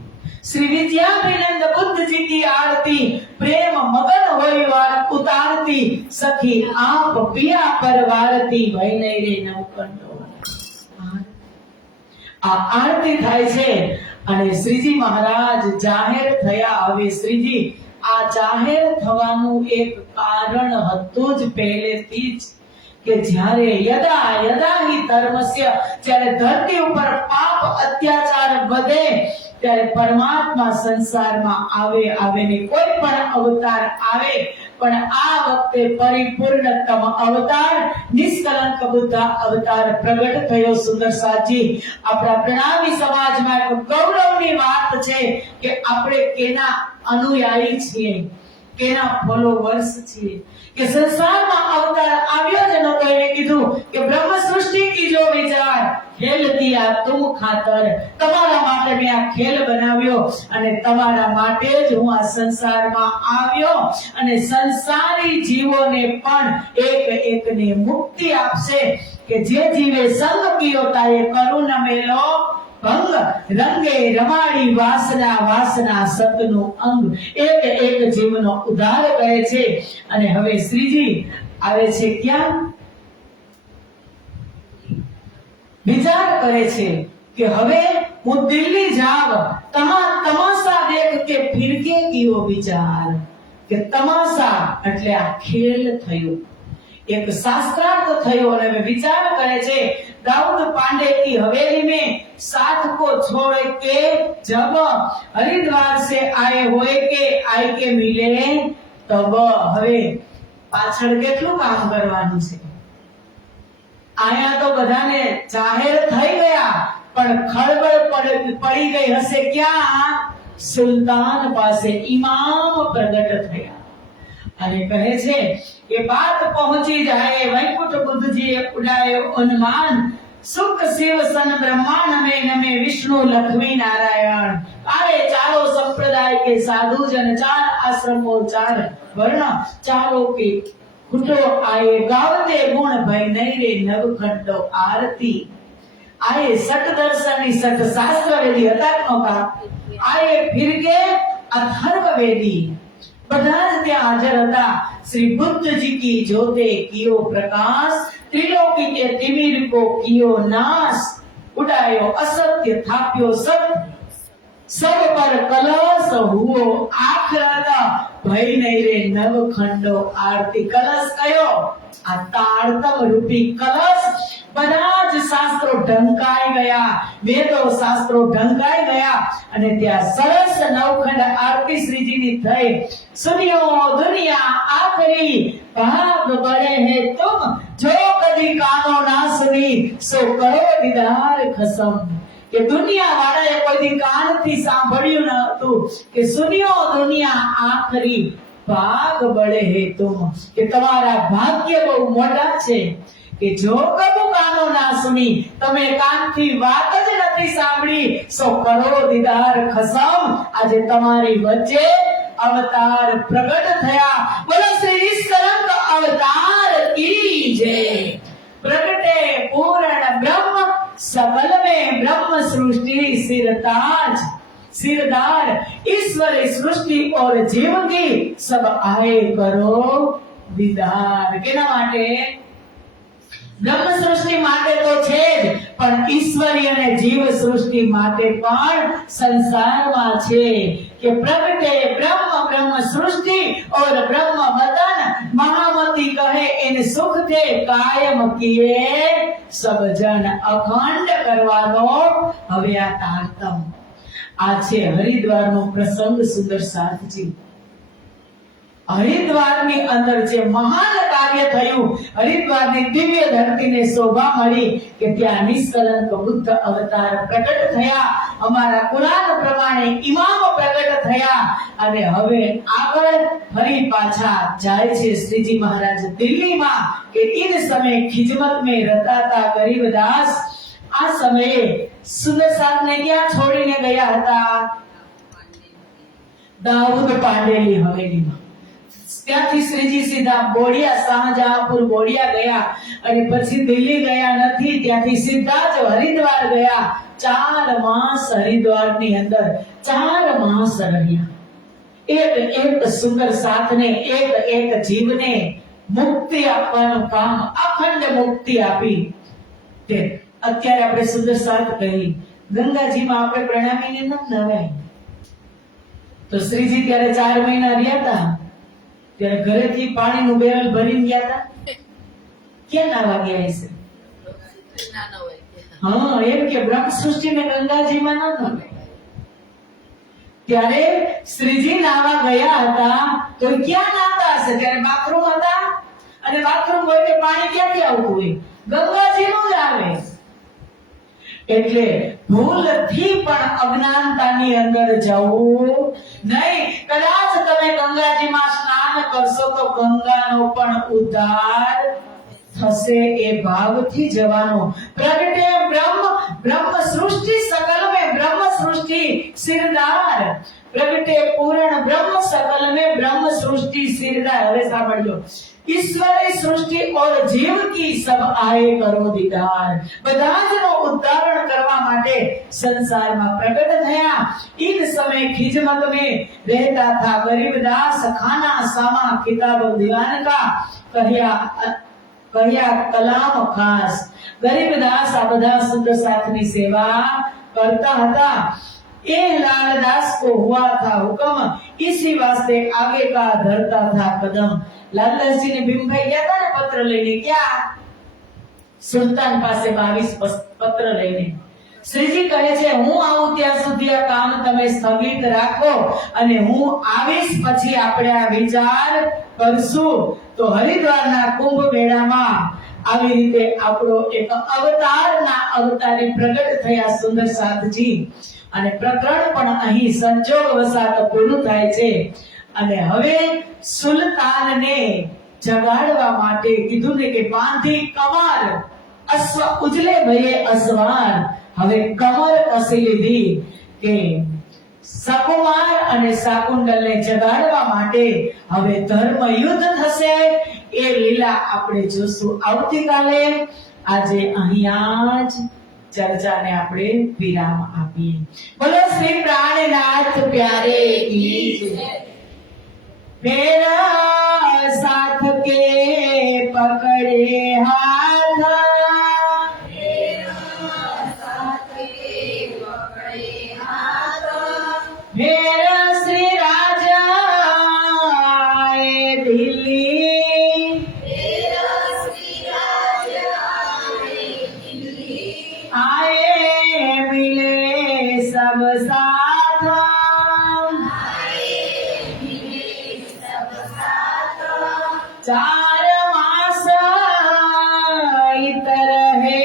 श्री विद्याभिनंद बुद्ध जी की आरती प्रेम मगन होई वार उतारती सखी आप पिया परवारती भय नहीं रे नवकंठो आ आरती थाय छे અને શ્રીજી મહારાજ જાહેર થયા। હવે શ્રીજી આ જાહેર થવાનું એક કારણ હતું જ પહેલેથી જ કે જ્યારે યદા યદા હિ ધર્મસ્ય જ્યારે ધરતી ઉપર પાપ અત્યાચાર વધે ત્યારે પરમાત્મા સંસારમાં આવે ને કોઈ પણ અવતાર આવે પણ આ વખતે પરિપૂર્ણતમ અવતાર નિષ્કલંક બુદ્ધ અવતાર પ્રગટ થયો। સુંદર સાજી આપણા પ્રણામી સમાજમાં એક ગૌરવની વાત છે કે આપણે કેના અનુયાયી છીએ, કેના ફોલોવર્સ છીએ કે સંસારમાં અવતાર આવ્યો જ નતો। એને કીધું કે બ્રહ્મ સૃષ્ટિ કી જો વિચાર ખેલ દિયા તુમ ખાતર, તમારા માટે મેં આ ખેલ બનાવ્યો અને તમારા માટે જ હું આ સંસારમાં આવ્યો અને સંસારી જીવોને પણ એક એકને મુક્તિ આપશે કે જે જીવે સંગ કિયો તાએ કરુણ મેલો ભંગ રંગે રમાડી વાસના વાસના સતનું અંગ એક એક જીવનો ઉદ્ધાર કરે છે। અને હવે શ્રીજી આવે છે ક્યાં? વિચાર કરે છે કે હવે હું દિલ્હી જાવ તમાશા દેખ કે ફિરકે કીઓ વિચાર કે તમાશા એટલે આ ખેલ થયો, एक शास्त्रार्थ थयो और वे विचार करे छे दाऊद पांडे की हवेली में साथ को छोड़ के जब हरिद्वार से आए होए के आए के मिले तब हवे पाछળ કેટલું કામ કરવાનું છે। આયા તો બધાને જાહેર થઈ ગયા પણ ખળબળ પડી ગઈ હશે ક્યાં? સુલતાન પાસે ઇમામ પ્રગટ થયા અને કહે છે ये बात पहुंची जाए वैकुंठ बुद्ध जी उड़ाए उन्मान सुख शिव सन ब्रह्मांड में नमे विष्णु लक्ष्मी नारायण आए चारों संप्रदाय के साधु जन, चार आश्रमों, चार वर्ण, चारों के खुटो आए गावते गुण भय नहीं रे नवखंडो आरती आए सट दर्शनी सट शास्त्र वेदी हतात्मा का आए फिर के अथर्व वेदी બધા જ ત્યાં હાજર હતા। श्री बुद्ध जी की ज्योते कियो प्रकाश त्रिलोकी के तिमिर को कियो नाश उड़ायो असत्य थाप्यो सत्य सब पर कलश हुओ आखरत भय नहीं रे नवखंडो आरती। कलश कयो? आ तारतम रूपी कलश બધા જ શાસ્ત્રો ઢંકાઈ ગયા, વેદો શાસ્ત્રો ઢંકાઈ ગયા અને ત્યાં સરસ નવખંડ આરતી શ્રીજીની થઈ। સુનિયો દુનિયા આખરી ભાગ બળે હે તુમ જો કદી કાનો ના સુની સો કરો દીદાર ખસમ કે દુનિયા વાળાએ કોઈ કાનથી સાંભળ્યું ન હતું કે સુનિયો દુનિયા આખરી ભાગ બળે હે તુમ કે તમારા ભાગ્ય બહુ મોટા છે કે જો કબુ કાનો ના સુની તમે કાનથી વાત જ નથી સાંભળી સો કરો દીદાર ખસમ આજે તમારી વચ્ચે અવતાર પ્રગટ થયા। બોલો શ્રી નિષ્કલંક અવતાર की जय। प्रगटे पूर्ण ब्रह्म सकल में ब्रह्म सृष्टि सिरताज सिरदार ईश्वर सृष्टि और जीव की सब आए करो दीदार। केना माटे? ब्रह्म सृष्टि माटे तो छे ज पण ईश्वरी अने जीव सृष्टि माटे पण संसारमा छे के प्रगटे ब्रह्म ब्रह्म सृष्टि और ब्रह्म वतन महामती कहे इन सुख थे कायम किए सब जन अखंड करवानो हवे आ तारतम। आ छे हरिद्वारनो प्रसंग। सुंदर साथजी हरिद्वाરની અંદર જે મહાન કાર્ય થયું, હરિદ્વારની દિવ્ય ધરતીને શોભા મળી કે ત્યાં નિષ્કલંક બુદ્ધ અવતાર પ્રગટ થયા। અમારા કુરાન પ્રમાણે ઇમામ પ્રગટ થયા અને હવે આગળ ફરી પાછા જાય છે શ્રીજી મહારાજ દિલ્હીમાં કે इन समय खिजमत में रताता गरीबदास। આ સમયે સુંદર સાધને ક્યાં છોડીને ગયા હતા? દાઉદ પાંડેની હવેલીમાં। ત્યાંથી શ્રીજી સીધા બોડિયા, શાહજહાંપુર બોડિયા ગયા અને પછી દિલ્હી ગયા નથી, ત્યાંથી સીધા જ હરિદ્વાર ગયા. 4 માસ હરિદ્વારની અંદર 4 માસ રહ્યા. એક સુંદર સાથને, એક જીવને મુક્તિ આપવાનું કામ, અખંડ મુક્તિ આપી. તે અત્યારે આપણે સુંદર સાથ કહી, ગંગાજીમાં આપણે પ્રણામીને ન નવાય. તો શ્રીજી ત્યારે 4 મહિના રહ્યા હતા, ત્યારે ઘરેથી પાણીનું બેરલ ભરીને ગયા હતા. ક્યાં નાવા ગયા હશે? હા, એમ કે બ્રહ્મ સૃષ્ટિને ગંગાજીમાં ન નવાય. ત્યારે શ્રીજી નાવા ગયા હતા તો ક્યાં નાતા હશે? ત્યારે બાથરૂમ હતા, અને બાથરૂમ હોય કે પાણી ક્યાંથી આવતું હોય? ગંગાજીનું જ આવે. એટલે ભૂલથી પણ અજ્ઞાનતાની અંદર જવું નહીં. કદાચ તમે ગંગાજીમાં સ્નાન કરશો તો ગંગાનો પણ ઉદ્ધાર થશે. એ ભાવથી જવાનો. પ્રગટે બ્રહ્મ સૃષ્ટિ सकल में ब्रह्म सृष्टि सिरदार, प्रगटे पूर्ण ब्रह्म सकल में ब्रह्म सृष्टि सिरदार. હવે સાંભળજો, ઈશ્વરી સૃષ્ટિ और जीव की सब आए करो दीदार. બધા જનો ઉદ્ધારણ કરવા માટે સંસારમાં પ્રગટ થયા. इन समय खिजमत में रहता था गरीबदास, खाना सामा किताब दीवान का કહ્યા કલામ ખાસ. ગરીબદાસ આ બધા સુંદર સાથની સેવા करता था. ये लालदास को हुआ था हुक्म, इसी वास्ते आगे का धरता था कदम. लालदास जी ने भीमभाई ગયા હતા ને પત્ર લઈને, ક્યાં? સુલતાન પાસે 22 પત્ર લઈને. શ્રીજી કહે છે, હું આવું ત્યાં સુધી આ કામ તમે સ્થગિત રાખો, અને હું આવીશ પછી આપણે આ વિચાર કરશું. તો હરિદ્વારના કુંભ મેળામાં આવી રીતે આપણો એક અવતારના અવતારી પ્રગટ થયા સુંદર સાથજી. અને પ્રકરણ પણ અહીં સંજોગ વસાત પૂરું થાય છે. અને હવે સુલતાનને જગાડવા માટે કીધું ને કે બાંધી કમર, અશ્વ ઉજલે ભયે અસવાર. હવે કમર કસી લીધી કે સકુમાર અને શાકુંતલને જગાડવા માટે હવે ધર્મ યુદ્ધ થશે. એ લીલા આપણે જોશું આવતીકાલે. આજે અહીંયા જ ચર્ચાને આપણે વિરામ આપીએ. બોલો શ્રી પ્રાણનાથ પ્યારે કી જય. मेरा साथ के पकड़े हाथ, मेरा श्री राजा आए दिल्ली, आए मिले सब साथ, चार मास इतर है,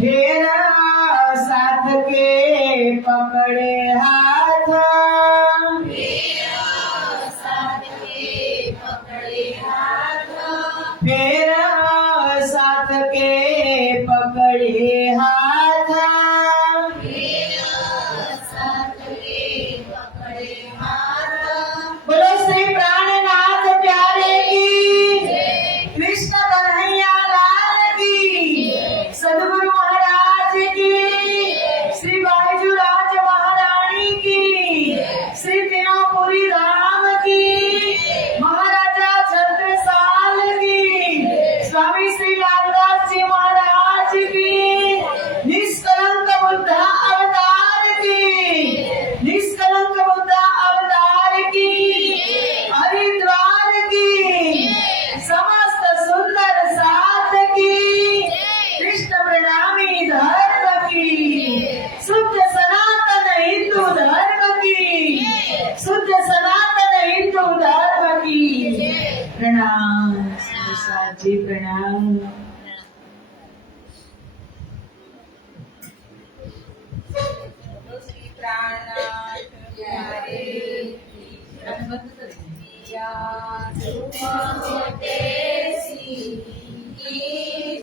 फिर साथ के पकड़े हाथ, फिर साथ के पकड़े हाथ, बोलो श्री प्राणनाथ प्यारे की, कृष्ण कन्हैया लाल की, सदगुरु महाराज की, श्री बायजूराज महारानी की, श्री तिरुपुरी धाम की, महाराजा छत्रसाल की, स्वामी श्री लालदास जी महाराज की, निष्कलंक बुद्ध अवतार की, निष्कलंक बुद्ध अवतार की, हरिद्वार की, समस्त सुंदर साथ की, कृष्ण प्रणामी धर्म की, शुद्ध सनातन हिंदू धर्म की, शुद्ध सनातन हिंदू धर्म की. प्रणाम जी, प्रणाम. श्री प्राणनाथ प्यारे की,